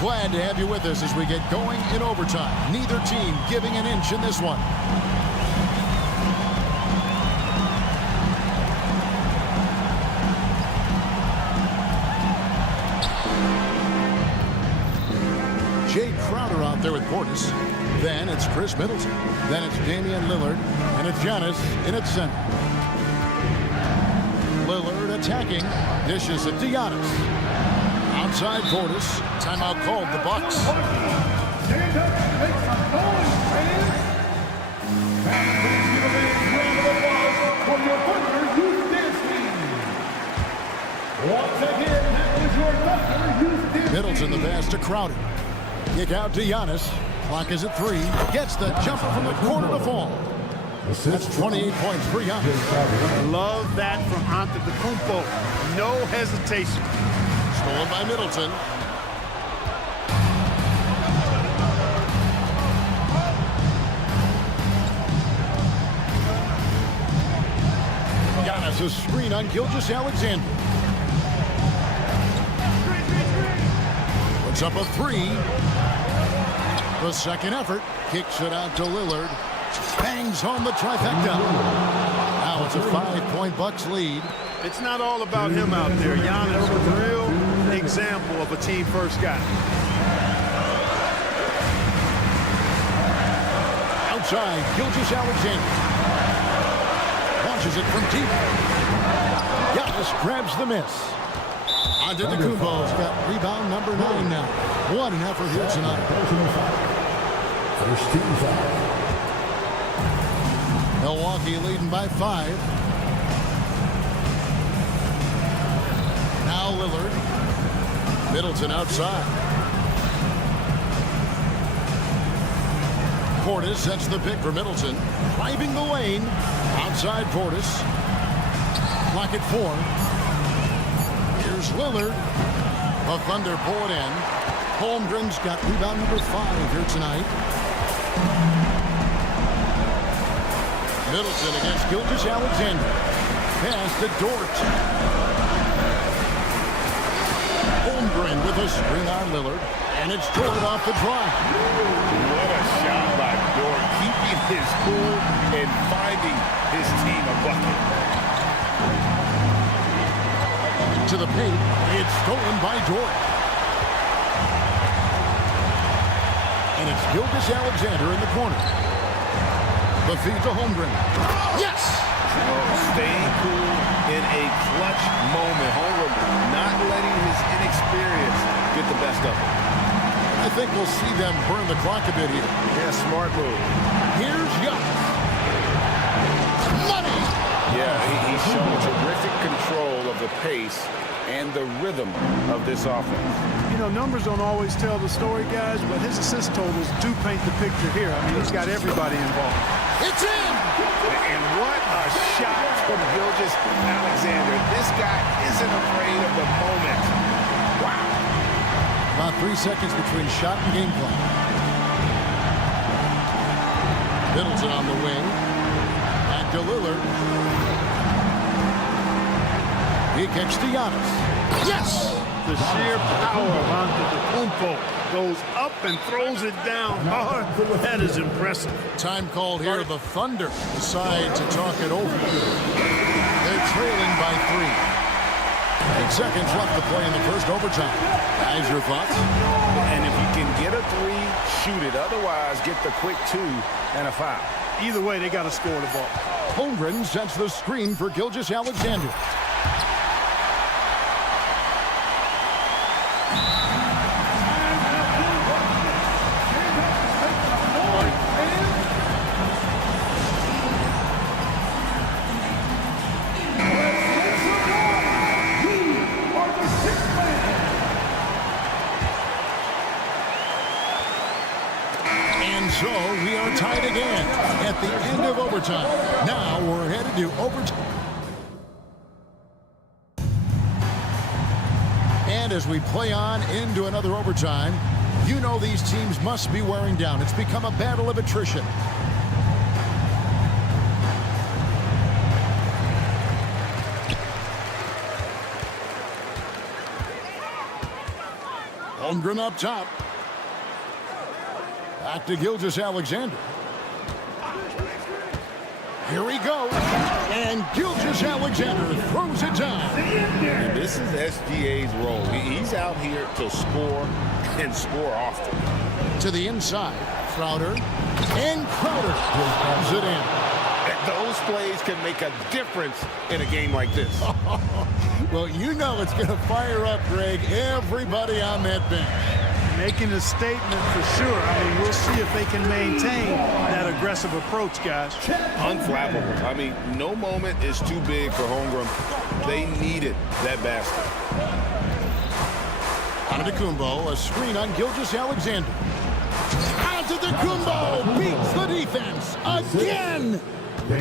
Glad to have you with us as we get going in overtime. Neither team giving an inch in this one. Jay Crowder out there with Portis. Then it's Chris Middleton. Then it's Damian Lillard. And it's Giannis in its center. Lillard attacking. Dishes it to Giannis. Outside Portis. Timeout called the Bucks. Stand up and make some noise, fans. And please give a big round of applause for your Thunder Youth Dance Team. Once again, that is your Thunder Youth Dance Team. Middleton the pass to Crowder. Kick out to Giannis. Clock is at 3. Gets the jumper from the corner to fall. That's 28 points for Giannis. Love that from Antetokounmpo. No hesitation. Stolen by Middleton. Giannis a screen on Gilgeous-Alexander. Puts up a 3. The second effort. Kicks it out to Lillard. Bangs home the trifecta. Now it's a 5-point Bucks lead. It's not all about him out there. Giannis, a real example of a team-first guy. Outside, Gilgeous-Alexander. Launches it from deep. Giannis grabs the miss. Antetokounmpo's got rebound number 9 now. What an effort here tonight. First team foul. Milwaukee leading by 5. Now Lillard. Middleton outside. Portis sets the pick for Middleton. Driving the lane. Outside Portis. Clock at 4. Here's Lillard. The Thunder pull it in. Holmgren's got rebound number 5 here tonight. Middleton against Gilgeous-Alexander. pass to Dort. Holmgren with a screen on Lillard. And it's Dort off the drive. What a shot by Dort, keeping his cool and finding his team a bucket. To the paint, it's stolen by Dort. And it's Gilgeous-Alexander in the corner. The feed to Holmgren. Yes! Staying cool in a clutch moment. Holmgren not letting his inexperience get the best of him. I think we'll see them burn the clock a bit here. Yeah, smart move. Here's Giannis. Money! Yeah, he's shown terrific control of the pace and the rhythm of this offense. You know, numbers don't always tell the story, guys, but his assist totals do paint the picture here. I mean, he's got everybody involved. It's in! And what a shot from Gilgeous-Alexander. This guy isn't afraid of the moment. Wow. About 3 seconds between shot and game clock. Middleton on the wing. Back to Lillard. He kicks to Giannis. Yes! The sheer power of Antetokounmpo goes up and throws it down hard. That is impressive. Time called here. The Thunder decide to talk it over. They're trailing by 3. 8 seconds left to play in the first overtime. Guys, your thoughts? And if you can get a 3, shoot it. Otherwise, get the quick 2 and a foul. Either way, they got to score the ball. Holmgren sets the screen for Gilgeous-Alexander. So we are tied again at the end of overtime. Now we're headed to overtime. And as we play on into another overtime, you know these teams must be wearing down. It's become a battle of attrition. Holmgren up top. Back to Gilgeous-Alexander. Here he goes. And Gilgeous-Alexander throws it down. And this is SGA's role. He's out here to score and score often. To the inside. Crowder. And Crowder pulls it in. And those plays can make a difference in a game like this. Well, you know it's going to fire up, Greg, everybody on that bench. Making a statement for sure. I mean, we'll see if they can maintain that aggressive approach, guys. Unflappable. I mean, no moment is too big for Holmgren. They needed that basket. Antetokounmpo, a screen on Gilgeous-Alexander. Antetokounmpo beats the defense again.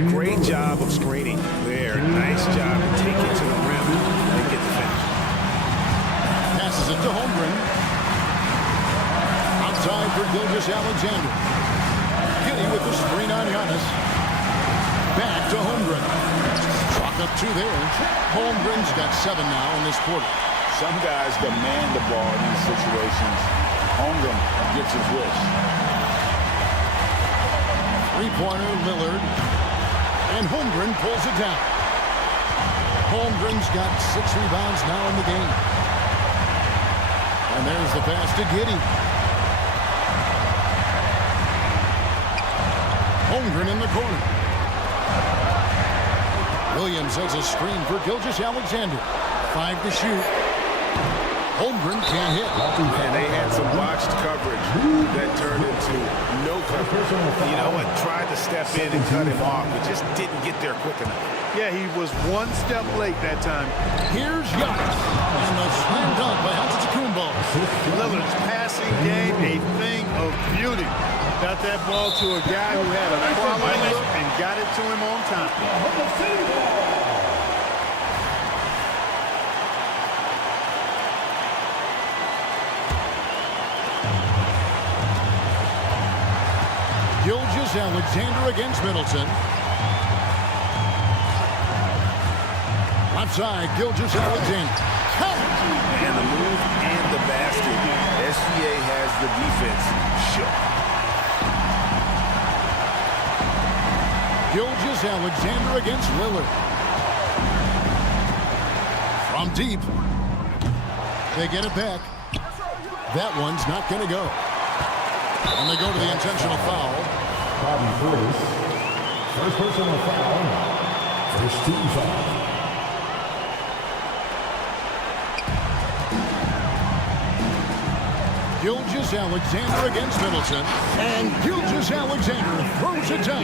Great job of screening there. Nice job to take it to the rim and get the finish. Passes it to Holmgren. Outside for Gilgeous-Alexander. Giddy with the screen on Giannis. Back to Holmgren. Clock up 2 there. Holmgren's got 7 now in this quarter. Some guys demand the ball in these situations. Holmgren gets his wish. Three-pointer, Lillard. And Holmgren pulls it down. Holmgren's got 6 rebounds now in the game. And there's the pass to Giddy. Holmgren in the corner. Williams has a screen for Gilgeous-Alexander. 5 to shoot. Holmgren can't hit. And they had some botched coverage that turned into no coverage. You know what? Tried to step in and cut him off, but just didn't get there quick enough. Yeah, he was 1 step late that time. Here's Giannis. And the slam dunk by Antetokounmpo. Lillard's passing game, a thing of beauty. Got that ball to a guy who had a quality look and got it to him on time. Gilgeous-Alexander against Middleton. Outside, Gilgeous-Alexander. And the move and the basket. SGA has the defense shook. Gilgeous-Alexander against Lillard. From deep. They get it back. That one's not going to go. And they go to the intentional foul. First personal foul. First team foul. Gilgeous-Alexander against Middleton. And Gilgeous-Alexander throws it down.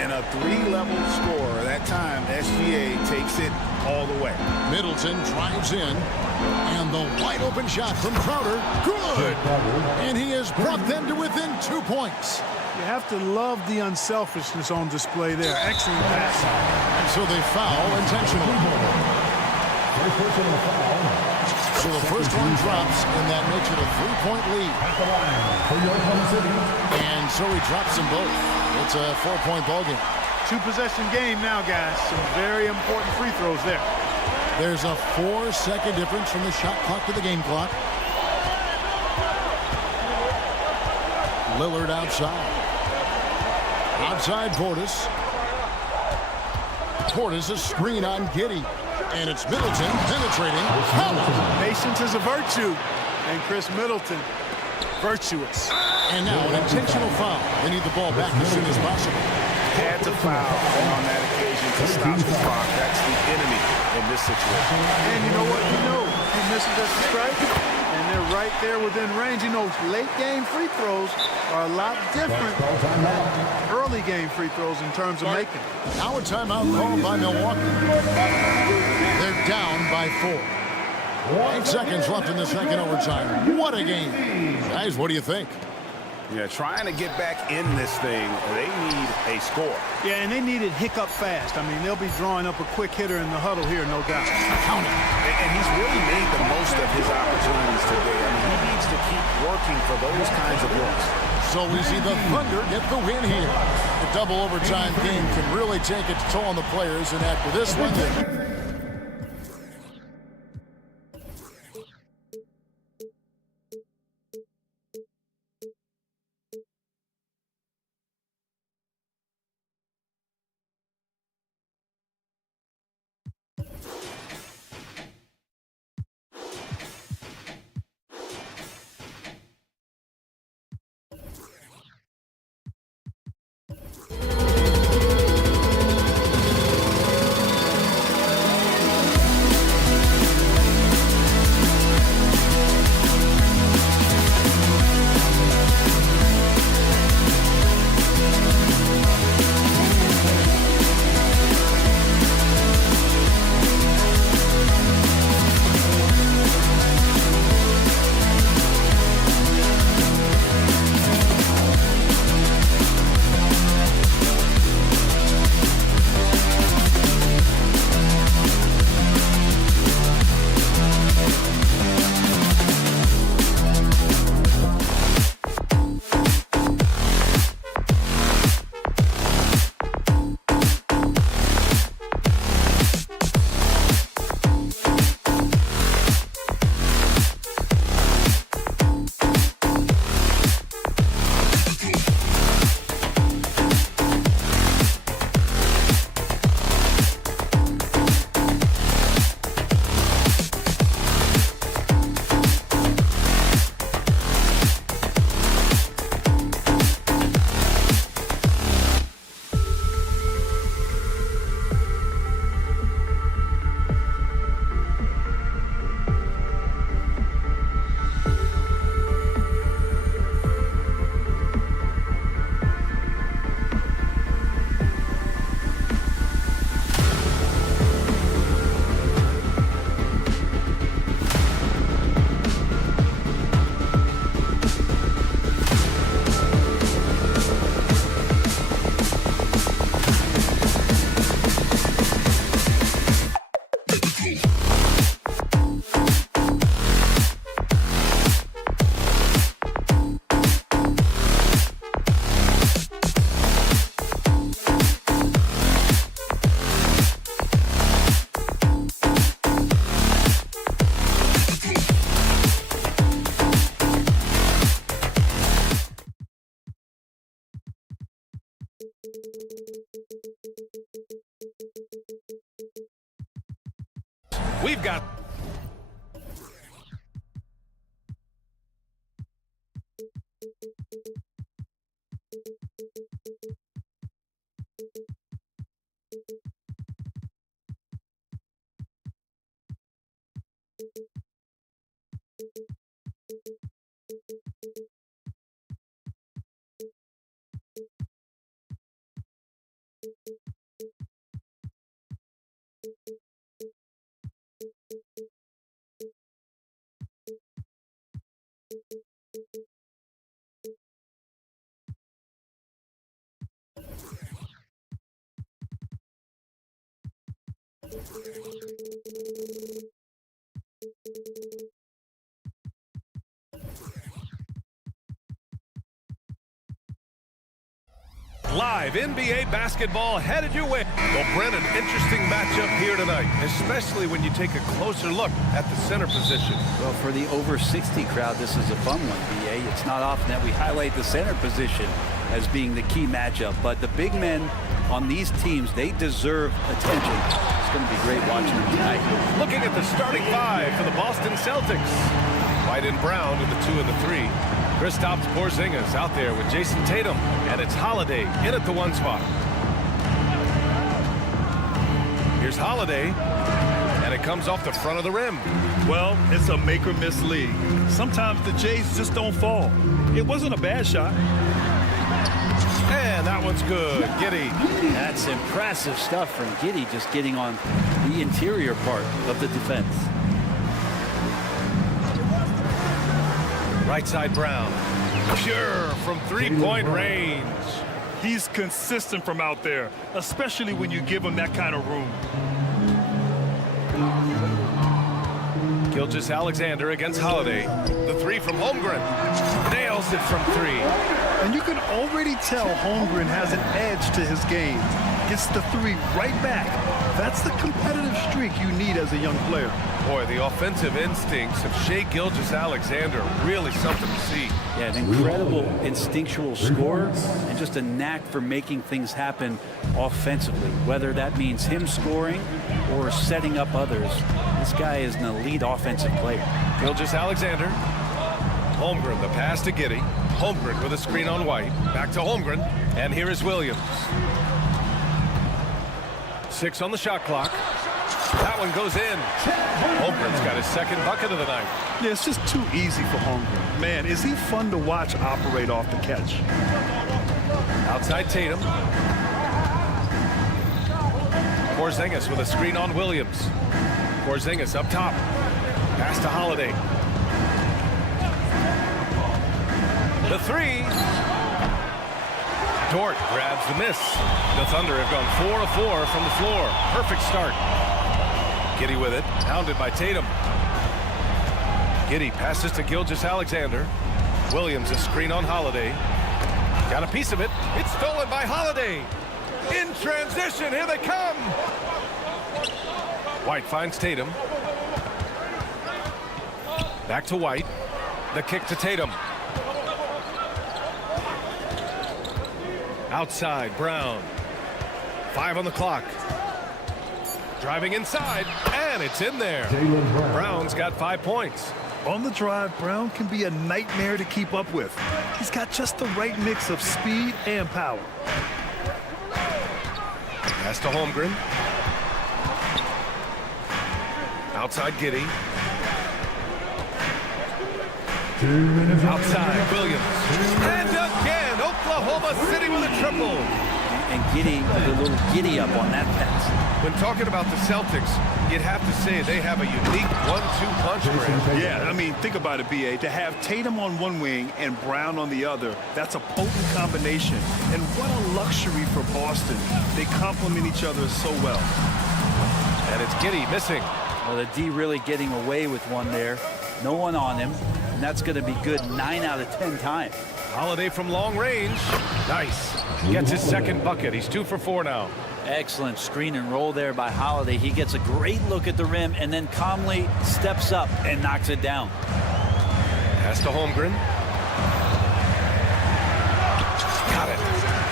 And a three-level score. That time, SGA takes it all the way. Middleton drives in. And the wide-open shot from Crowder. Good. And he has brought them to within 2 points. You have to love the unselfishness on display there. Excellent pass. And so they foul intentionally. First personal foul. So the first one drops, and that makes it a 3-point lead. At the line for Oklahoma City. And so he drops them both. It's a 4-point ballgame. Two-possession game now, guys. Some very important free throws there. There's a 4-second difference from the shot clock to the game clock. Lillard outside. Outside Portis. Portis a screen on Giddey. And it's Middleton penetrating. Patience is a virtue. And Chris Middleton, virtuous. And now an intentional foul. They need the ball back as soon as possible. Had to foul on that occasion to stop the clock. That's the enemy in this situation. And you know what? You know he misses that strike, and they're right there within range. You know, late game free throws are a lot different than early game free throws in terms of making. Now a timeout called by Milwaukee. They're down by 4. 8 seconds left in the second overtime. What a game. Guys, what do you think? Yeah, trying to get back in this thing, they need a score. Yeah, and they need it hiccup fast. I mean, they'll be drawing up a quick hitter in the huddle here, no doubt. Count it. And he's really made the most of his opportunities today. I mean, he needs to keep working for those kinds of looks. So we see the Thunder get the win here. The double overtime game can really take its toll on the players, and after this one, got... Live NBA basketball headed your way. Well, Brent, an interesting matchup here tonight, especially when you take a closer look at the center position. Well, for the over 60 crowd, this is a fun one, BA. It's not often that we highlight the center position as being the key matchup, but the big men on these teams, they deserve attention. It's going to be great watching them tonight. Looking at the starting five for the Boston Celtics. White and Brown with the 2 and the 3. Kristaps Porzingis out there with Jason Tatum, and it's Holiday in at the 1 spot. Here's Holiday, and it comes off the front of the rim. Well, it's a make or miss league. Sometimes the Jays just don't fall. It wasn't a bad shot. And that one's good. Giddey. That's impressive stuff from Giddey, just getting on the interior part of the defense. Right side Brown. Pure from three-point range. He's consistent from out there, especially when you give him that kind of room. Gilgeous-Alexander against Holiday. The 3 from Holmgren. Nails it from 3. And you can already tell Holmgren has an edge to his game. Gets the 3 right back. That's the competitive streak you need as a young player. Boy, the offensive instincts of Shai Gilgeous-Alexander, really something to see. Yeah, an incredible instinctual scorer and just a knack for making things happen offensively, whether that means him scoring or setting up others. This guy is an elite offensive player. Gilgeous-Alexander. Holmgren, the pass to Giddey. Holmgren with a screen on White. Back to Holmgren. And here is Williams. 6 on the shot clock. That one goes in. Holmgren's got his second bucket of the night. Yeah, it's just too easy for Holmgren. Man, is he fun to watch operate off the catch. Outside Tatum. Porzingis with a screen on Williams. Porzingis up top. Pass to Holiday. The 3. Dort grabs the miss. The Thunder have gone 4 of 4 from the floor. Perfect start. Giddey with it. Hounded by Tatum. Giddey passes to Gilgeous-Alexander. Williams a screen on Holiday. Got a piece of it. It's stolen by Holiday. In transition. Here they come. White finds Tatum. Back to White. The kick to Tatum. Outside, Brown. 5 on the clock. Driving inside, and it's in there. Brown's got 5 points. On the drive, Brown can be a nightmare to keep up with. He's got just the right mix of speed and power. Pass to Holmgren. Outside, Giddey. Outside, Williams. And again, Oklahoma City with a triple. And Giddey with a little giddy up on that pass. When talking about the Celtics, you'd have to say they have a unique 1-2 punch, Brand. Yeah, I mean, think about it, B.A. To have Tatum on one wing and Brown on the other, that's a potent combination. And what a luxury for Boston. They complement each other so well. And it's Giddey missing. Well, the D really getting away with one there. No one on him. And that's going to be good 9 out of 10 times. Holiday from long range. Nice. Gets his second bucket. He's 2 for 4 now. Excellent screen and roll there by Holiday. He gets a great look at the rim and then calmly steps up and knocks it down. Pass to Holmgren. Got it.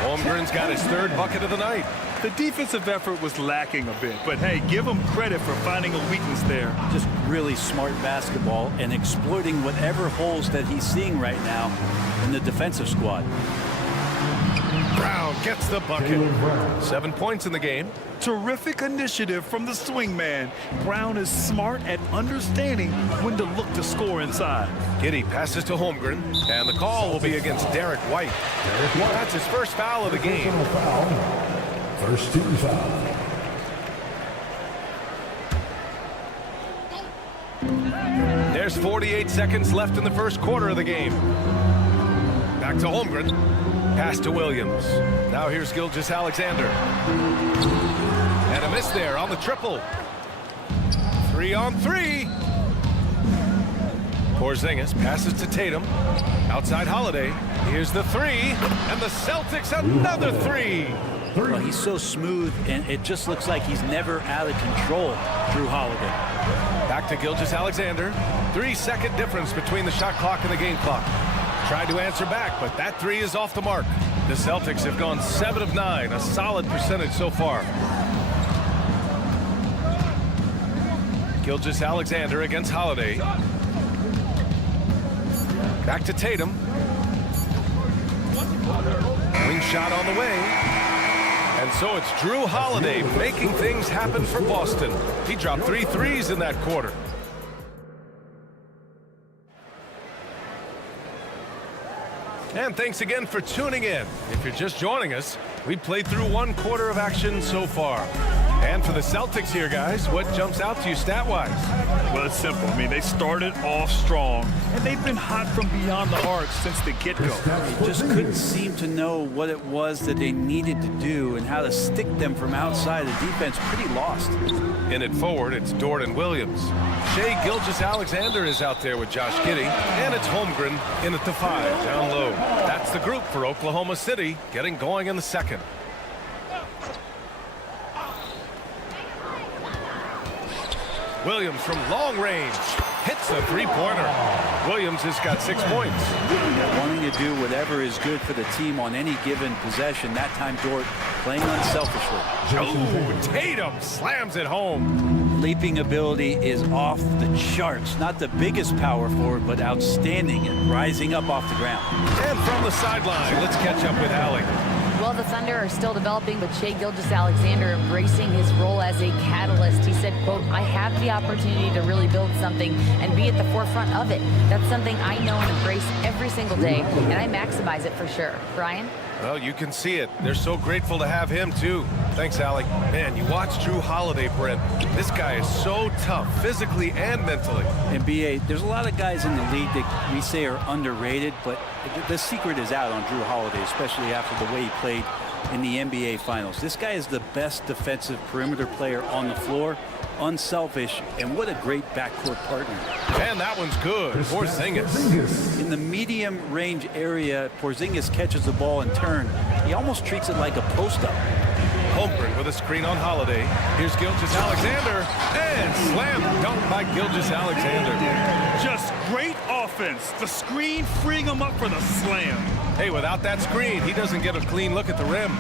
Holmgren's got his 3rd bucket of the night. The defensive effort was lacking a bit, but hey, give him credit for finding a weakness there. Just really smart basketball and exploiting whatever holes that he's seeing right now in the defensive squad. Brown gets the bucket. 7 points in the game. Terrific initiative from the swingman. Brown is smart at understanding when to look to score inside. Giddey passes to Holmgren, and the call will be against Derek White. That's his first foul of the game. First team foul. There's 48 seconds left in the first quarter of the game. Back to Holmgren. Pass to Williams. Now here's Gilgeous-Alexander. And a miss there on the triple. 3-on-3. Porzingis passes to Tatum. Outside Holiday. Here's the three. And the Celtics another three. Well, he's so smooth, and it just looks like he's never out of control, Drew Holiday. Back to Gilgeous-Alexander. 3-second difference between the shot clock and the game clock. Tried to answer back, but that three is off the mark. The Celtics have gone 7 of 9, a solid percentage so far. Gilgeous-Alexander against Holiday. Back to Tatum. Wing shot on the way. And so it's Drew Holiday making things happen for Boston. He dropped 3 threes in that quarter. And thanks again for tuning in. If you're just joining us, we played through 1 quarter of action so far. And for the Celtics here, guys, what jumps out to you stat-wise? Well, it's simple. I mean, they started off strong, and they've been hot from beyond the arc since the get-go. They just couldn't seem to know what it was that they needed to do and how to stick them from outside. The defense pretty lost. In it forward, it's Dort and Williams. Shai Gilgeous-Alexander is out there with Josh Giddey, and it's Holmgren in at the 5, down low. That's the group for Oklahoma City, getting going in the second. Williams from long range hits a three-pointer. Williams has got 6 points. They're wanting to do whatever is good for the team on any given possession. That time, Dort playing unselfishly. Oh, Tatum slams it home. Leaping ability is off the charts. Not the biggest power forward, but outstanding and rising up off the ground. And from the sideline, let's catch up with Allie. Well, the Thunder are still developing, but Shai Gilgeous-Alexander embracing his role as a catalyst. He said, quote, I have the opportunity to really build something and be at the forefront of it. That's something I know and embrace every single day, and I maximize it for sure. Brian? Well, you can see it. They're so grateful to have him, too. Thanks, Allie. Man, you watch Drew Holiday, Brent. This guy is so tough, physically and mentally. And B.A., there's a lot of guys in the league that we say are underrated, but the secret is out on Drew Holiday, especially after the way he played in the NBA Finals. This guy is the best defensive perimeter player on the floor, unselfish, and what a great backcourt partner. And that one's good. Porzingis. In the medium range area, Porzingis catches the ball in turn. He almost treats it like a post-up. Holmgren with a screen on Holiday. Here's Gilgeous-Alexander, and slam dunk by Gilgeous-Alexander. Just great offense. The screen freeing him up for the slam. Hey, without that screen, he doesn't get a clean look at the rim.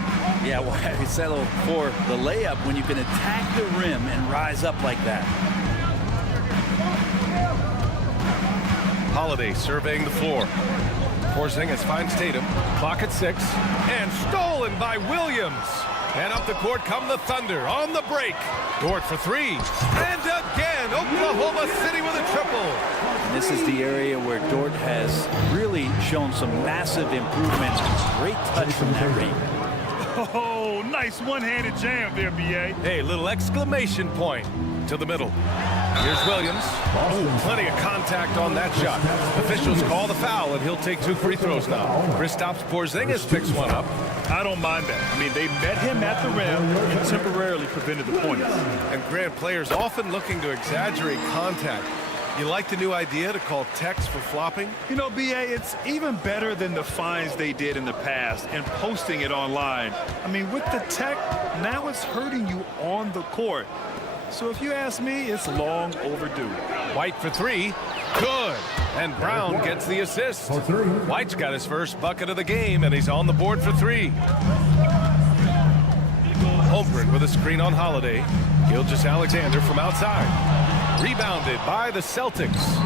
Yeah, why we settle for the layup when you can attack the rim and rise up like that? Holiday surveying the floor. Porzingis finds Tatum. Clock at 6. And stolen by Williams. And up the court come the Thunder on the break. Dort for 3. And again, Oklahoma City with a triple. This is the area where Dort has really shown some massive improvement. Great touch from that ring. Oh, nice one-handed jam there, B.A. Hey, little exclamation point to the middle. Here's Williams. Oh, plenty of contact on that shot. Officials call the foul, and he'll take 2 free throws now. Kristaps Porzingis picks one up. I don't mind that. I mean, they met him at the rim and temporarily prevented the points. And Grant, players often looking to exaggerate contact. You like the new idea to call techs for flopping? You know, B.A., it's even better than the fines they did in the past and posting it online. I mean, with the tech, now it's hurting you on the court. So if you ask me, it's long overdue. White for 3. Good. And Brown gets the assist. White's got his first bucket of the game, and he's on the board for 3. Holmgren with a screen on Holiday. Gilgeous-Alexander from outside. Rebounded by the Celtics.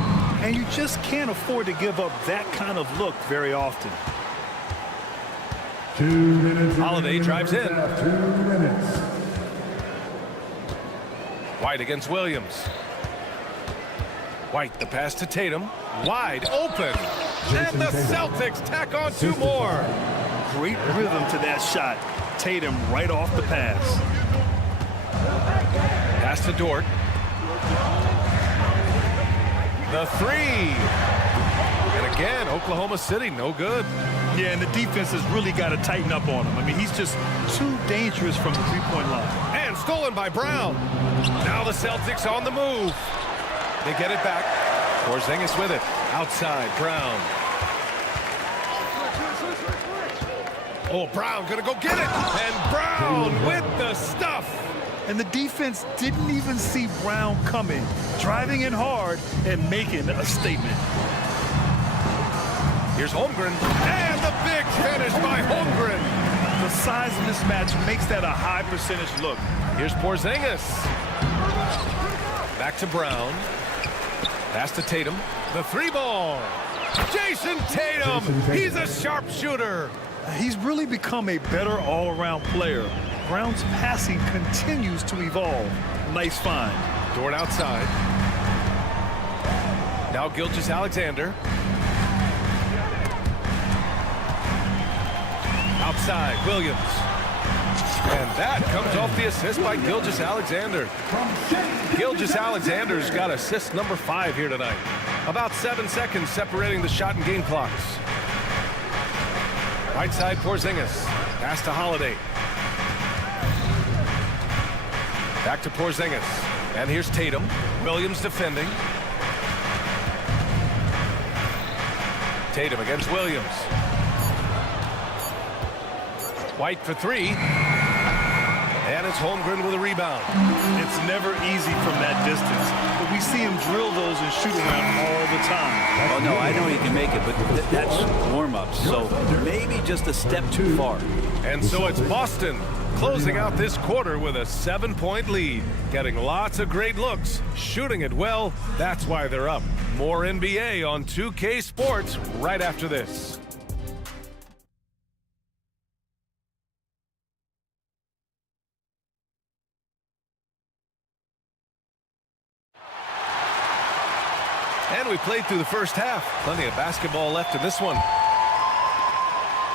And you just can't afford to give up that kind of look very often. 2 minutes. Holiday drives in. 2 minutes. White against Williams. White, the pass to Tatum. Wide open. And the Celtics tack on 2 more. Great rhythm to that shot. Tatum right off the pass. Pass to Dort. The 3. And again, Oklahoma City, no good. Yeah, and the defense has really got to tighten up on him. I mean, he's just too dangerous from the three-point line. And stolen by Brown. Now the Celtics on the move. They get it back. Porzingis with it. Outside, Brown. Oh, Brown gonna go get it. And Brown with the stuff. And the defense didn't even see Brown coming, driving in hard and making a statement. Here's Holmgren. And the big finish by Holmgren. The size mismatch makes that a high percentage look. Here's Porzingis. Back to Brown. Pass to Tatum. The 3-ball. Jason Tatum. He's a sharpshooter. He's really become a better all-around player. Brown's passing continues to evolve. Nice find. Dort outside. Now Gilgeous-Alexander. Outside, Williams. And that comes off the assist by Gilgeous-Alexander. Gilgeous-Alexander's got assist number 5 here tonight. About 7 seconds separating the shot and game clocks. Right side, Porzingis. Pass to Holiday. Back to Porzingis. And here's Tatum. Williams defending. Tatum against Williams. White for 3. And it's Holmgren with a rebound. It's never easy from that distance, but we see him drill those and shoot around all the time. Oh, no, I know he can make it, but that's warm-ups, so maybe just a step too far. And so it's Boston closing out this quarter with a 7-point lead. Getting lots of great looks, shooting it well. That's why they're up. More NBA on 2K Sports right after this. And we played through the first half. Plenty of basketball left in this one.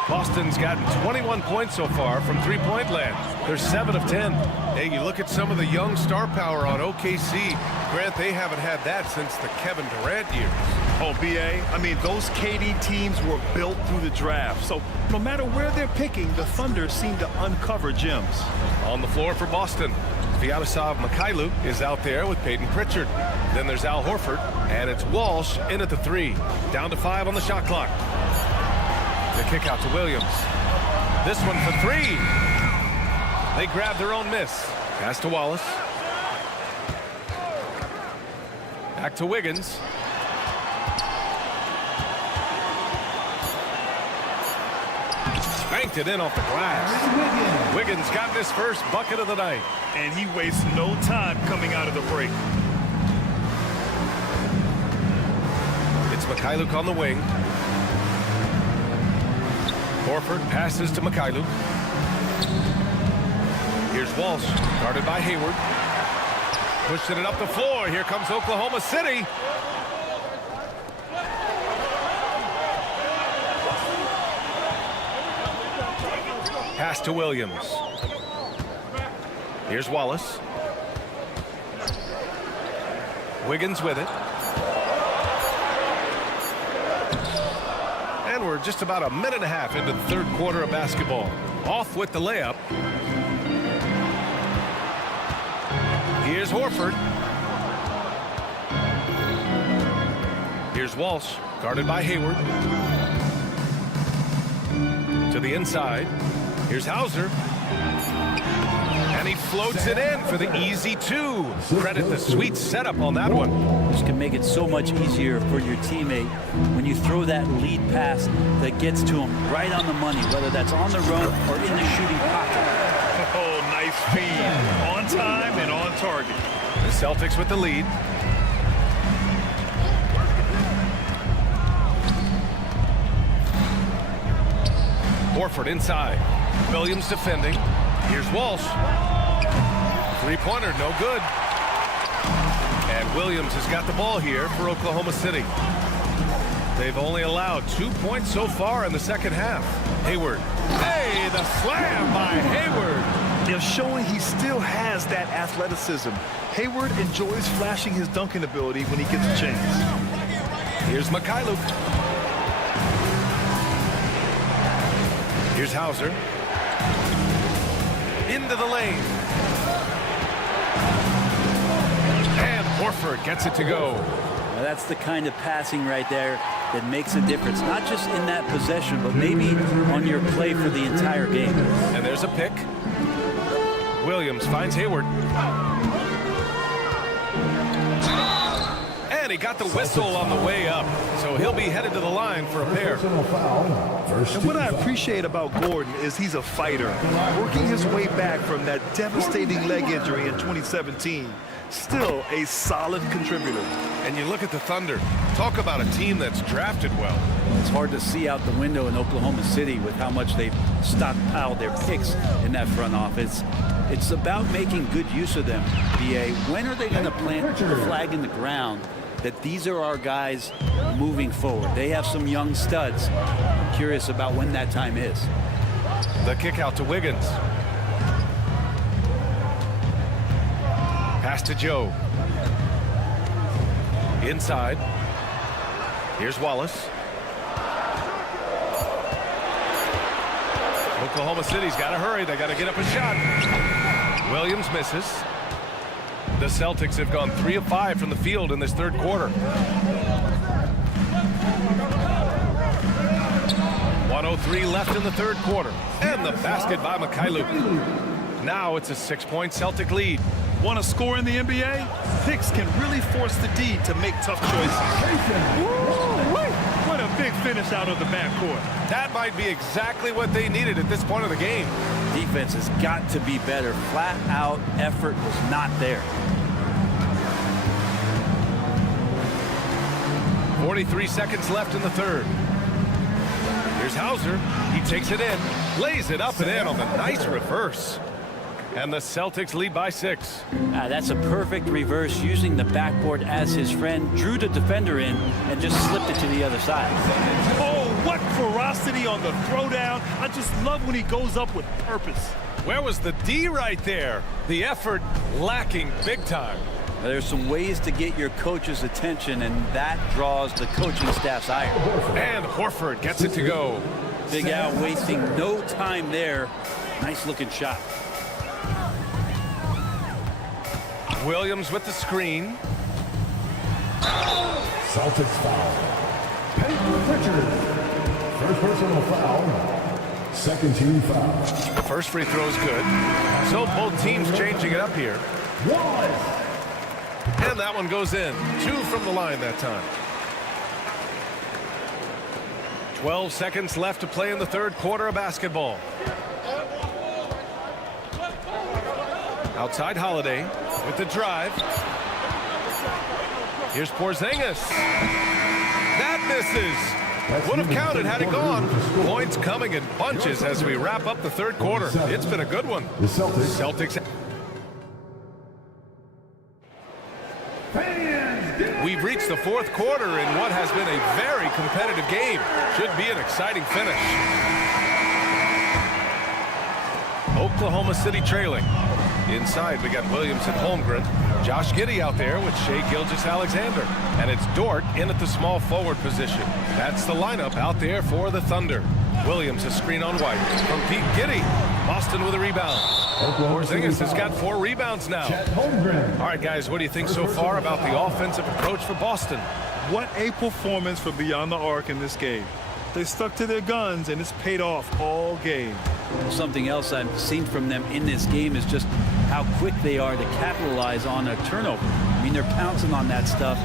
Boston's gotten 21 points so far from three-point land. They're 7 of 10. Hey, you look at some of the young star power on OKC. Grant, they haven't had that since the Kevin Durant years. Oh, BA, I mean, those KD teams were built through the draft. So no matter where they're picking, the Thunder seem to uncover gems. On the floor for Boston, Sviatoslav Mikhailiuk is out there with Peyton Pritchard. Then there's Al Horford, and it's Walsh in at the 3. Down to 5 on the shot clock. The kick out to Williams. This one for 3. They grab their own miss. Pass to Wallace. Back to Wiggins. Banked it in off the glass. Wiggins got his first bucket of the night. And he wastes no time coming out of the break. It's Mikhailiuk on the wing. Horford passes to Mikhailiuk. Here's Walsh, guarded by Hayward. Pushing it up the floor. Here comes Oklahoma City. Pass to Williams. Here's Wallace. Wiggins with it. And we're just about a minute and a half into the third quarter of basketball. Off with the layup. Here's Horford. Here's Walsh, guarded by Hayward. To the inside. Here's Hauser. And he floats it in for the easy 2. Credit the sweet setup on that one. This can make it so much easier for your teammate when you throw that lead pass that gets to him right on the money, whether that's on the run or in the shooting pocket. Oh, nice speed, on time and on target. The Celtics with the lead. Horford inside. Williams defending. Here's Walsh. Three-pointer, no good. And Williams has got the ball here for Oklahoma City. They've only allowed 2 points so far in the second half. Hayward. Hey, the slam by Hayward. They're showing he still has that athleticism. Hayward enjoys flashing his dunking ability when he gets a chance. Here's Mikhailuk. Here's Hauser. Into the lane. And Horford gets it to go. Now that's the kind of passing right there that makes a difference, not just in that possession, but maybe on your play for the entire game. And there's a pick. Williams finds Hayward. And he got the whistle on the way up, so he'll be headed to the line for a pair. And what I appreciate about Gordon is he's a fighter, working his way back from that devastating leg injury in 2017. Still a solid contributor. And you look at the Thunder, talk about a team that's drafted well. It's hard to see out the window in Oklahoma City with how much they've stockpiled their picks in that front office. It's about making good use of them, BA. When are they going to plant the flag in the ground that these are our guys moving forward? They have some young studs. I'm curious about when that time is. The kick out to Wiggins. Pass to Joe. Inside. Here's Wallace. Oklahoma City's got to hurry. They got to get up a shot. Williams misses. The Celtics have gone 3 of 5 from the field in this third quarter. 1:03 left in the third quarter. And the basket by Mikhailuk. Now it's a 6-point Celtic lead. Want to score in the NBA? Picks can really force the D to make tough choices. Woo! What a big finish out of the backcourt. That might be exactly what they needed at this point of the game. Defense has got to be better. Flat out effort was not there. 43 seconds left in the third. Here's Hauser. He takes it in, lays it up and in on the nice reverse. And the Celtics lead by 6. That's a perfect reverse, using the backboard as his friend, drew the defender in, and just slipped it to the other side. Oh, what ferocity on the throwdown. I just love when he goes up with purpose. Where was the D right there? The effort lacking big time. There's some ways to get your coach's attention, and that draws the coaching staff's ire. And Horford gets it to go. Big Al wasting no time there. Nice looking shot. Williams with the screen. Celtics foul. Peyton Pritchard. First personal foul. Second team foul. The first free throw is good. So both teams changing it up here. Wallace. And that one goes in. 2 from the line that time. 12 seconds left to play in the third quarter of basketball. Outside Holiday with the drive. Here's Porzingis. That misses. Would have counted had it gone. Points coming in bunches as we wrap up the third quarter. It's been a good one. The Celtics. We've reached the fourth quarter in what has been a very competitive game. Should be an exciting finish. Oklahoma City trailing. Inside, we got Williams and Holmgren. Josh Giddey out there with Shai Gilgeous-Alexander. And it's Dort in at the small forward position. That's the lineup out there for the Thunder. Williams a screen on White. From Pete Giddey. Boston with a rebound. Porzingis has got 4 rebounds now. All right, guys, what do you think so far about the offensive approach for Boston? What a performance for Beyond the Arc in this game. They stuck to their guns, and it's paid off all game. Something else I've seen from them in this game is just how quick they are to capitalize on a turnover. I mean, they're pouncing on that stuff.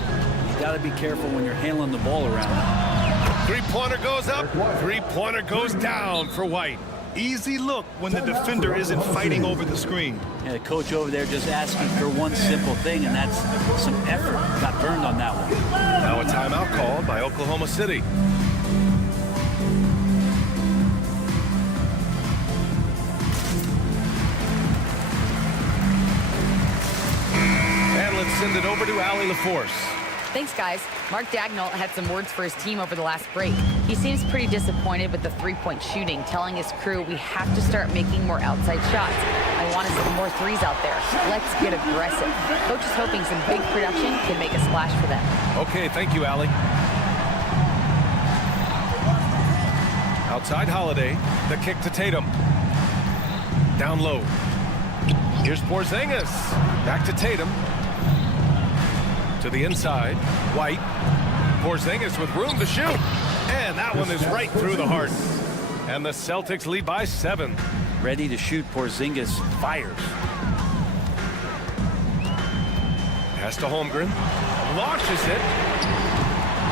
You got to be careful when you're handling the ball around. Three-pointer goes up. Three-pointer goes down for White. easy look when the defender isn't fighting over the screen. Yeah, the coach over there just asking for one simple thing, and that's some effort. Got burned on that one. Now a timeout called by Oklahoma City. And let's send it over to Allie LaForce. Thanks, guys. Mark Daigneault had some words for his team over the last break. He seems pretty disappointed with the three-point shooting, telling his crew we have to start making more outside shots. I want to see more threes out there. Let's get aggressive. Coach is hoping some big production can make a splash for them. Okay, thank you, Allie. Outside Holiday, the kick to Tatum. Down low. Here's Porzingis. Back to Tatum. To the inside. White. Porzingis with room to shoot. And that one is right through the heart. And the Celtics lead by 7. Ready to shoot. Porzingis fires. Pass to Holmgren. Launches it.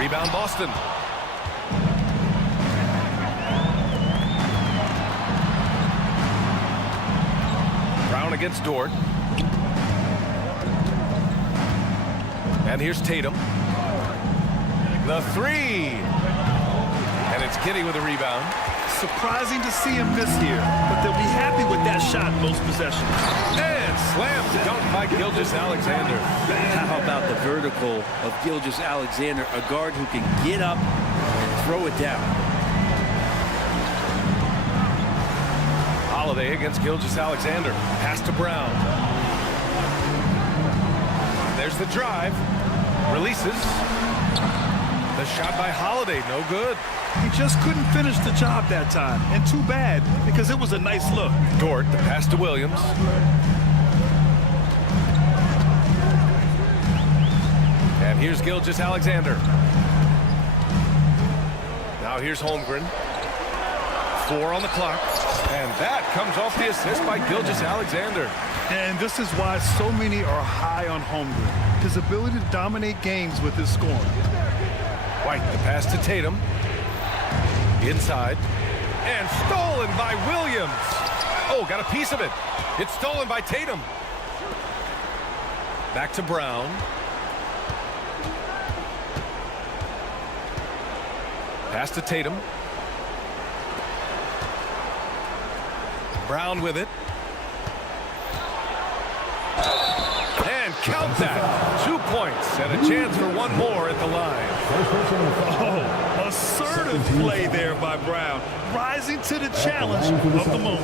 Rebound Boston. Brown against Dort. And here's Tatum. The three. And it's Kitty with a rebound. Surprising to see him miss here, but they'll be happy with that shot most possessions. And slam dunk by Gilgeous-Alexander. How about the vertical of Gilgeous-Alexander, a guard who can get up and throw it down. Holiday against Gilgeous-Alexander. Pass to Brown. There's the drive. Releases. The shot by Holiday, no good. He just couldn't finish the job that time, and too bad, because it was a nice look. Dort, the pass to Williams. And here's Gilgeous-Alexander. Now here's Holmgren. 4 on the clock. And that comes off the assist by Gilgeous-Alexander. And this is why so many are high on Holmgren. His ability to dominate games with his scoring. White, the pass to Tatum. Inside. And stolen by Williams. Oh, got a piece of it. It's stolen by Tatum. Back to Brown. Pass to Tatum. Brown with it. And count that. 2 points and a chance for one more at the line. Oh, assertive play there by Brown. Rising to the challenge of the moment.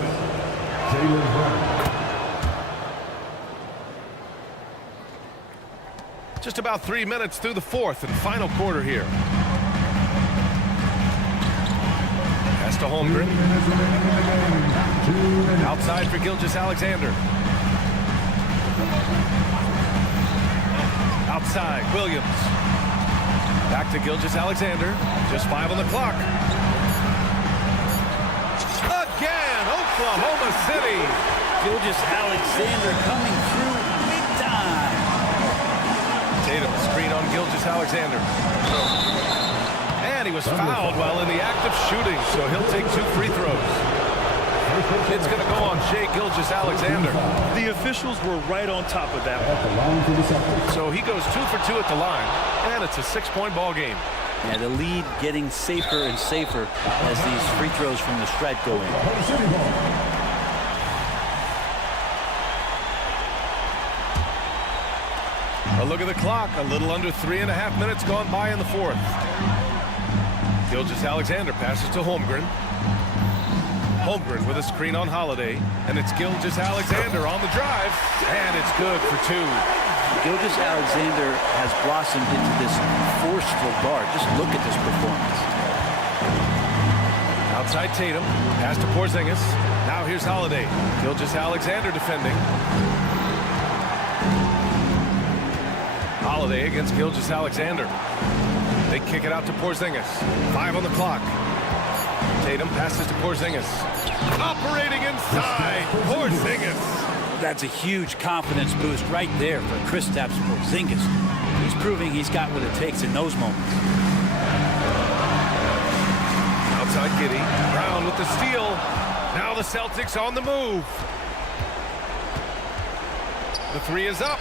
Just about 3 minutes through the fourth and final quarter here. Pass to Holmgren. Outside for Gilgeous-Alexander. Outside, Williams. Back to Gilgeous-Alexander. Just 5 on the clock. Again, Oklahoma City. Gilgeous-Alexander coming through big time. Tatum screen on Gilgeous-Alexander. And he was fouled while in the act of shooting, so he'll take 2 free throws. It's going to go on Shai Gilgeous-Alexander. The officials were right on top of that one. So he goes 2 for 2 at the line, and it's a 6-point ball game. Yeah, the lead getting safer and safer as these free throws from the stripe go in. A look at the clock. A little under 3.5 minutes gone by in the fourth. Gilgeous-Alexander passes to Holmgren. Holmgren with a screen on Holiday, and it's Gilgeous-Alexander on the drive, and it's good for 2. Gilgeous-Alexander has blossomed into this forceful guard. Just look at this performance. Outside Tatum, pass to Porzingis. Now here's Holiday. Gilgeous-Alexander defending. Holiday against Gilgeous-Alexander. They kick it out to Porzingis. 5 on the clock. Tatum passes to Porzingis. Operating inside, Porzingis. That's a huge confidence boost right there for Kristaps Porzingis. He's proving he's got what it takes in those moments. Outside Giddey. Brown with the steal. Now the Celtics on the move. The three is up.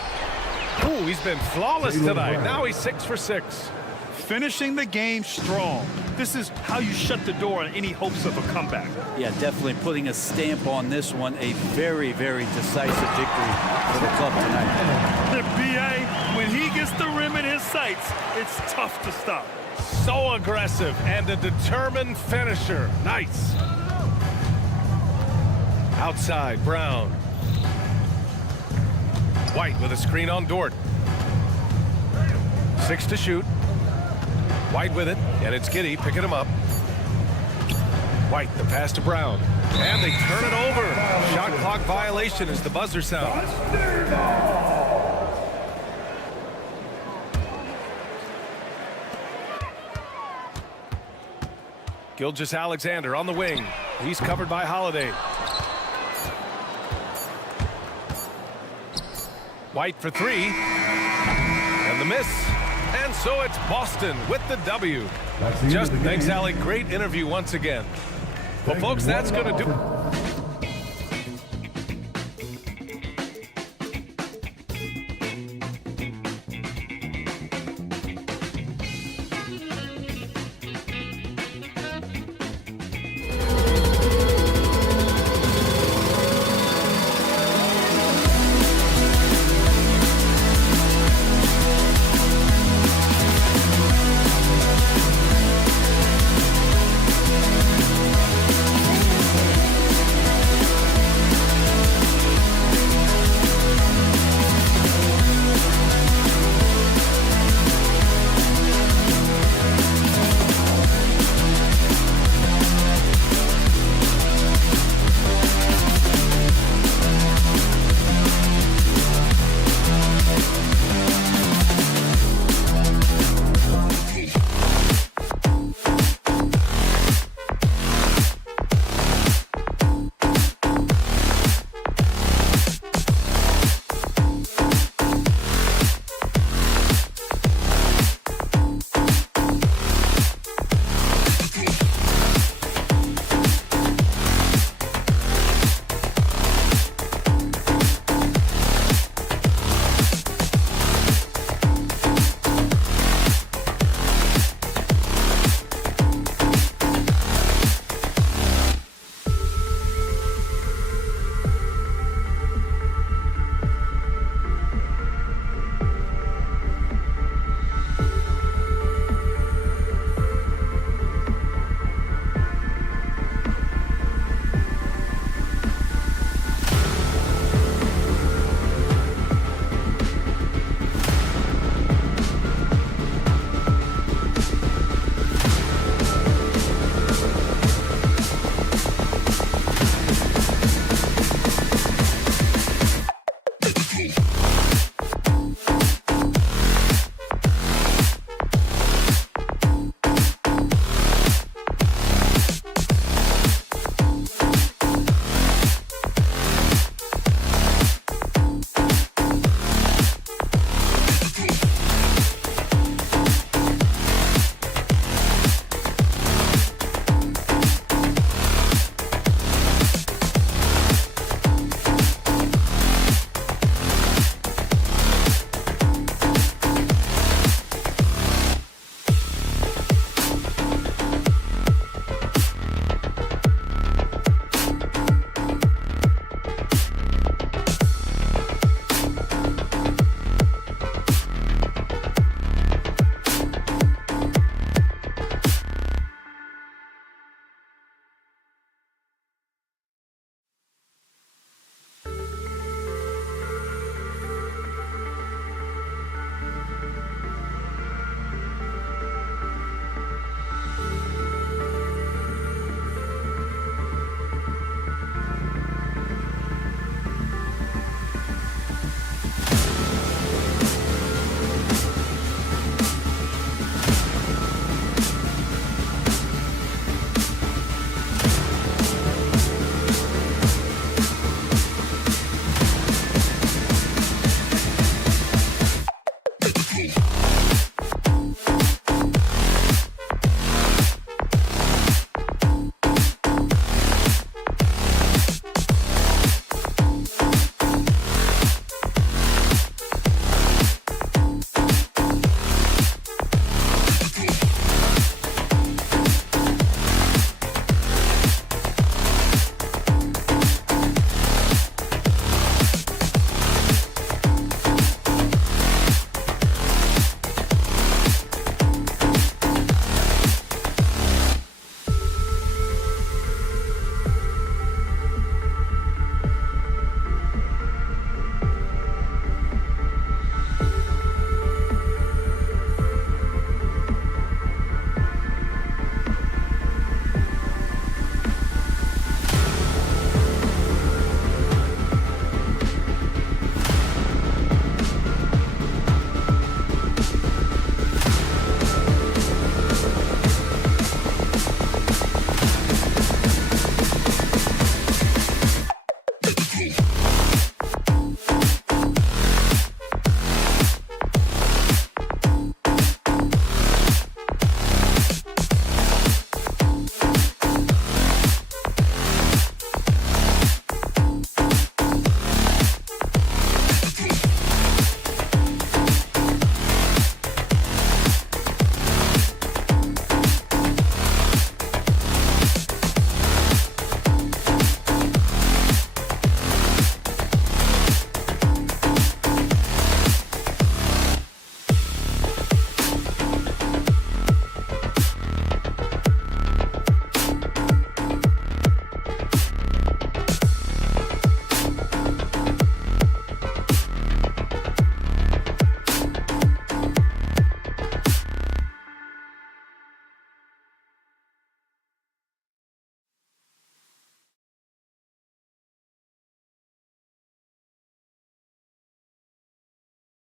Ooh, he's been flawless tonight. Now he's 6 for 6. Finishing the game strong. This is how you shut the door on any hopes of a comeback. Yeah, definitely putting a stamp on this one. A very, very decisive victory for the club tonight. The BA, when he gets the rim in his sights, it's tough to stop. So aggressive and a determined finisher. Nice. Outside, Brown. White with a screen on Dort. 6 to shoot. White with it, and it's Giddey picking him up. White, the pass to Brown. And they turn it over. Shot clock violation as the buzzer sounds. Gilgeous-Alexander on the wing. He's covered by Holiday. White for 3. And the miss. And so it's Boston with the W. Thanks, Allie. Great interview once again. Well, folks, that's going to do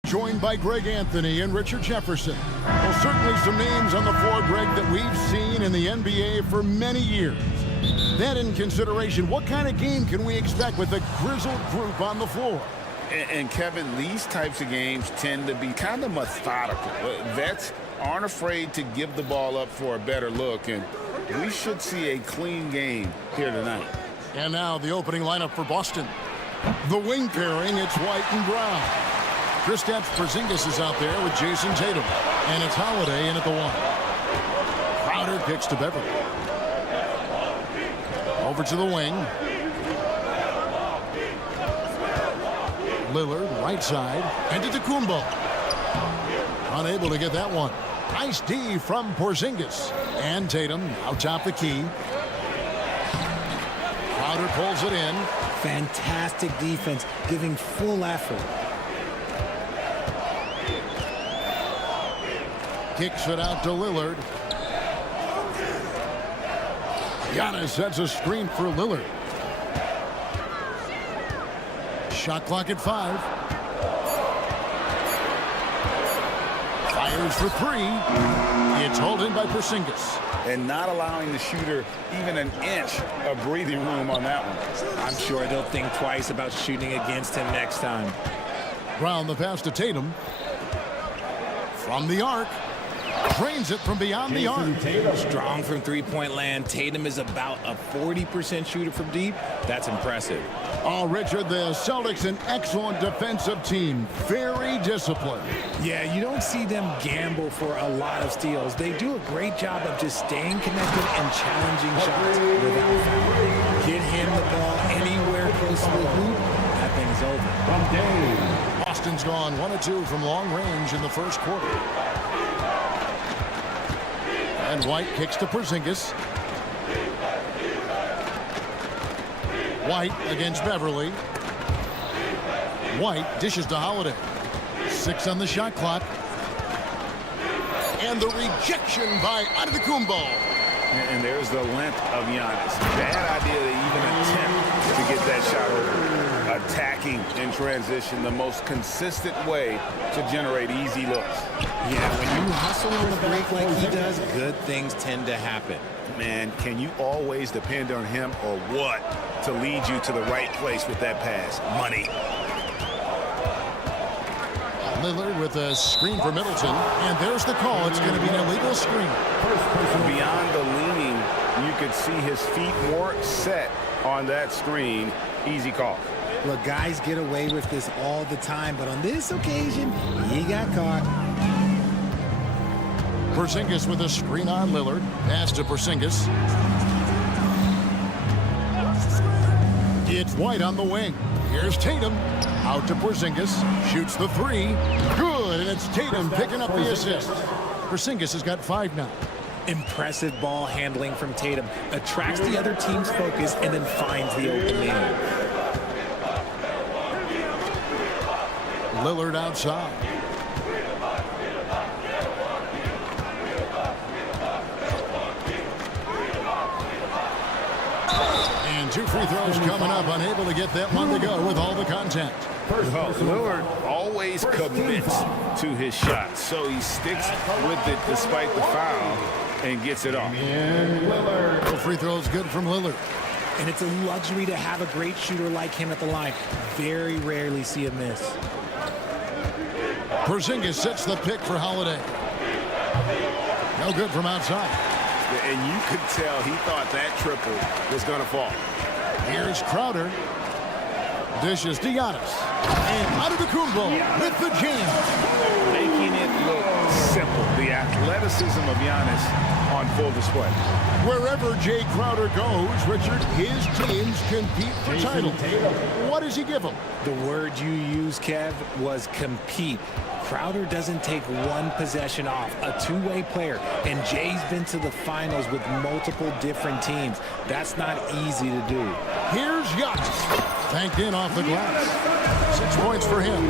Joined by Greg Anthony and Richard Jefferson. Well, certainly some names on the floor, Greg, that we've seen in the NBA for many years. That in consideration, what kind of game can we expect with a grizzled group on the floor? And Kevin, these types of games tend to be kind of methodical. Vets aren't afraid to give the ball up for a better look, and we should see a clean game here tonight. And now the opening lineup for Boston. The wing pairing, it's White and Brown. Kristaps Porzingis is out there with Jason Tatum. And it's Holiday in at the 1. Crowder kicks to Beverly. Over to the wing. Lillard, right side. And to Kumbo. Unable to get that one. Nice D from Porzingis. And Tatum out top the key. Crowder pulls it in. Fantastic defense, giving full effort. Kicks it out to Lillard. Giannis sets a screen for Lillard. Shot clock at 5. Fires for 3. It's hauled in by Porzingis. And not allowing the shooter even an inch of breathing room on that one. I'm sure they'll think twice about shooting against him next time. Brown the pass to Tatum. From the arc. Drains it from beyond the arc. Strong from three-point land. Tatum is about a 40% shooter from deep. That's impressive. Oh, Richard, the Celtics, an excellent defensive team. Very disciplined. Yeah, you don't see them gamble for a lot of steals. They do a great job of just staying connected and challenging shots without foul. Get him the ball anywhere close to the hoop, that thing's over. Boston's gone 1 of 2 from long range in the first quarter. And White kicks to Porzingis. White against Beverly. White dishes to Holiday. 6 on the shot clock. And the rejection by Antetokounmpo. And there's the length of Giannis. Bad idea to even attempt to get that shot over. Attacking in transition, the most consistent way to generate easy looks. Yeah, when you hustle on a break like he does, good things tend to happen. Man, can you always depend on him or what to lead you to the right place with that pass? Money. Lillard with a screen for Middleton. And there's the call. It's going to be an illegal screen. Beyond the leaning, you could see his feet more set on that screen. Easy call. Look, guys get away with this all the time, but on this occasion, he got caught. Porzingis with a screen on Lillard. Pass to Porzingis. It's White on the wing. Here's Tatum. Out to Porzingis. Shoots the 3. Good, and it's Tatum picking up the assist. Porzingis has got 5 now. Impressive ball handling from Tatum. Attracts the other team's focus and then finds the open man. Lillard outside. And 2 free throws coming up. Unable to get that one to go with all the contact. Lillard always commits to his shots, so he sticks with it despite the foul and gets it off. No free throws good from Lillard. And it's a luxury to have a great shooter like him at the line. Very rarely see a miss. Porzingis sets the pick for Holiday. No good from outside. And you could tell he thought that triple was going to fall. Here's Crowder. Dishes to Giannis. And Antetokounmpo with the jam. Making it look simple. The athleticism of Giannis on full display. Wherever Jay Crowder goes, Richard, his teams compete for titles. What does he give them? The word you used, Kev, was compete. Crowder doesn't take one possession off, a two-way player, and Jay's been to the finals with multiple different teams. That's not easy to do. Here's Giannis. Tanked in off the glass. 6 points for him.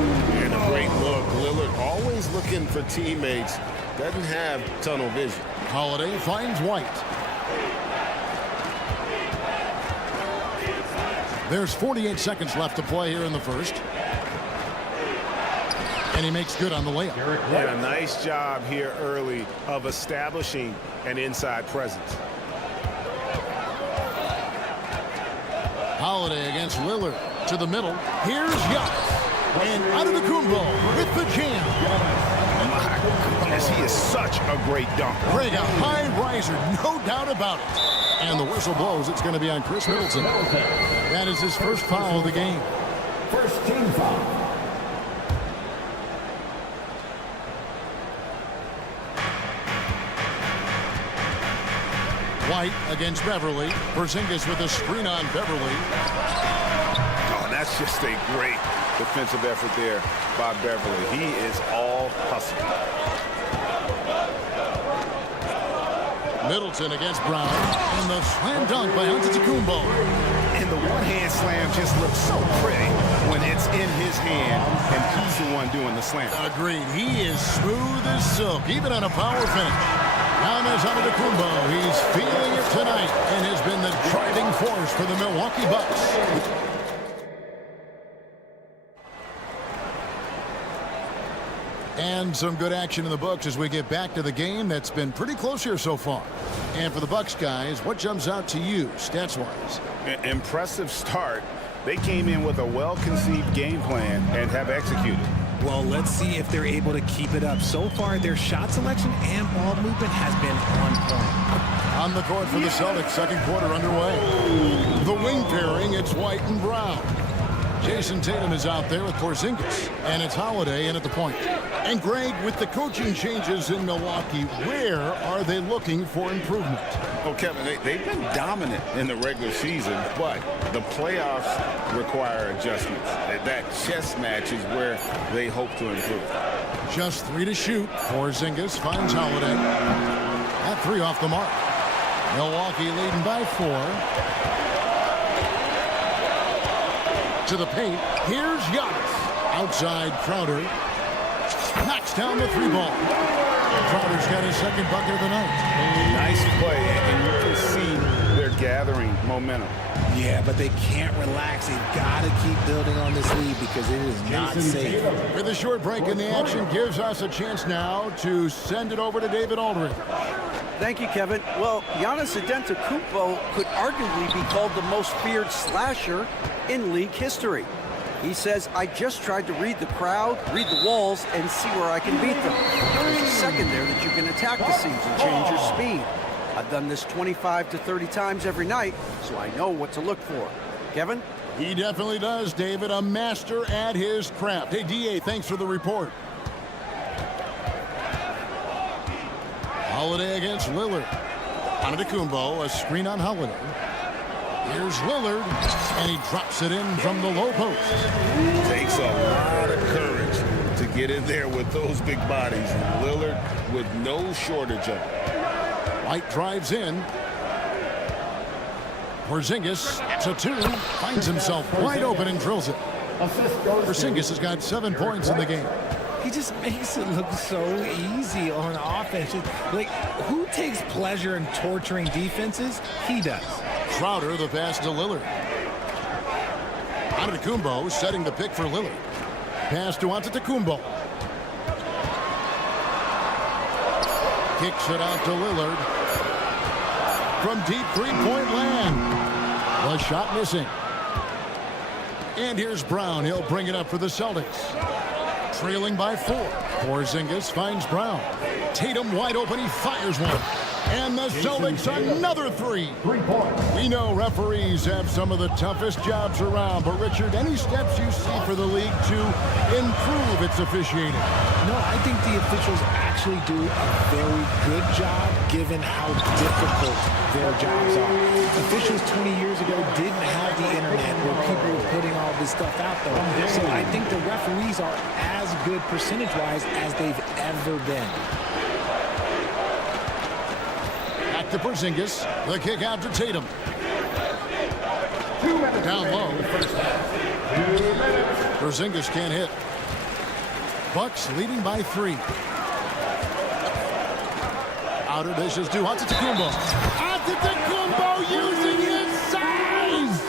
And a great look. Lillard always looking for teammates. Doesn't have tunnel vision. Holiday finds White. There's 48 seconds left to play here in the first. And he makes good on the layup. Yeah, nice job here early of establishing an inside presence. Holiday against Lillard to the middle. Here's Giannis. And Antetokounmpo with the jam. My goodness, he is such a great dunker. Greg, a high riser, no doubt about it. And the whistle blows. It's going to be on Chris Middleton. That is his first foul of the game. First team foul. White against Beverly. Porzingis with a screen on Beverly. Oh, that's just a great defensive effort there by Beverly. He is all hustle. Middleton against Brown. And the slam dunk by Antetokounmpo. And the one-hand slam just looks so pretty when it's in his hand and he's the one doing the slam. Agreed. He is smooth as silk, even on a power finish. Giannis Antetokounmpo, he's feeling it tonight and has been the driving force for the Milwaukee Bucks. And some good action in the books as we get back to the game that's been pretty close here so far. And for the Bucks guys, what jumps out to you stats-wise? Impressive start. They came in with a well-conceived game plan and have executed. Well, let's see if they're able to keep it up. So far, their shot selection and ball movement has been on point. On the court for the Celtics, second quarter underway. The wing pairing, it's White and Brown. Jason Tatum is out there with Porzingis, and it's Holiday in at the point. And Greg, with the coaching changes in Milwaukee, where are they looking for improvement? Well, Kevin, they've been dominant in the regular season, but the playoffs require adjustments. That chess match is where they hope to improve. Just 3 to shoot. Porzingis finds Holiday. That 3 off the mark. Milwaukee leading by 4. To the paint. Here's Giannis. Outside Crowder. Knocks down the 3-ball. Crowder's got his second bucket of the night. Nice play, and you can see they're gathering momentum. Yeah, but they can't relax. They've got to keep building on this lead because it is not safe. With a short break in the action, gives us a chance now to send it over to David Aldridge. Thank you, Kevin. Well, Giannis Antetokounmpo could arguably be called the most feared slasher in league history. He says, I just tried to read the crowd, read the walls, and see where I can beat them. There's a second there that you can attack the seams and change your speed. I've done this 25 to 30 times every night, so I know what to look for. Kevin? He definitely does, David. A master at his craft. Hey, D.A., thanks for the report. Holiday against Lillard. Antetokounmpo, a screen on Holiday. Here's Lillard, and he drops it in from the low post. Takes a lot of courage to get in there with those big bodies. Lillard with no shortage of it. White drives in. Porzingis to 2. Finds himself wide open and drills it. Porzingis has got 7 points in the game. He just makes it look so easy on offense. Like, who takes pleasure in torturing defenses? He does. Crowder, the pass to Lillard. Antetokounmpo setting the pick for Lillard. Pass to Antetokounmpo. Kicks it out to Lillard. From deep three-point land. The shot missing. And here's Brown. He'll bring it up for the Celtics. Trailing by 4. Porzingis finds Brown. Tatum wide open. He fires one. And the Celtics another 3. We know referees have some of the toughest jobs around, but Richard, any steps you see for the league to improve its officiating? No, I think the officials actually do a very good job given how difficult their jobs are. Officials 20 years ago didn't have the internet where people were putting all this stuff out there. So I think the referees are as good percentage-wise as they've ever been. Back to Porzingis. The kick out to Tatum. Down low. Porzingis can't hit. Bucks leading by 3. Outer dishes to Antetokounmpo. Antetokounmpo using his size.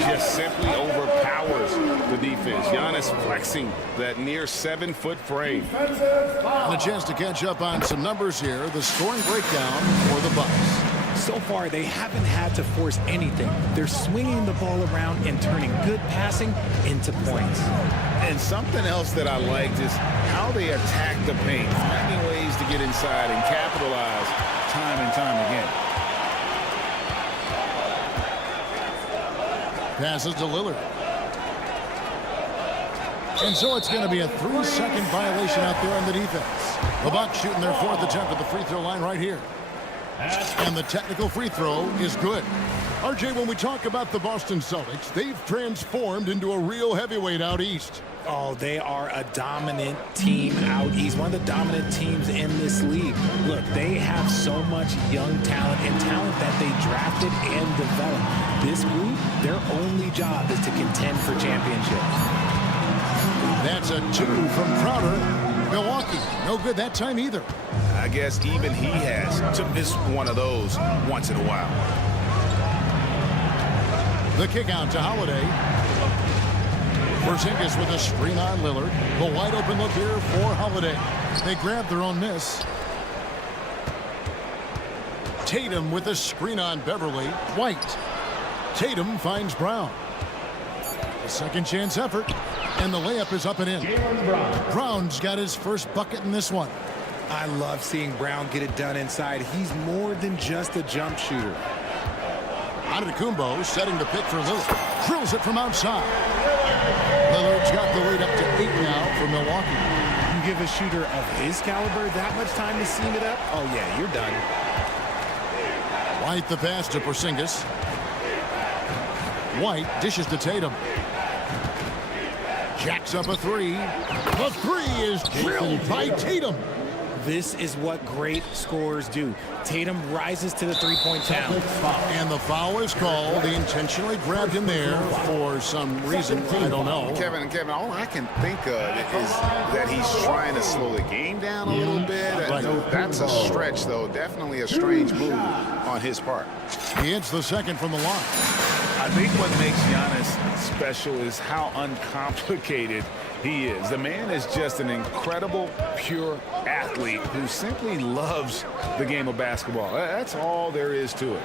just simply overpowers the defense. Giannis flexing that near 7-foot frame. And a chance to catch up on some numbers here. The scoring breakdown for the Bucks. So far, they haven't had to force anything. They're swinging the ball around and turning good passing into points. And something else that I liked is how they attack the paint, finding ways to get inside and capitalize time and time again. Passes to Lillard. And so it's going to be a 3-second violation out there on the defense. The Bucks shooting their 4th attempt at the free throw line right here. And the technical free throw is good. RJ, when we talk about the Boston Celtics, they've transformed into a real heavyweight out east. Oh, they are a dominant team out east, one of the dominant teams in this league. Look, they have so much young talent and talent that they drafted and developed. This group, their only job is to contend for championships. That's a 2 from Crowder. Milwaukee, no good that time either. I guess even he has to miss one of those once in a while. The kick out to Holiday. Porzingis with a screen on Lillard. The wide open look here for Holiday. They grab their own miss. Tatum with a screen on Beverly. White. Tatum finds Brown. A second chance effort. And the layup is up and in. Brown's got his first bucket in this one. I love seeing Brown get it done inside. He's more than just a jump shooter. Antetokounmpo setting the pick for Lillard. Drills it from outside. Lillard's got the lead up to 8 now for Milwaukee. You give a shooter of his caliber that much time to seam it up? Oh, yeah, you're done. White the pass to Porzingis. White dishes to Tatum. Jacks up a 3. The 3 is drilled by Tatum. This is what great scorers do. Tatum rises to the three-point challenge. And the foul is called. He intentionally grabbed him there for some reason. I don't know. Kevin, all I can think of is that he's trying to slow the game down a little bit. Right. That's a stretch, though. Definitely a strange move on his part. He hits the second from the line. I think what makes Giannis special is how uncomplicated he is. The man is just an incredible, pure athlete who simply loves the game of basketball. That's all there is to it.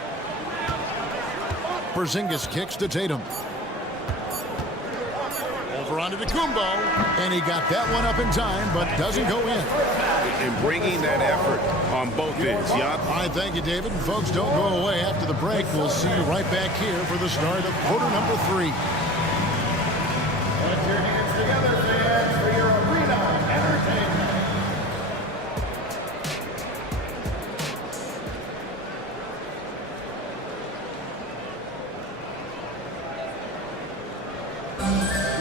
Porzingis kicks to Tatum. Over onto Kumbo, and he got that one up in time, but doesn't go in. And bringing that effort on both ends. I thank you, David. And folks, don't go away after the break. We'll see you right back here for the start of quarter number 3. Put your hands together, fans, for your arena entertainment.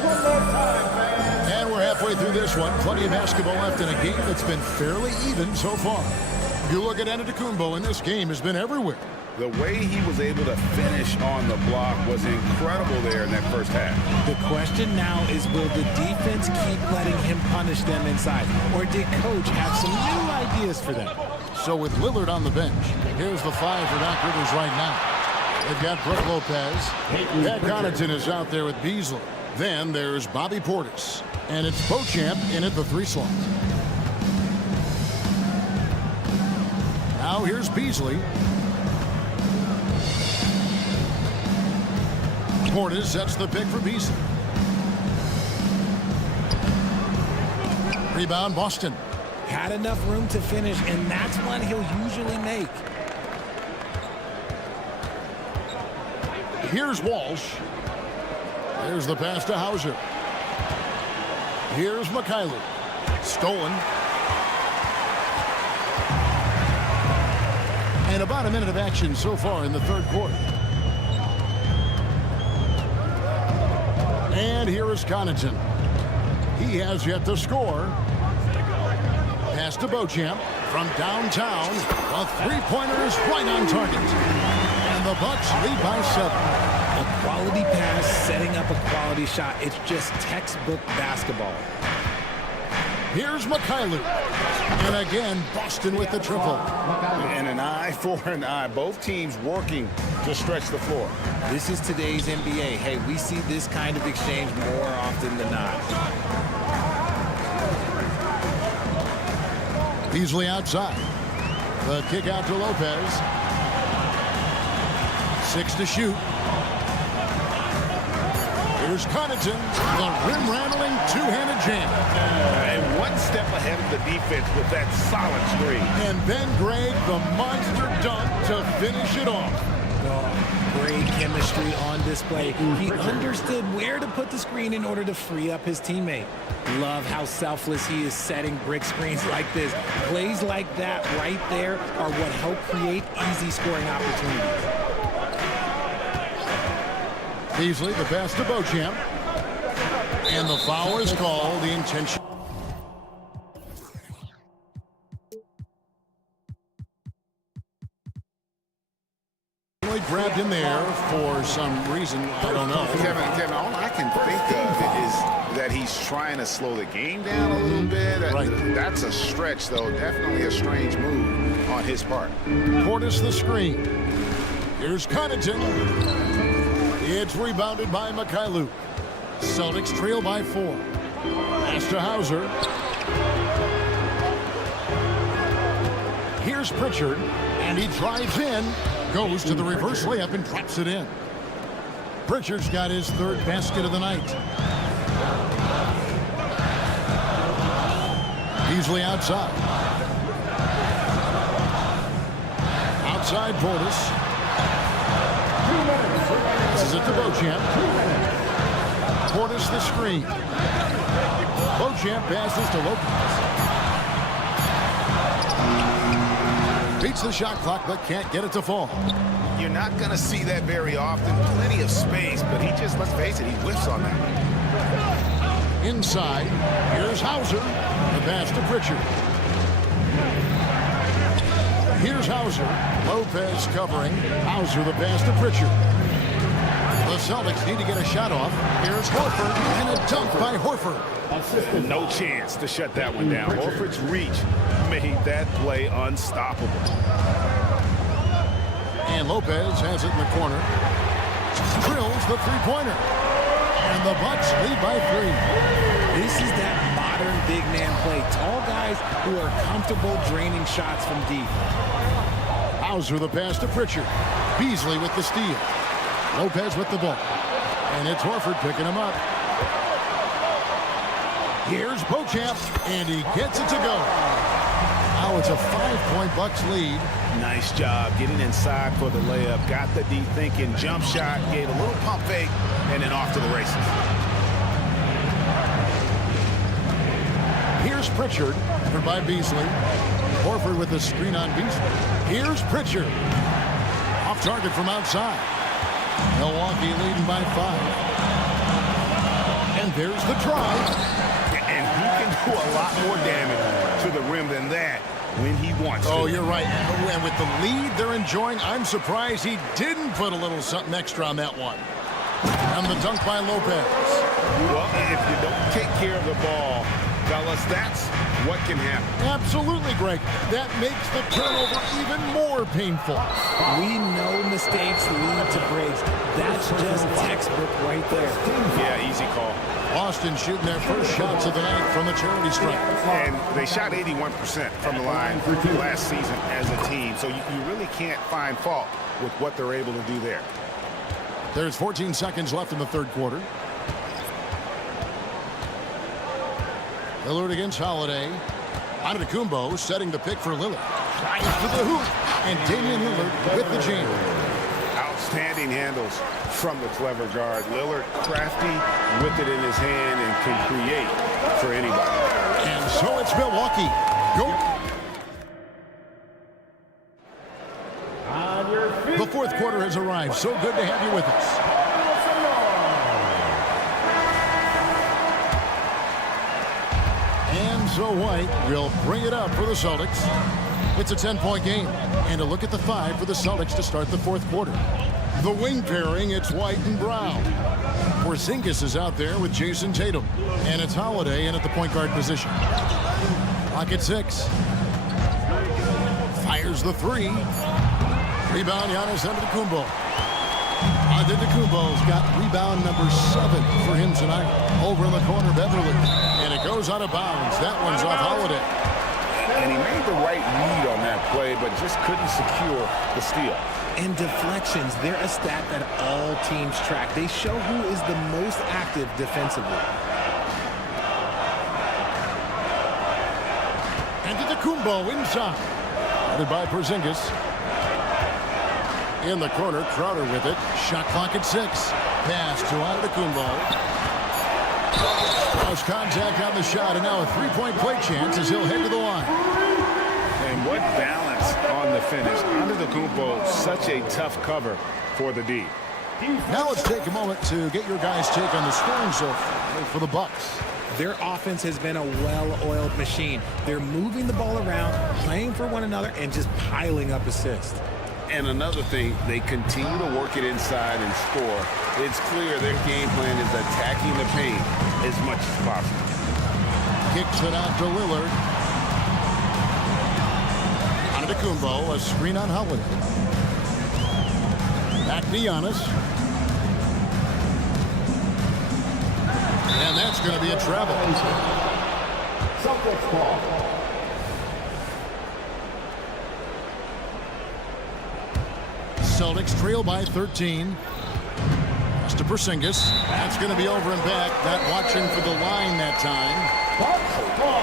One more time, fans. And we're halfway through this one. Plenty of basketball left in a game that's been fairly even so far. You look at Antetokounmpo, and this game has been everywhere. The way he was able to finish on the block was incredible there in that first half. The question now is, will the defense keep letting him punish them inside? Or did Coach have some new ideas for them? So with Lillard on the bench, here's the 5 for Doc Rivers right now. They've got Brook Lopez. Pat Connaughton is out there with Beasley. Then there's Bobby Portis. And it's Beauchamp in at the 3 slot. Now here's Beasley. Portis sets the pick for Beasley. Rebound, Boston. Had enough room to finish, and that's one he'll usually make. Here's Walsh. There's the pass to Hauser. Here's McKaylee. Stolen. And about a minute of action so far in the third quarter. And here is Connaughton. He has yet to score. Pass to Beauchamp from downtown. A three-pointer is right on target. And the Bucks lead by 7. A quality pass setting up a quality shot. It's just textbook basketball. Here's Mikhailuk. And again, Boston with the triple. And an eye for an eye. Both teams working to stretch the floor. This is today's NBA. Hey, we see this kind of exchange more often than not. Beasley outside. The kick out to Lopez. 6 to shoot. Here's Connaughton, the rim-rattling two-handed jam. And one step ahead of the defense with that solid screen. And then Greg, the monster dunk to finish it off. Oh, great chemistry on display. He understood where to put the screen in order to free up his teammate. Love how selfless he is setting brick screens like this. Plays like that right there are what help create easy scoring opportunities. Beasley, the pass to Beauchamp. And the foul is called. The intention. Grabbed in there for some reason. I don't know. Kevin, all I can think of is that he's trying to slow the game down a little bit. Right. That's a stretch, though. Definitely a strange move on his part. Portis the screen. Here's Connaughton. It's rebounded by Mikhailuk. Celtics trail by 4. Pass to Hauser. Here's Pritchard, and he drives in, goes to the reverse layup and drops it in. Pritchard's got his 3rd basket of the night. Beasley outside. Outside Portis. This is it to Beauchamp. Portis the screen. Beauchamp passes to Lopez. Beats the shot clock, but can't get it to fall. You're not going to see that very often. Plenty of space, but he just, let's face it, he whiffs on that. Inside, here's Hauser. The pass to Pritchard. Here's Hauser. Lopez covering. Hauser the pass to Pritchard. The Celtics need to get a shot off. Here's Horford, and a dunk by Horford. No chance to shut that one down. Horford's reach made that play unstoppable. And Lopez has it in the corner. Drills the three-pointer. And the Bucks lead by 3. This is that modern big man play. Tall guys who are comfortable draining shots from deep. Hauser the pass to Pritchard. Beasley with the steal. Lopez with the ball. And it's Horford picking him up. Here's Beauchamp, and he gets it to go. Now it's a 5-point Bucks lead. Nice job getting inside for the layup. Got the deep thinking jump shot, gave a little pump fake, and then off to the races. Here's Pritchard, covered by Beasley. Horford with the screen on Beasley. Here's Pritchard. Off target from outside. Milwaukee leading by 5. And there's the drive. And he can do a lot more damage to the rim than that when he wants to. Oh, you're right. And with the lead they're enjoying, I'm surprised he didn't put a little something extra on that one. And the dunk by Lopez. Well, if you don't take care of the ball, fellas, that's what can happen. Absolutely, Greg. That makes the turnover even more painful. We know mistakes lead to breaks. That's just textbook right there. Yeah, easy call. Boston shooting their first shots of the night from the charity stripe. And they shot 81% from the line last season as a team. So you really can't find fault with what they're able to do there. There's 14 seconds left in the 3rd quarter. Lillard against Holiday. Antetokounmpo setting the pick for Lillard. Drives to the hoop. And Damian Lillard with the jam. Outstanding handles from the clever guard. Lillard crafty with it in his hand and can create for anybody. And so it's Milwaukee. Go. The 4th quarter has arrived. So good to have you with us. And so White will bring it up for the Celtics. It's a 10-point game. And a look at the 5 for the Celtics to start the fourth quarter. The wing pairing, it's White and Brown. Porzingis is out there with Jason Tatum. And it's Holiday in at the point guard position. Clock at 6. Fires the 3. Rebound, Giannis Antetokounmpo. Antetokounmpo's got rebound number 7 for him tonight. Over in the corner, Beverly. And it goes out of bounds. That one's off Holiday. And he made the right read on that play, but just couldn't secure the steal. And deflections, they're a stat that all teams track. They show who is the most active defensively. Antetokounmpo inside. Headed by Porzingis. In the corner, Crowder with it. Shot clock at 6. Pass to Antetokounmpo. Cross contact on the shot, and now a three-point play chance as he'll head to the line. And what balance on the finish. Antetokounmpo, such a tough cover for the D. Now let's take a moment to get your guys' take on the scoring so far for the Bucks. Their offense has been a well-oiled machine. They're moving the ball around, playing for one another, and just piling up assists. And another thing, they continue to work it inside and score. It's clear their game plan is attacking the paint as much as possible. Kicks it out to Lillard. Antetokounmpo, a screen on Holiday. Back to Giannis. And that's going to be a travel. Celtics ball. Celtics trail by 13. Pass to Porzingis. That's going to be over and back. Not watching for the line that time.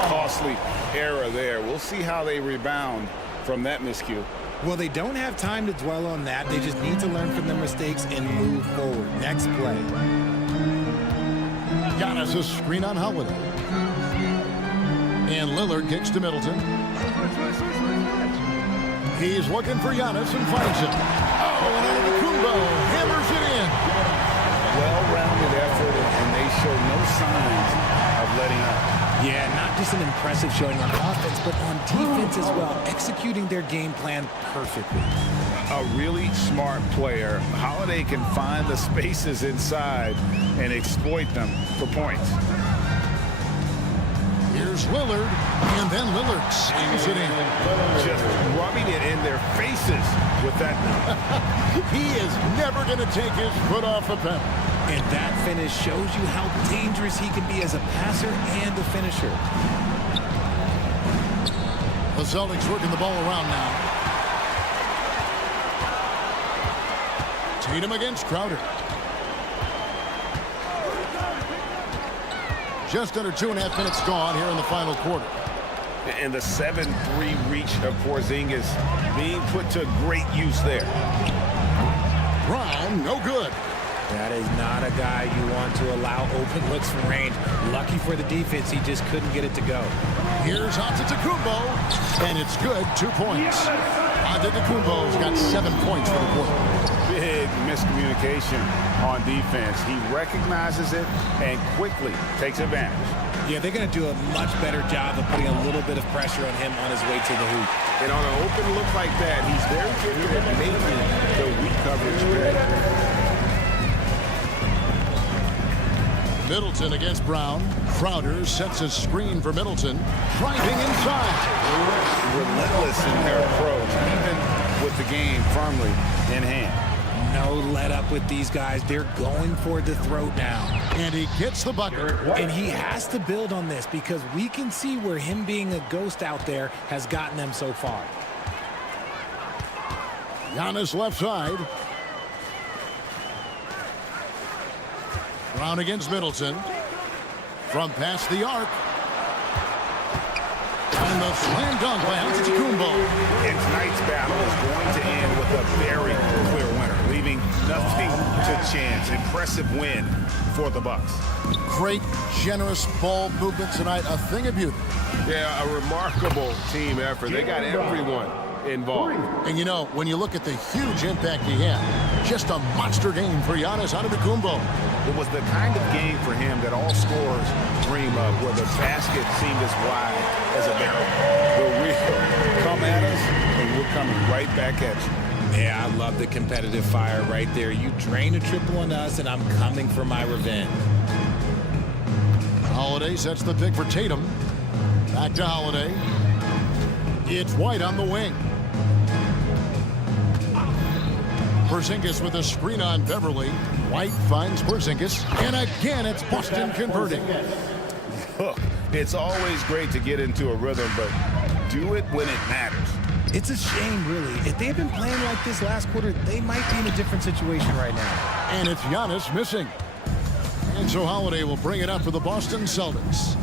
Costly error there. We'll see how they rebound from that miscue. Well, they don't have time to dwell on that. They just need to learn from their mistakes and move forward. Next play. Giannis a screen on Holiday. And Lillard kicks to Middleton. He's looking for Giannis and finds him. Oh, and Antetokounmpo hammers it in. Well-rounded effort, and they show no signs of letting up. Yeah, not just an impressive showing on offense, but on defense as well, executing their game plan perfectly. A really smart player. Holiday can find the spaces inside and exploit them for points. Here's Lillard, and then Lillard slams it in. Just rubbing it in their faces with that. He is never going to take his foot off the pedal. And that finish shows you how dangerous he can be as a passer and a finisher. The Celtics working the ball around now. Tatum against Crowder. Just under 2.5 minutes gone here in the final quarter. And the 7-3 reach of Porzingis being put to great use there. Brown, no good. That is not a guy you want to allow open looks from range. Lucky for the defense, he just couldn't get it to go. Here's Antetokounmpo, and it's good, 2 points. Antetokounmpo's got 7 points for the quarter. Big miscommunication on defense. He recognizes it and quickly takes advantage. Yeah, they're going to do a much better job of putting a little bit of pressure on him on his way to the hoop. And on an open look like that, he's very gifted at making the weak coverage pay. Middleton against Brown. Crowder sets a screen for Middleton. Driving inside. Relentless in their approach, even with the game firmly in hand. No let up with these guys. They're going for the throat now. And he gets the bucket. And he has to build on this because we can see where him being a ghost out there has gotten them so far. Giannis left side. Brown against Middleton. From past the arc. And the slam dunk by Antetokounmpo. And tonight's battle is going to end with a very clear winner, leaving nothing to chance. Impressive win for the Bucks. Great, generous ball movement tonight. A thing of beauty. Yeah, a remarkable team effort. They got everyone involved. And, you know, when you look at the huge impact he had, just a monster game for Giannis Antetokounmpo. It was the kind of game for him that all scorers dream of, where the basket seemed as wide as a barrel. But we'll come at us, and we're coming right back at you. Yeah, I love the competitive fire right there. You drain a triple on us, and I'm coming for my revenge. Holiday sets the pick for Tatum. Back to Holiday. It's White on the wing. Porzingis with a screen on Beverly. White finds Porzingis. And again, it's Boston converting. Look, it's always great to get into a rhythm, but do it when it matters. It's a shame, really. If they had been playing like this last quarter, they might be in a different situation right now. And it's Giannis missing. And so Holiday will bring it up for the Boston Celtics.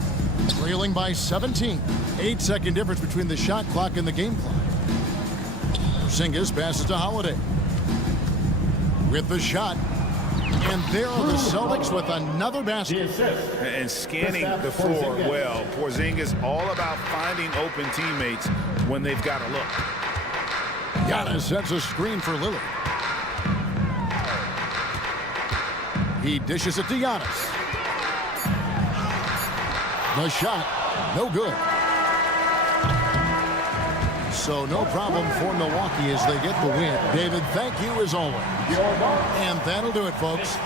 Trailing by 17. 8-second difference between the shot clock and the game clock. Porzingis passes to Holiday. With the shot. And there are the Celtics with another basket. And scanning the floor well. Porzingis all about finding open teammates when they've got a look. Giannis sets a screen for Lillard. He dishes it to Giannis. The shot, no good. So no problem for Milwaukee as they get the win. David, thank you as always. And that'll do it, folks.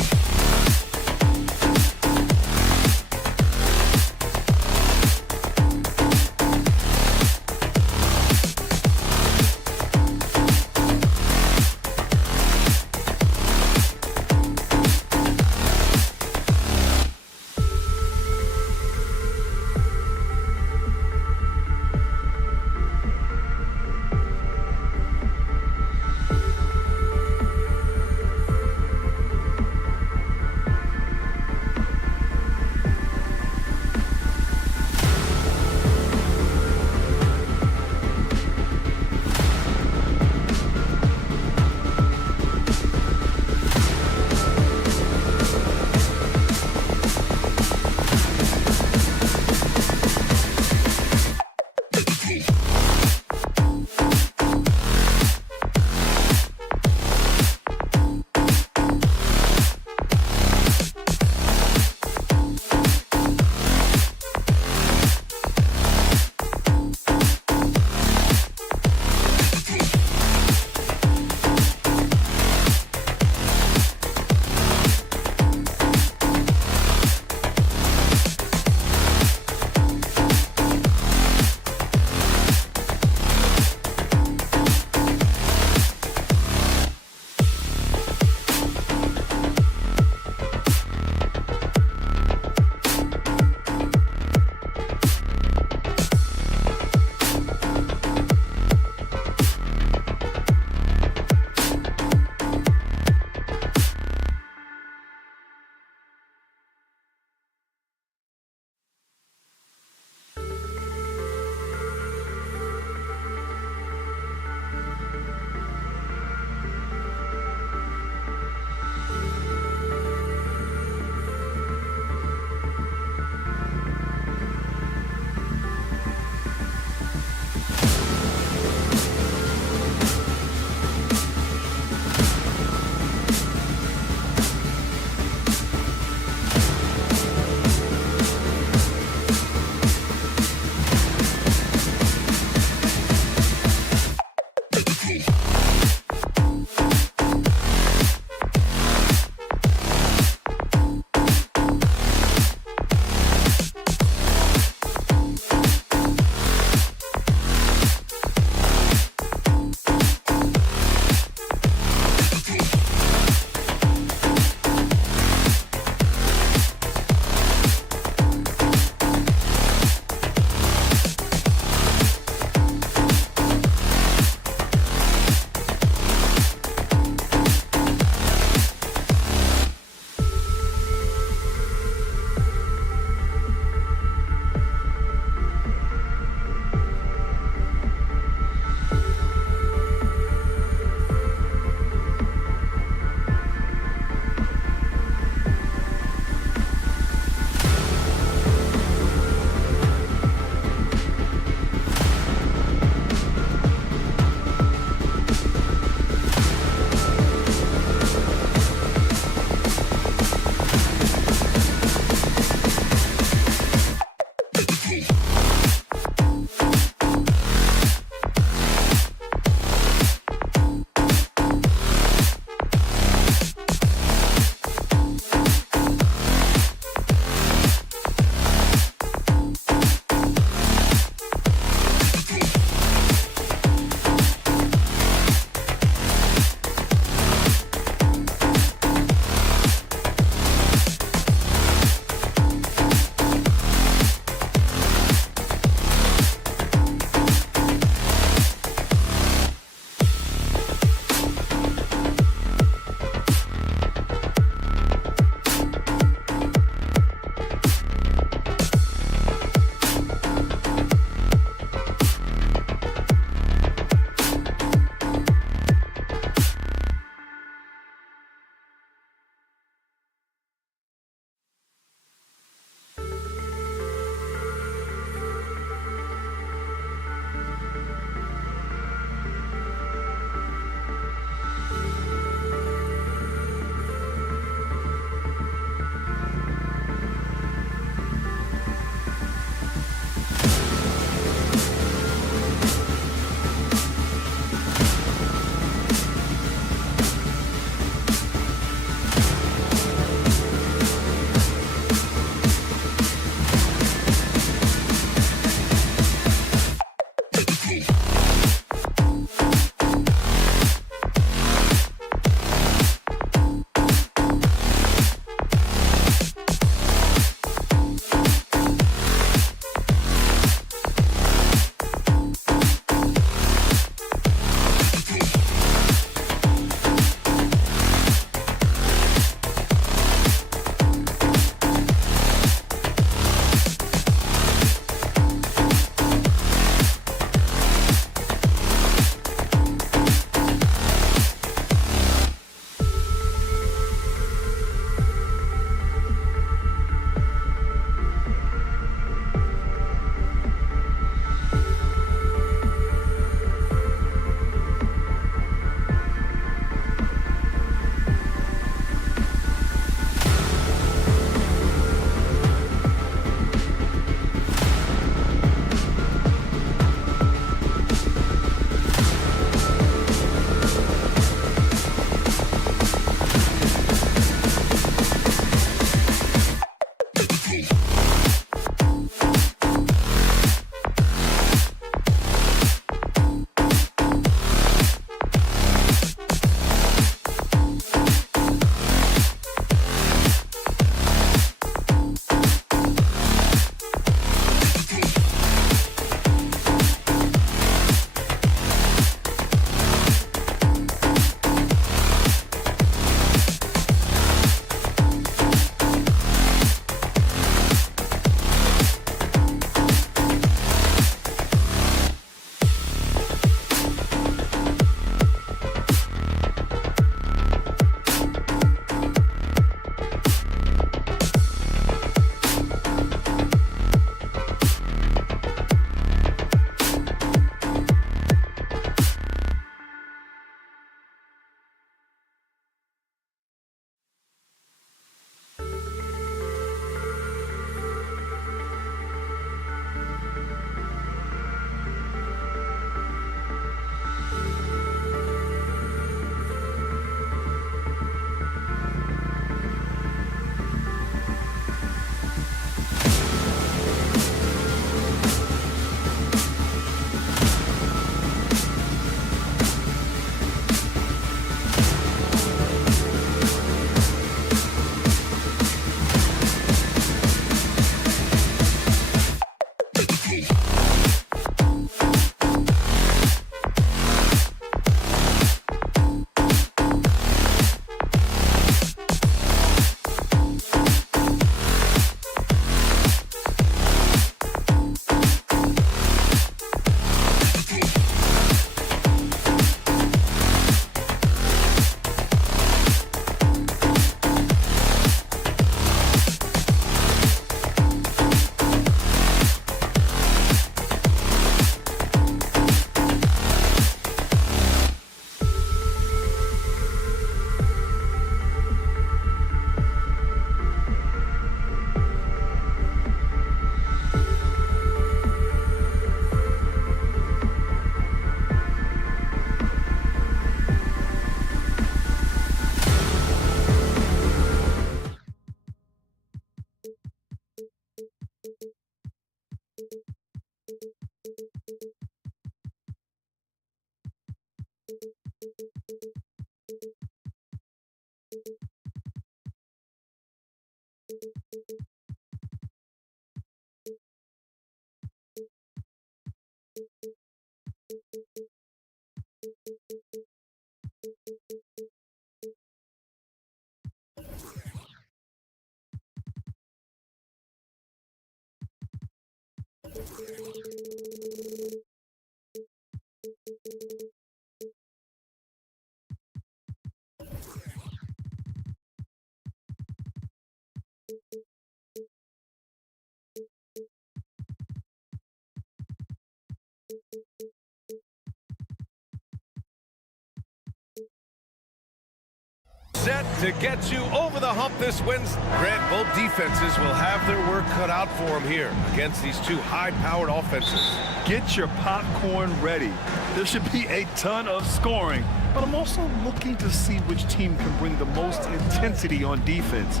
Set to get you over the hump this Wednesday. Grant, both defenses will have their work cut out for them here against these two high-powered offenses. Get your popcorn ready. There should be a ton of scoring, but I'm also looking to see which team can bring the most intensity on defense.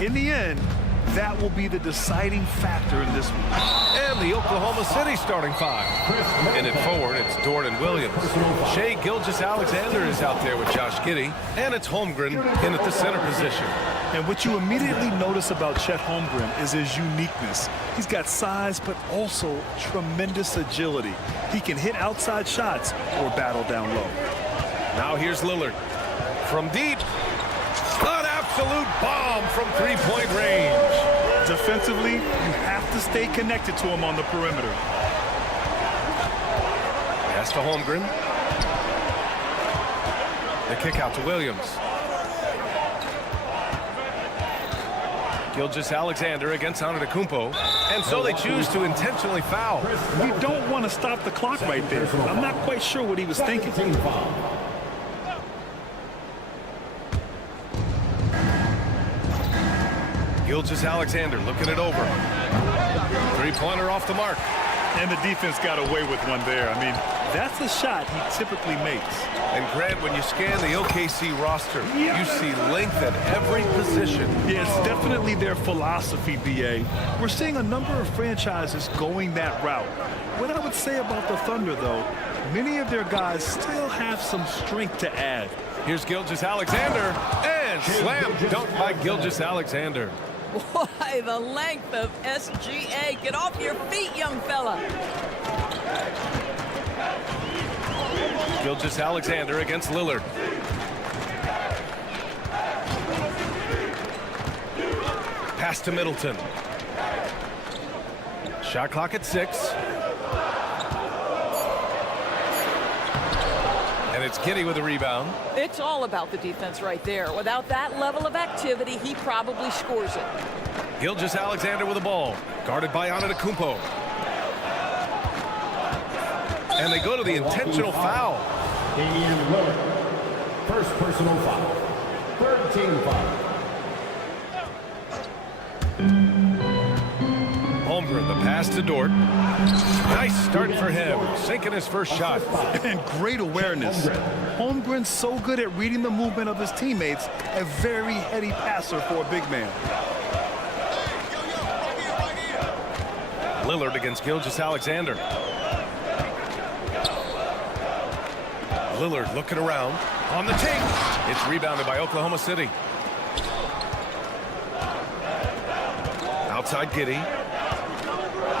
In the end, that will be the deciding factor in this one. And the Oklahoma City starting five. In it forward, it's Dort and Williams. Shai Gilgeous-Alexander is out there with Josh Giddey. And it's Holmgren in at the center position. And what you immediately notice about Chet Holmgren is his uniqueness. He's got size, but also tremendous agility. He can hit outside shots or battle down low. Now here's Lillard. From deep. An absolute bomb from three-point range. Defensively, you have to stay connected to him on the perimeter. Pass to Holmgren. The kick out to Williams. Gilgeous-Alexander against Antetokounmpo. And so they choose to intentionally foul. You don't want to stop the clock right there. I'm not quite sure what he was thinking. Gilgeous-Alexander looking it over. Three-pointer off the mark. And the defense got away with one there. I mean, that's a shot he typically makes. And Grant, when you scan the OKC roster, you see length at every position. Yeah, it's definitely their philosophy, BA. We're seeing a number of franchises going that route. What I would say about the Thunder, though, many of their guys still have some strength to add. Here's Gilgeous-Alexander, and slam dunk by Gilgeous-Alexander. Boy, the length of SGA. Get off your feet, young fella. Gilgeous-Alexander against Lillard. Pass to Middleton. Shot clock at 6. And it's Giddey with a rebound. It's all about the defense right there. Without that level of activity, he probably scores it. Gilgeous-Alexander with the ball. Guarded by Antetokounmpo. And they go to the intentional foul. First personal foul. Third team foul. Holmgren, the pass to Dort. Nice start for him, sinking his first shot. And great awareness. Holmgren's so good at reading the movement of his teammates, a very heady passer for a big man. Lillard against Gilgeous-Alexander. Lillard looking around on the take. It's rebounded by Oklahoma City. Outside Giddey.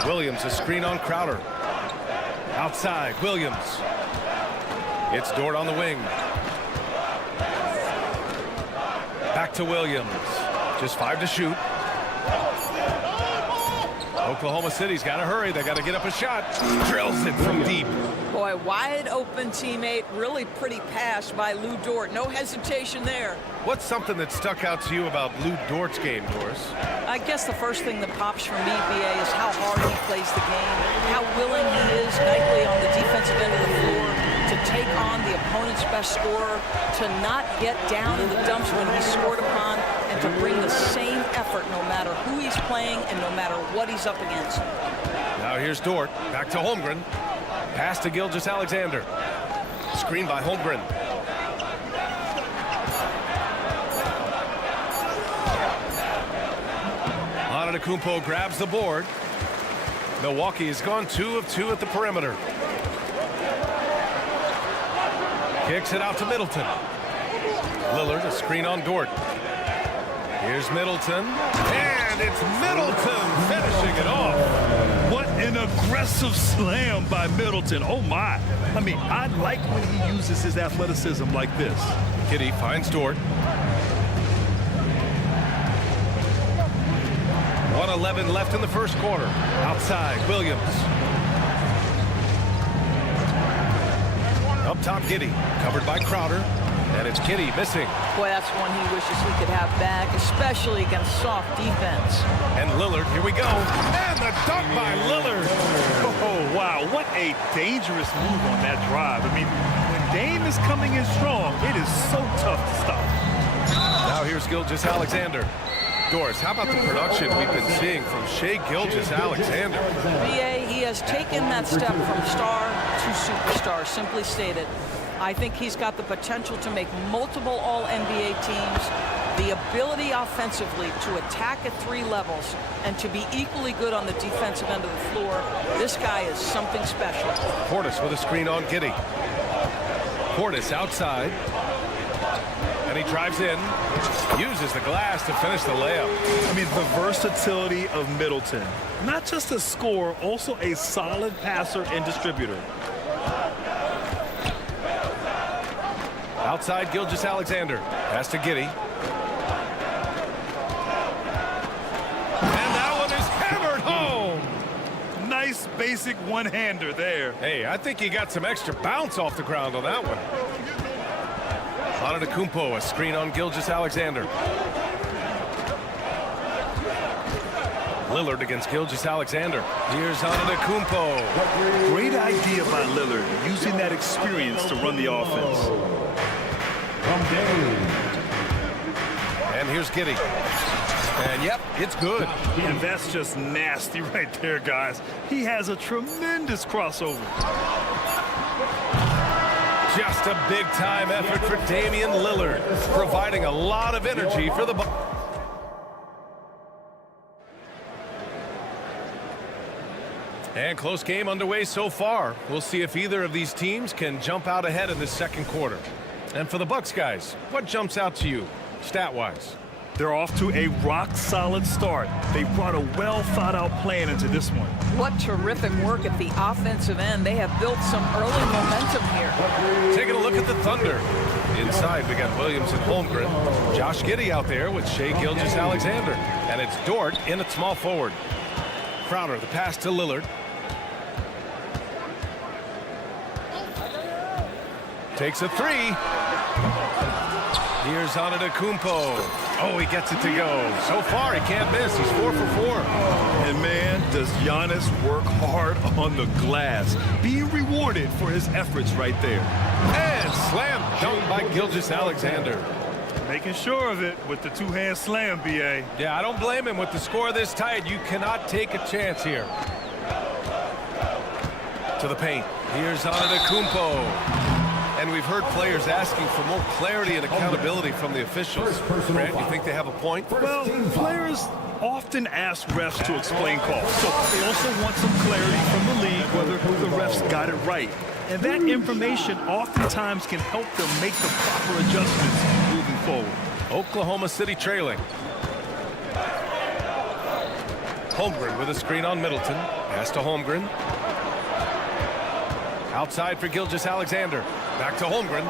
Williams, a screen on Crowder. Outside, Williams. It's Dort on the wing. Back to Williams. Just 5 to shoot. Oklahoma City's got to hurry. They got to get up a shot. Drills it from deep. Boy, wide open teammate. Really pretty pass by Lou Dort. No hesitation there. What's something that stuck out to you about Lou Dort's game, Doris? I guess the first thing that pops from me, BA, is how hard he plays the game, how willing he is nightly on the defensive end of the floor to take on the opponent's best scorer, to not get down in the dumps when he's scored upon, and to bring the same effort no matter who he's playing and no matter what he's up against. Now here's Dort. Back to Holmgren. Pass to Gilgeous-Alexander. Screen by Holmgren. Antetokounmpo grabs the board. Milwaukee has gone 2 of 2 at the perimeter. Kicks it out to Middleton. Lillard, a screen on Dort. Here's Middleton. And it's Middleton finishing it off. What an aggressive slam by Middleton. Oh, my. I mean, I like when he uses his athleticism like this. Giddey finds Dort. 1:11 left in the first quarter. Outside, Williams. Up top, Giddey. Covered by Crowder. And it's Giddey missing. Boy, that's one he wishes he could have back, especially against soft defense. And Lillard, here we go. And the dunk by Lillard. Oh, wow. What a a dangerous move on that drive. I mean, when Dame is coming in strong, it is so tough to stop. Now here's Gilgeous-Alexander. Doris, how about the production we've been seeing from Shai Gilgeous-Alexander? BA, he has taken that step from star to superstar, simply stated. I think he's got the potential to make multiple All-NBA teams, the ability offensively to attack at 3 levels, and to be equally good on the defensive end of the floor. This guy is something special. Portis with a screen on Giddey. Portis outside. And he drives in, uses the glass to finish the layup. I mean, the versatility of Middleton. Not just a scorer, also a solid passer and distributor. Outside Gilgeous-Alexander. Pass to Giddey. And that one is hammered home. Nice basic one-hander there. Hey, I think he got some extra bounce off the ground on that one. Antetokounmpo, a screen on Gilgeous-Alexander. Lillard against Gilgeous-Alexander. Here's Antetokounmpo. Great idea by Lillard, using that experience to run the offense. And here's Giddey. And yep, it's good. And that's just nasty right there, guys. He has a tremendous crossover. Just a big-time effort for Damian Lillard, providing a lot of energy for the Bucks. And close game underway so far. We'll see if either of these teams can jump out ahead in this second quarter. And for the Bucks guys, what jumps out to you, stat-wise? They're off to a rock-solid start. They brought a well-thought-out plan into this one. What terrific work at the offensive end. They have built some early momentum here. Taking a look at the Thunder. Inside, we got Williams and Holmgren. Josh Giddey out there with Shai Gilgeous-Alexander. And it's Dort in at small forward. Crowder, the pass to Lillard. Takes a 3. Here's Antetokounmpo. Oh, he gets it to go. So far, he can't miss. He's 4 for 4. And man, does Giannis work hard on the glass. Being rewarded for his efforts right there. And slam dunk by Gilgeous-Alexander. Making sure of it with the two-hand slam, B.A. Yeah, I don't blame him. With the score this tight, you cannot take a chance here. To the paint. Here's Antetokounmpo. And we've heard players asking for more clarity and accountability from the officials. Grant, you think they have a point? Well, players often ask refs to explain calls. So they also want some clarity from the league whether the refs got it right. And that information oftentimes can help them make the proper adjustments moving forward. Oklahoma City trailing. Holmgren with a screen on Middleton. Pass to Holmgren. Outside for Gilgeous-Alexander. Back to Holmgren.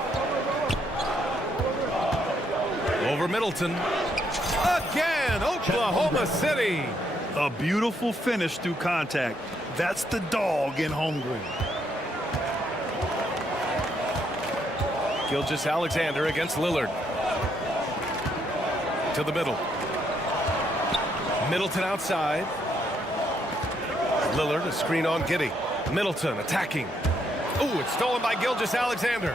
Over Middleton. Again, Oklahoma City. A beautiful finish through contact. That's the dog in Holmgren. Gilgeous-Alexander against Lillard. To the middle. Middleton outside. Lillard, a screen on Giddey. Middleton attacking. Ooh, it's stolen by Gilgeous-Alexander.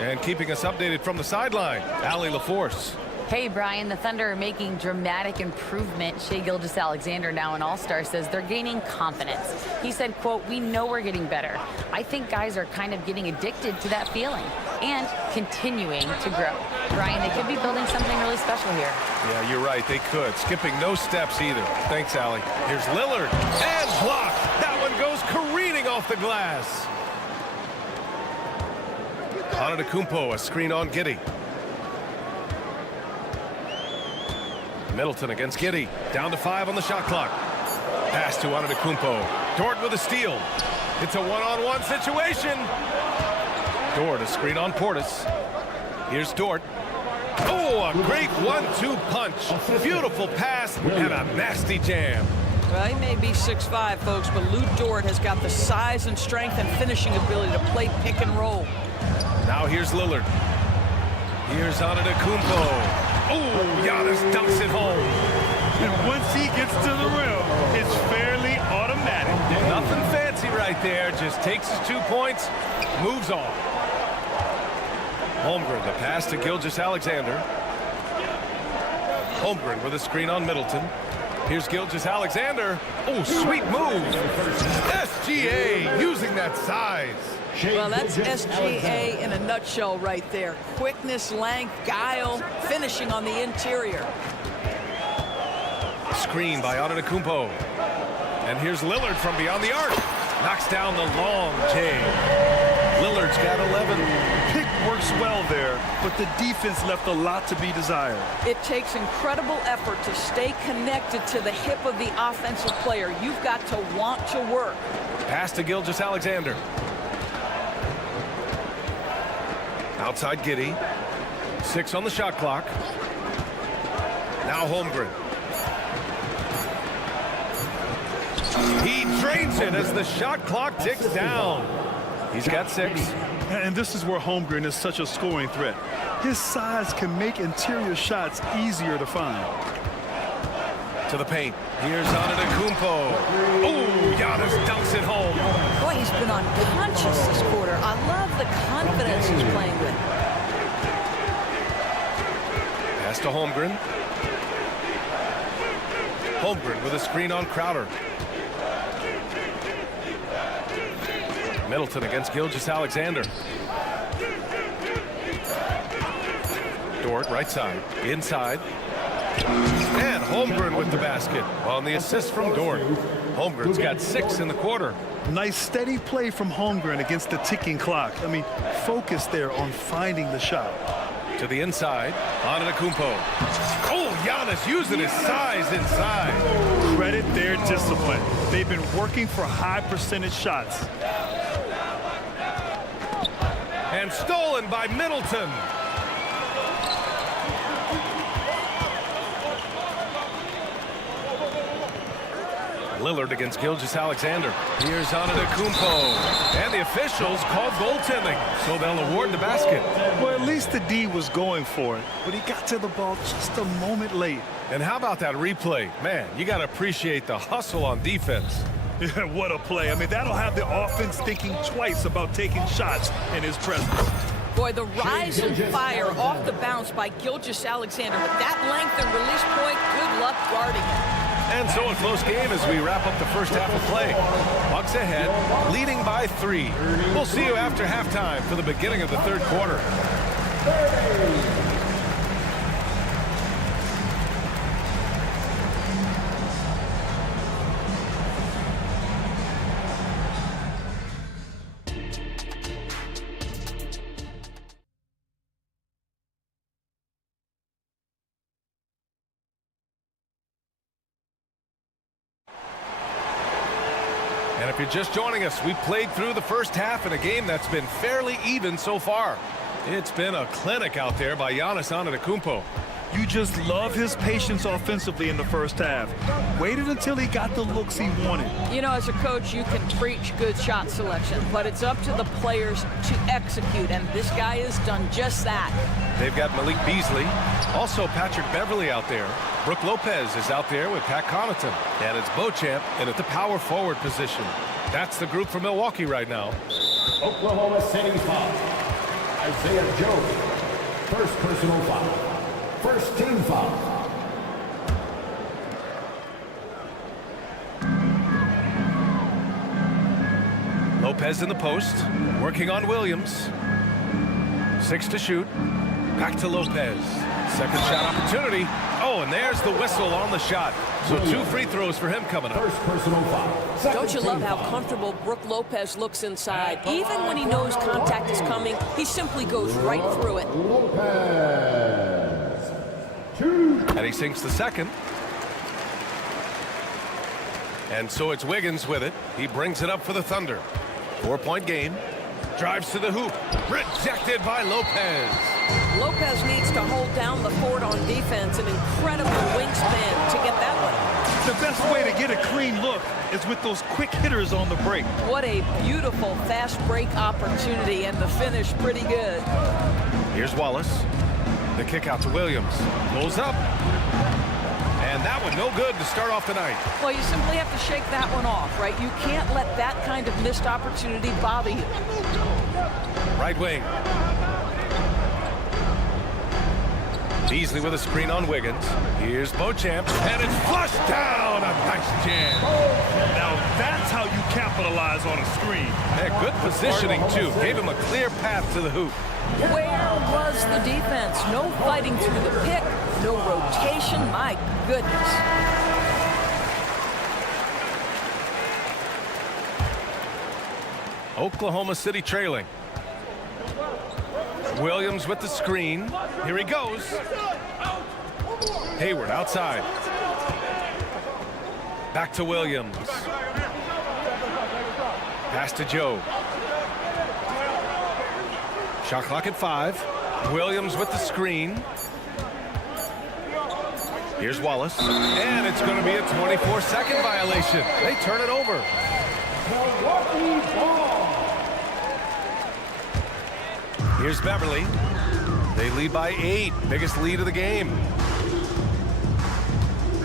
And keeping us updated from the sideline, Allie LaForce. Hey, Brian, the Thunder are making dramatic improvement. Shai Gilgeous-Alexander, now an all-star, says they're gaining confidence. He said, quote, "We know we're getting better. I think guys are kind of getting addicted to that feeling and continuing to grow." Brian, they could be building something really special here. Yeah, you're right. They could. Skipping no steps either. Thanks, Allie. Here's Lillard. And blocked. That one goes careening off the glass. Antetokounmpo, a screen on Giddey. Middleton against Giddey. Down to 5 on the shot clock. Pass to Antetokounmpo. Dort with a steal. It's a one-on-one situation. Dort, a screen on Portis. Here's Dort. Oh, a great 1-2 punch. Beautiful pass and a nasty jam. Well, he may be 6'5", folks, but Lou Dort has got the size and strength and finishing ability to play pick and roll. Now here's Lillard. Here's Antetokounmpo. Oh, Giannis dumps it home. And once he gets to the rim, it's fairly automatic. Nothing fancy right right there. Just takes his 2 points, moves on. Holmgren, the pass to Gilgeous-Alexander. Holmgren with a screen on Middleton. Here's Gilgeous-Alexander. Oh, sweet move. SGA using that size. Well, that's SGA in a nutshell right there. Quickness, length, guile, finishing on the interior. Screen by Antetokounmpo. And here's Lillard from beyond the arc. Knocks down the long J. Lillard's got 11. Pick works well there, but the defense left a lot to be desired. It takes incredible effort to stay connected to the hip of the offensive player. You've got to want to work. Pass to Gilgeous-Alexander. Outside Giddey. 6 on the shot clock. Now Holmgren. He drains it as the shot clock ticks down. He's got 6. And this is where Holmgren is such a scoring threat. His size can make interior shots easier to find. To the paint. Here's Antetokounmpo. Oh, Giannis dunks it home. Boy, he's been unconscious this quarter. I love the confidence he's playing with. Pass to Holmgren. Holmgren with a screen on Crowder. Middleton against Gilgeous-Alexander. Dort right side, inside. And Holmgren with the basket on the assist from Dort. Holmgren's got 6 in the quarter. Nice steady play from Holmgren against the ticking clock. I mean, focus there on finding the shot. To the inside, Antetokounmpo. Oh, Giannis using his size inside. Credit their discipline. They've been working for high percentage shots. And stolen by Middleton. Lillard against Gilgeous-Alexander. Here's Antetokounmpo. And the officials called goaltending, so they'll award the basket. Well, at least the D was going for it, but he got to the ball just a moment late. And how about that replay? Man, you got to appreciate the hustle on defense. Yeah, what a play. I mean, that'll have the offense thinking twice about taking shots in his presence. Boy, the rise and fire off the bounce by Gilgeous-Alexander. With that length and release point, good luck guarding it. And so a close game as we wrap up the first half of play. Bucks ahead, leading by 3. We'll see you after halftime for the beginning of the third quarter. And if you're just joining us, we played through the first half in a game that's been fairly even so far. It's been a clinic out there by Giannis Antetokounmpo. You just love his patience offensively in the first half. Waited until he got the looks he wanted. You know, as a coach, you can preach good shot selection, but it's up to the players to execute, and this guy has done just that. They've got Malik Beasley, also Patrick Beverly out there. Brooke Lopez is out there with Pat Connaughton, and it's Beauchamp in at the power forward position. That's the group for Milwaukee right now. Oklahoma City foul. Isaiah Jones, first personal foul. First team foul. Lopez in the post, working on Williams. 6 to shoot. Back to Lopez. Second shot opportunity. Oh, and there's the whistle on the shot. So 2 free throws for him coming up. First personal foul. Don't you love how comfortable Brooke Lopez looks inside? Even when he knows contact is coming, he simply goes right through it. Lopez. And he sinks the second. And so it's Wiggins with it. He brings it up for the Thunder. 4-point game. Drives to the hoop. Rejected by Lopez. Lopez needs to hold down the fort on defense. An incredible wingspan to get that one. The best way to get a clean look is with those quick hitters on the break. What a beautiful fast break opportunity, and the finish pretty good. Here's Wallace. The kick out to Williams. Goes up. And that one no good to start off the night. Well, you simply have to shake that one off, right? You can't let that kind of missed opportunity bother you. Right wing. Beasley with a screen on Wiggins. Here's Beauchamp, and it's flushed down. A nice jam. Now that's how you capitalize on a screen. Yeah, good positioning, too. Gave him a clear path to the hoop. Where was the defense? No fighting through the pick, no rotation. My goodness. Oklahoma City trailing. Williams with the screen. Here he goes. Hayward outside. Back to Williams. Pass to Joe. Shot clock at 5. Williams with the screen. Here's Wallace. And it's going to be a 24-second violation. They turn it over. Here's Beverly. They lead by 8. Biggest lead of the game.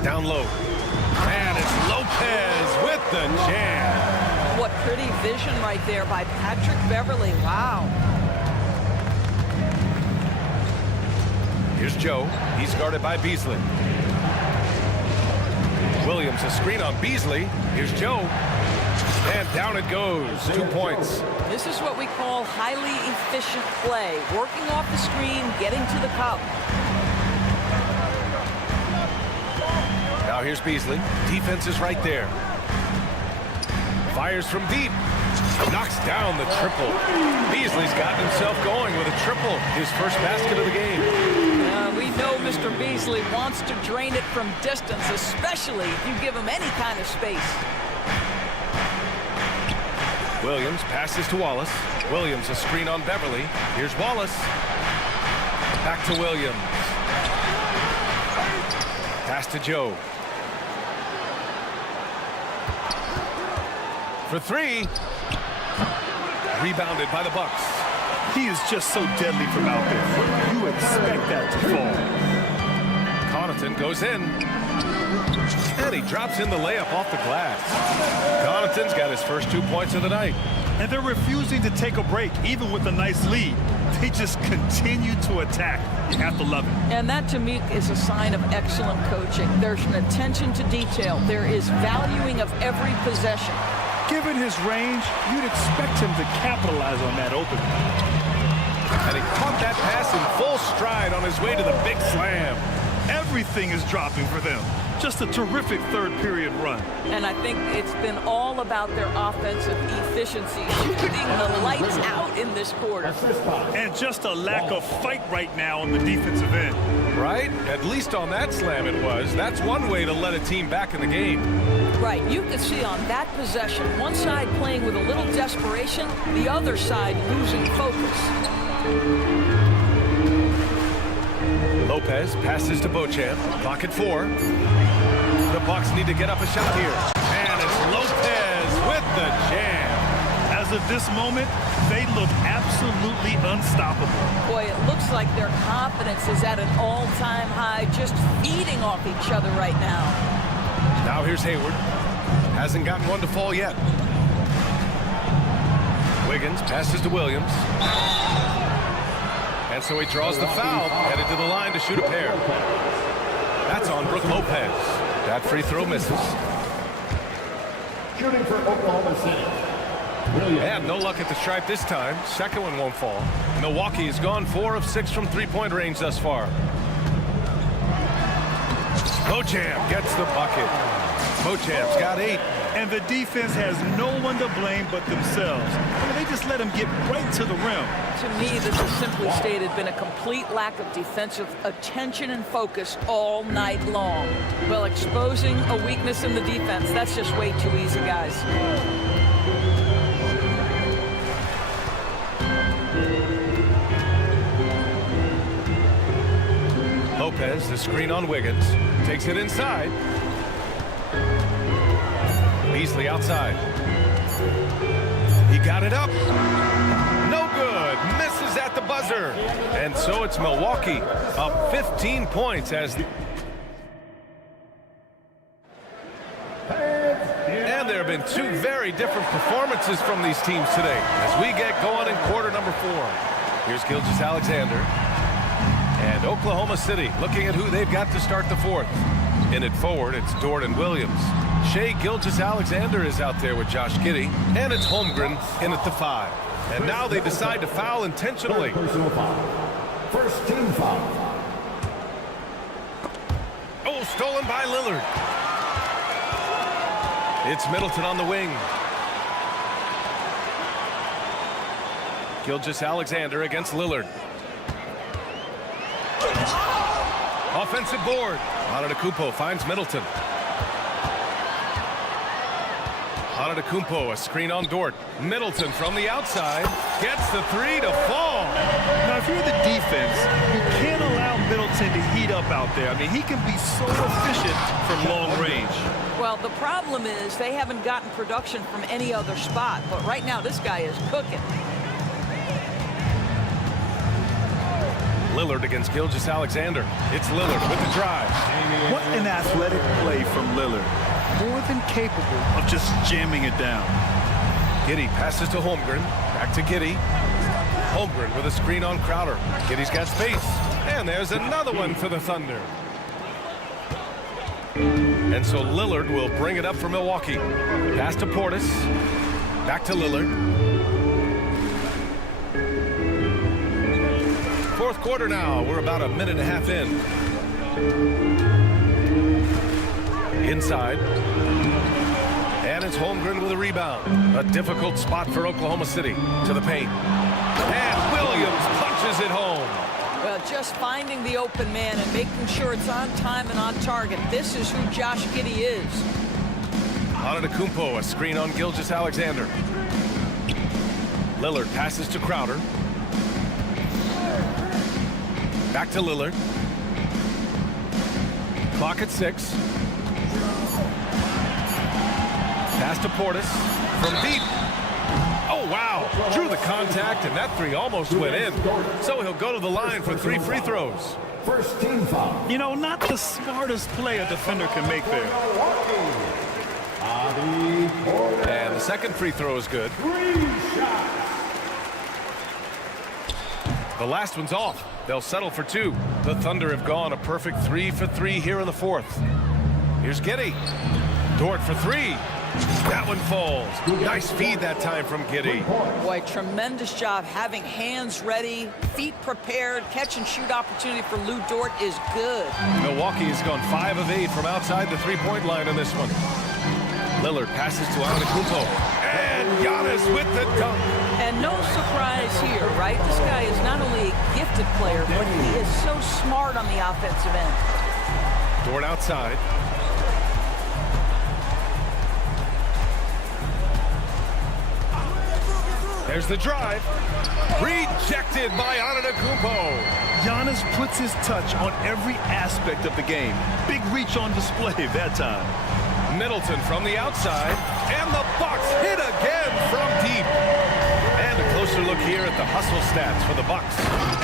Down low. And it's Lopez with the jam. What pretty vision right there by Patrick Beverly. Wow. Here's Joe. He's guarded by Beasley. Williams, a screen on Beasley. Here's Joe. And down it goes. 2 points. This is what we call highly efficient play. Working off the screen, getting to the cup. Now here's Beasley. Defense is right there. Fires from deep. Knocks down the triple. Beasley's gotten himself going with a triple. His first basket of the game. We know Mr. Beasley wants to drain it from distance, especially if you give him any kind of space. Williams passes to Wallace. Williams a screen on Beverly. Here's Wallace. Back to Williams. Pass to Joe. For 3. Rebounded by the Bucks. He is just so deadly from out there. You expect that to fall. Connaughton goes in. And he drops in the layup off the glass. Connaughton's got his first 2 points of the night. And they're refusing to take a break, even with a nice lead. They just continue to attack. You have to love it. And that, to me, is a sign of excellent coaching. There's an attention to detail. There is valuing of every possession. Given his range, you'd expect him to capitalize on that opening. And he caught that pass in full stride on his way to the big slam. Everything is dropping for them. Just a terrific third period run. And I think it's been all about their offensive efficiency, shooting the lights out in this quarter. And just a lack of fight right now on the defensive end. Right? At least on that slam it was. That's one way to let a team back in the game. Right. You could see on that possession, one side playing with a little desperation, the other side losing focus. Lopez passes to Beauchamp. Clock at 4. The Bucks need to get up a shot here. And it's Lopez with the jam. As of this moment, they look absolutely unstoppable. Boy, it looks like their confidence is at an all-time high, just feeding off each other right now. Now here's Hayward. Hasn't gotten one to fall yet. Wiggins passes to Williams. And so he draws the foul, headed to the line to shoot a pair. That's on Brook Lopez. That free throw misses. Shooting for Oklahoma City. And no luck at the stripe this time. Second one won't fall. Milwaukee has gone 4 of 6 from three-point range thus far. Beauchamp gets the bucket. Beauchamp's got 8. And the defense has no one to blame but themselves. I mean, they just let him get right to the rim. To me, this has simply stated been a complete lack of defensive attention and focus all night long. Well, exposing a weakness in the defense, that's just way too easy, guys. Lopez, the screen on Wiggins, takes it inside. Beasley outside. He got it up. No good. Misses at the buzzer. And so it's Milwaukee up 15 points as there have been two very different performances from these teams today as we get going in quarter number 4. Here's Gilgeous-Alexander. And Oklahoma City looking at who they've got to start the 4th. In it forward, it's Dort and Williams. Shai Gilgeous-Alexander is out there with Josh Giddey. And it's Holmgren in at the 5. And now they decide to foul intentionally. Personal foul. First team foul. Oh, stolen by Lillard. It's Middleton on the wing. Gilgeous-Alexander against Lillard. Offensive board. Antetokounmpo finds Middleton. Antetokounmpo, a screen on Dort. Middleton from the outside gets the 3 to fall. Now, if you're the defense, you can't allow Middleton to heat up out there. I mean, he can be so efficient from long range. Well, the problem is they haven't gotten production from any other spot, but right now this guy is cooking. Lillard against Gilgeous-Alexander. It's Lillard with the drive. What an athletic play from Lillard. More than capable of just jamming it down. Giddey passes to Holmgren. Back to Giddey. Holmgren with a screen on Crowder. Giddey's got space. And there's another one for the Thunder. And so Lillard will bring it up for Milwaukee. Pass to Portis. Back to Lillard. 4th quarter now. We're about a minute and a half in. Inside. And it's Holmgren with a rebound. A difficult spot for Oklahoma City. To the paint. And Williams punches it home. Well, just finding the open man and making sure it's on time and on target. This is who Josh Giddey is. Antetokounmpo, a screen on Gilgeous-Alexander. Lillard passes to Crowder. Back to Lillard. Clock at 6. Pass to Portis from deep. Oh, wow. Drew the contact, and that 3 almost went in. So he'll go to the line for 3 free throws. First team foul. You know, not the smartest play a defender can make there. And the second free throw is good. The last one's off. They'll settle for 2. The Thunder have gone a perfect 3 for 3 here in the 4th. Here's Giddey. Dort for 3. That one falls. Nice feed that time from Giddey. Boy, tremendous job having hands ready, feet prepared. Catch and shoot opportunity for Lou Dort is good. Milwaukee has gone 5 of 8 from outside the 3-point line in this one. Lillard passes to Antetokounmpo. And Giannis with the dunk. And no surprise here, right? This guy is not only a gifted player, but he is so smart on the offensive end. Dort outside. There's the drive. Rejected by Antetokounmpo. Giannis puts his touch on every aspect of the game. Big reach on display that time. Middleton from the outside. And the Bucks hit again from deep. And a closer look here at the hustle stats for the Bucks.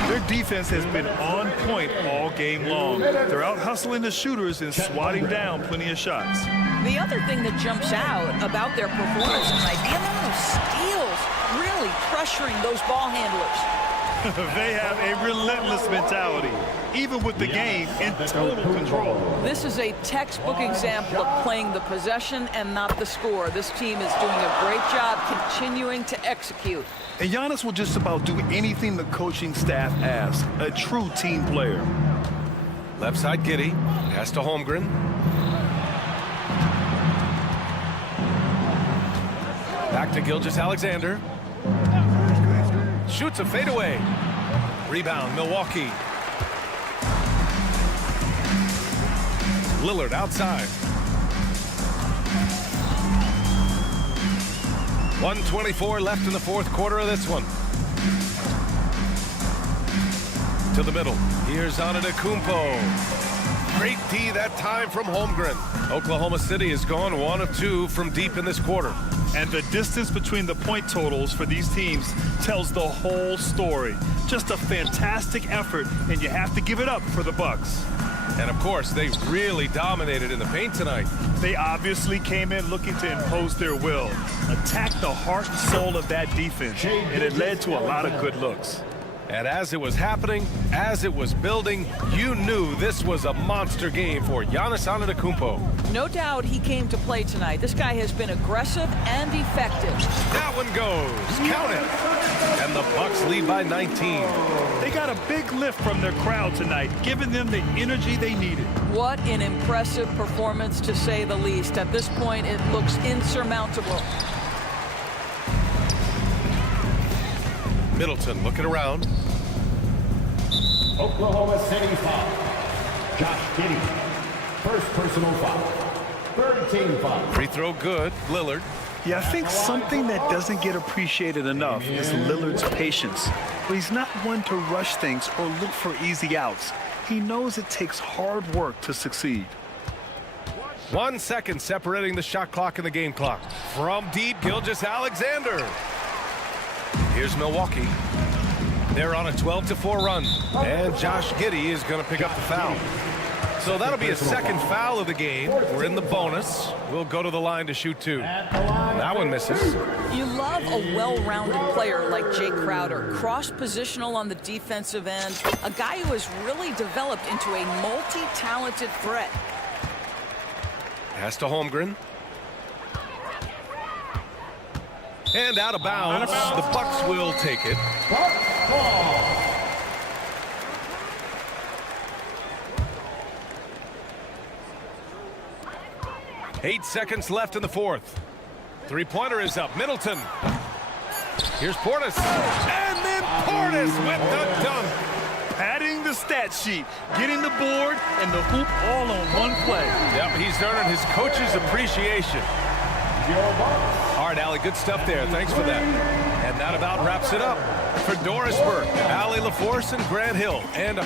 Their defense has been on point all game long. They're out hustling the shooters and swatting down plenty of shots. The other thing that jumps out about their performance tonight, the amount of steals, really pressuring those ball handlers. They have a relentless mentality, even with the game in total control. This is a textbook example of playing the possession and not the score. This team is doing a great job continuing to execute. And Giannis will just about do anything the coaching staff asks. A true team player. Left side Giddey. Pass to Holmgren. Back to Gilgeous-Alexander. Shoots a fadeaway. Rebound, Milwaukee. Lillard outside. 1:24 left in the 4th quarter of this one. To the middle. Here's Antetokounmpo. Great D that time from Holmgren. Oklahoma City has gone 1 of 2 from deep in this quarter. And the distance between the point totals for these teams tells the whole story. Just a fantastic effort, and you have to give it up for the Bucks. And of course, they really dominated in the paint tonight. They obviously came in looking to impose their will, attack the heart and soul of that defense, and it led to a lot of good looks. And as it was happening, as it was building, you knew this was a monster game for Giannis Antetokounmpo. No doubt he came to play tonight. This guy has been aggressive and effective. That one goes. Count it. And the Bucks lead by 19. They got a big lift from their crowd tonight, giving them the energy they needed. What an impressive performance, to say the least. At this point, it looks insurmountable. Middleton looking around. Oklahoma City foul. Josh Giddey. First personal foul. Third team foul. Free throw good. Lillard. Yeah, I think something that doesn't get appreciated enough is Lillard's patience. But he's not one to rush things or look for easy outs. He knows it takes hard work to succeed. 1 second separating the shot clock and the game clock. From deep, Gilgeous-Alexander. Here's Milwaukee. They're on a 12-4 run. And Josh Giddey is going to pick up the foul. So that'll be a second foul of the game. We're in the bonus. We'll go to the line to shoot two. That one misses. You love a well-rounded player like Jay Crowder. Cross-positional on the defensive end. A guy who has really developed into a multi-talented threat. Pass to Holmgren. And out of bounds. The Bucks will take it. Ball. 8 seconds left in the fourth. Three-pointer is up. Middleton. Here's Portis. And then Portis with the dunk. Padding the stat sheet, getting the board and the hoop all on one play. Yep, he's earning his coach's appreciation. All right, Allie, good stuff there. Thanks for that. And that about wraps it up. For Doris Burke, Allie LaForce, and Grant Hill. And